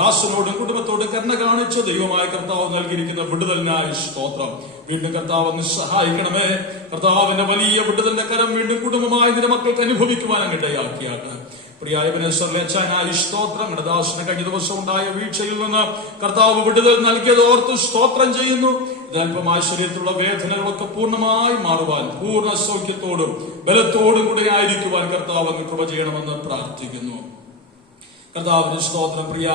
ദാസനോടും കുടുംബത്തോടും കരുണ കാണിച്ച് ദൈവമായ കർത്താവ് നൽകിയിരിക്കുന്ന വിടുതലിനായി സ്തോത്രം. വീണ്ടും കർത്താവ് ഒന്ന് സഹായിക്കണമേ. കർത്താവിന്റെ വലിയ വിടുതലിന്റെ കരം വീണ്ടും കുടുംബമായി നിന്റെ മക്കൾക്ക് അനുഭവിക്കുവാൻ ഇടയാക്കിയാട്ട്. പ്രിയായവനെ സർലേച്ചാനായി സ്തോത്രം. ദാസന് കഴിഞ്ഞ ദിവസം ഉണ്ടായ വീഴ്ചയിൽ നിന്ന് കർത്താവ് വിടുതൽ നൽകിയത് ഓർത്ത് സ്തോത്രം ചെയ്യുന്നു. അല്പമായ ശരീരത്തിലുള്ള വേദനകളൊക്കെ പൂർണ്ണമായി മാറുവാൻ, പൂർണ്ണ സൗഖ്യത്തോടും ബലത്തോടും കൂടെ ആയിരിക്കുവാൻ കർത്താവ് അങ്ങ് കൃപ ചെയ്യണമെന്ന് പ്രാർത്ഥിക്കുന്നു. കർത്താവിന് സ്തോത്രം. പ്രിയ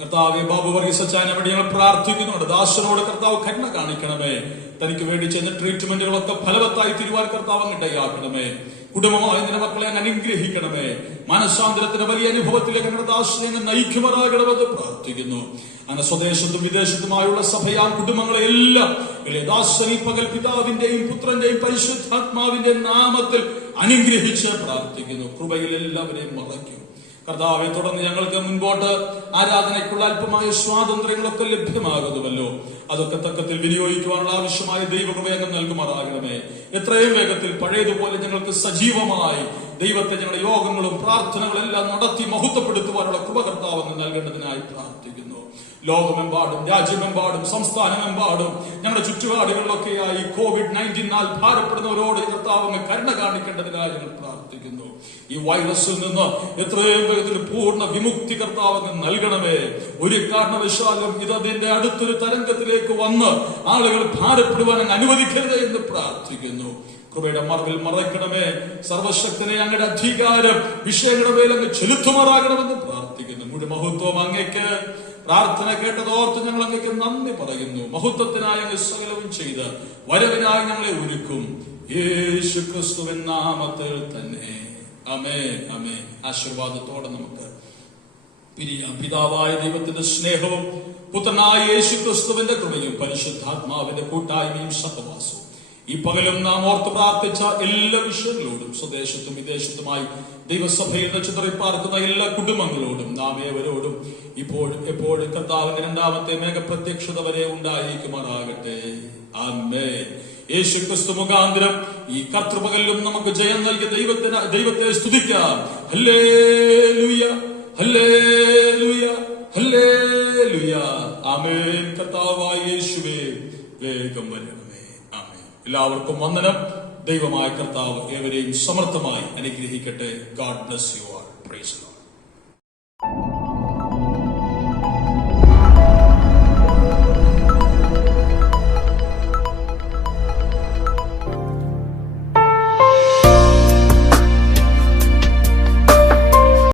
കർത്താവെ, ബാബു വർഗീസ് അച്ചാനെ വേണ്ടി ഞങ്ങൾ പ്രാർത്ഥിക്കുന്നുണ്ട്. ദാസനോട് കർത്താവ് കരുണ കാണിക്കണമേ. തനിക്ക് വേണ്ടി ചെയ്യുന്ന ട്രീറ്റ്മെന്റുകളൊക്കെ ഫലവത്തായി തീരുവാൻ കർത്താവ് അങ്ങ് ഇടയാക്കണമേ. കുടുംബമായി നിന്റെ മക്കളെ അങ്ങ് അനുഗ്രഹിക്കണമേ. മനസ്സാന്തരത്തിന്റെ വലിയ അനുഭവത്തിലേക്ക് ഞങ്ങളുടെ ദാസനെ അങ്ങ് നയിക്കുമാറാകണമെന്ന് പ്രാർത്ഥിക്കുന്നു. അങ്ങനെ സ്വദേശത്തും വിദേശത്തുമായുള്ള സഭയാ കുടുംബങ്ങളെ എല്ലാം ദാസനി പകൽ പിതാവിന്റെയും പുത്രന്റെയും പരിശുദ്ധാത്മാവിന്റെ നാമത്തിൽ അനുഗ്രഹിച്ച് പ്രാർത്ഥിക്കുന്നു. കൃപയിൽ എല്ലാവരെയും മറയ്ക്കും കർത്താവെ. തുടർന്ന് ഞങ്ങൾക്ക് മുൻപോട്ട് ആരാധനയ്ക്കുള്ള അല്പമായ സ്വാതന്ത്ര്യങ്ങളൊക്കെ ലഭ്യമാകുന്നുവല്ലോ. അതൊക്കെ തക്കത്തിൽ വിനിയോഗിക്കുവാനുള്ള ആവശ്യമായ ദൈവകൃപ അങ്ങ് നൽകുമാറാകണമേ. എത്രയും വേഗത്തിൽ പഴയതുപോലെ ഞങ്ങൾക്ക് സജീവമായി ദൈവത്തെ ഞങ്ങളുടെ യോഗങ്ങളും പ്രാർത്ഥനകളും എല്ലാം നടത്തി മഹത്വപ്പെടുത്തുവാനുള്ള കൃപ കർത്താവ് അങ്ങ് നൽകേണ്ടതിനായി പ്രാർത്ഥിക്കുന്നു. ലോകമെമ്പാടും, രാജ്യമെമ്പാടും, സംസ്ഥാനമെമ്പാടും, ഞങ്ങളുടെ ചുറ്റുപാടുകളിലൊക്കെയായി COVID-19 ഭാരപ്പെടുന്നവരോട് കർത്താവ് അങ്ങ് കരുണ കാണിക്കേണ്ടതിനായി ഞങ്ങൾ പ്രാർത്ഥിക്കുന്നു. ഈ വൈറസിൽ നിന്ന് എത്രയും വേഗത്തിൽ പൂർണ്ണ വിമുക്തി കർത്താവ് അങ്ങ് നൽകണമേ. ഒരു കാരണവശാലും ഇതിന്റെ അടുത്തൊരു തരംഗത്തിലേക്ക് വന്ന് ആളുകൾ ഭാരപ്പെടുവാൻ അങ്ങ് അനുവദിക്കരുത് എന്ന് പ്രാർത്ഥിക്കുന്നു. കൃപയുടെ മറവിൽ മറയ്ക്കണമേ. സർവശക്തനെ അങ്ങയുടെ അധികാരം വിഷയങ്ങളുടെ മേൽ അങ്ങ് ചെലുത്തുമാറാകണമെന്ന് പ്രാർത്ഥിക്കുന്നു. മുഴുവൻ മഹത്വം അങ്ങേക്ക്. പ്രാർത്ഥന കേട്ടതോർത്ത് ഞങ്ങൾ അങ്ങേക്ക് നന്ദി പറയുന്നു. മഹത്വത്തിനായി അങ്ങ് സകലവും ചെയ്ത് വരവിനായി ഞങ്ങളെ ഒരുക്കും. യേശു ക്രിസ്തുവിൻ നാമത്തിൽ തന്നെ. ആമേൻ, ആമേൻ. ആശീർവാദത്തോടെ നമുക്ക് പിരിയാം. പിതാവായ ദൈവത്തിന്റെ സ്നേഹവും പുത്രനായ യേശു ക്രിസ്തുവിന്റെ കൃപയും പരിശുദ്ധാത്മാവിന്റെ കൂട്ടായ്മയും സഹവാസവും ഈ പകലും നാം ഓർത്ത് പ്രാർത്ഥിച്ച എല്ലാ വിഷയങ്ങളോടും സ്വദേശത്തും വിദേശത്തുമായി ദൈവസഭയിൽ ചിതറിപ്പാർക്കുന്ന എല്ലാ കുടുംബങ്ങളോടും നാം ഏവരോടും ഇപ്പോഴും എപ്പോഴും കർത്താവിന്റെ രണ്ടാമത്തെ മേഘപ്രത്യക്ഷത വരെ ഉണ്ടായിരിക്കുമാറാകട്ടെ. ആമേൻ. യേശു ക്രിസ്തു മുഖാന്തരം ഈ കർത്തൃപകലിലും നമുക്ക് ജയം നൽകിയ ദൈവത്തെ സ്തുതിക്കാം. Hallelujah, hallelujah, hallelujah. ആമേൻ. കർത്താവായ യേശുവേ, വേഗം വരണമേ. ആമേൻ. എല്ലാവർക്കും വന്ദനം. ദൈവമായ കർത്താവ് ഏവരെയും സമർത്ഥമായി അനുഗ്രഹിക്കട്ടെ. God bless you all. Praise the Lord.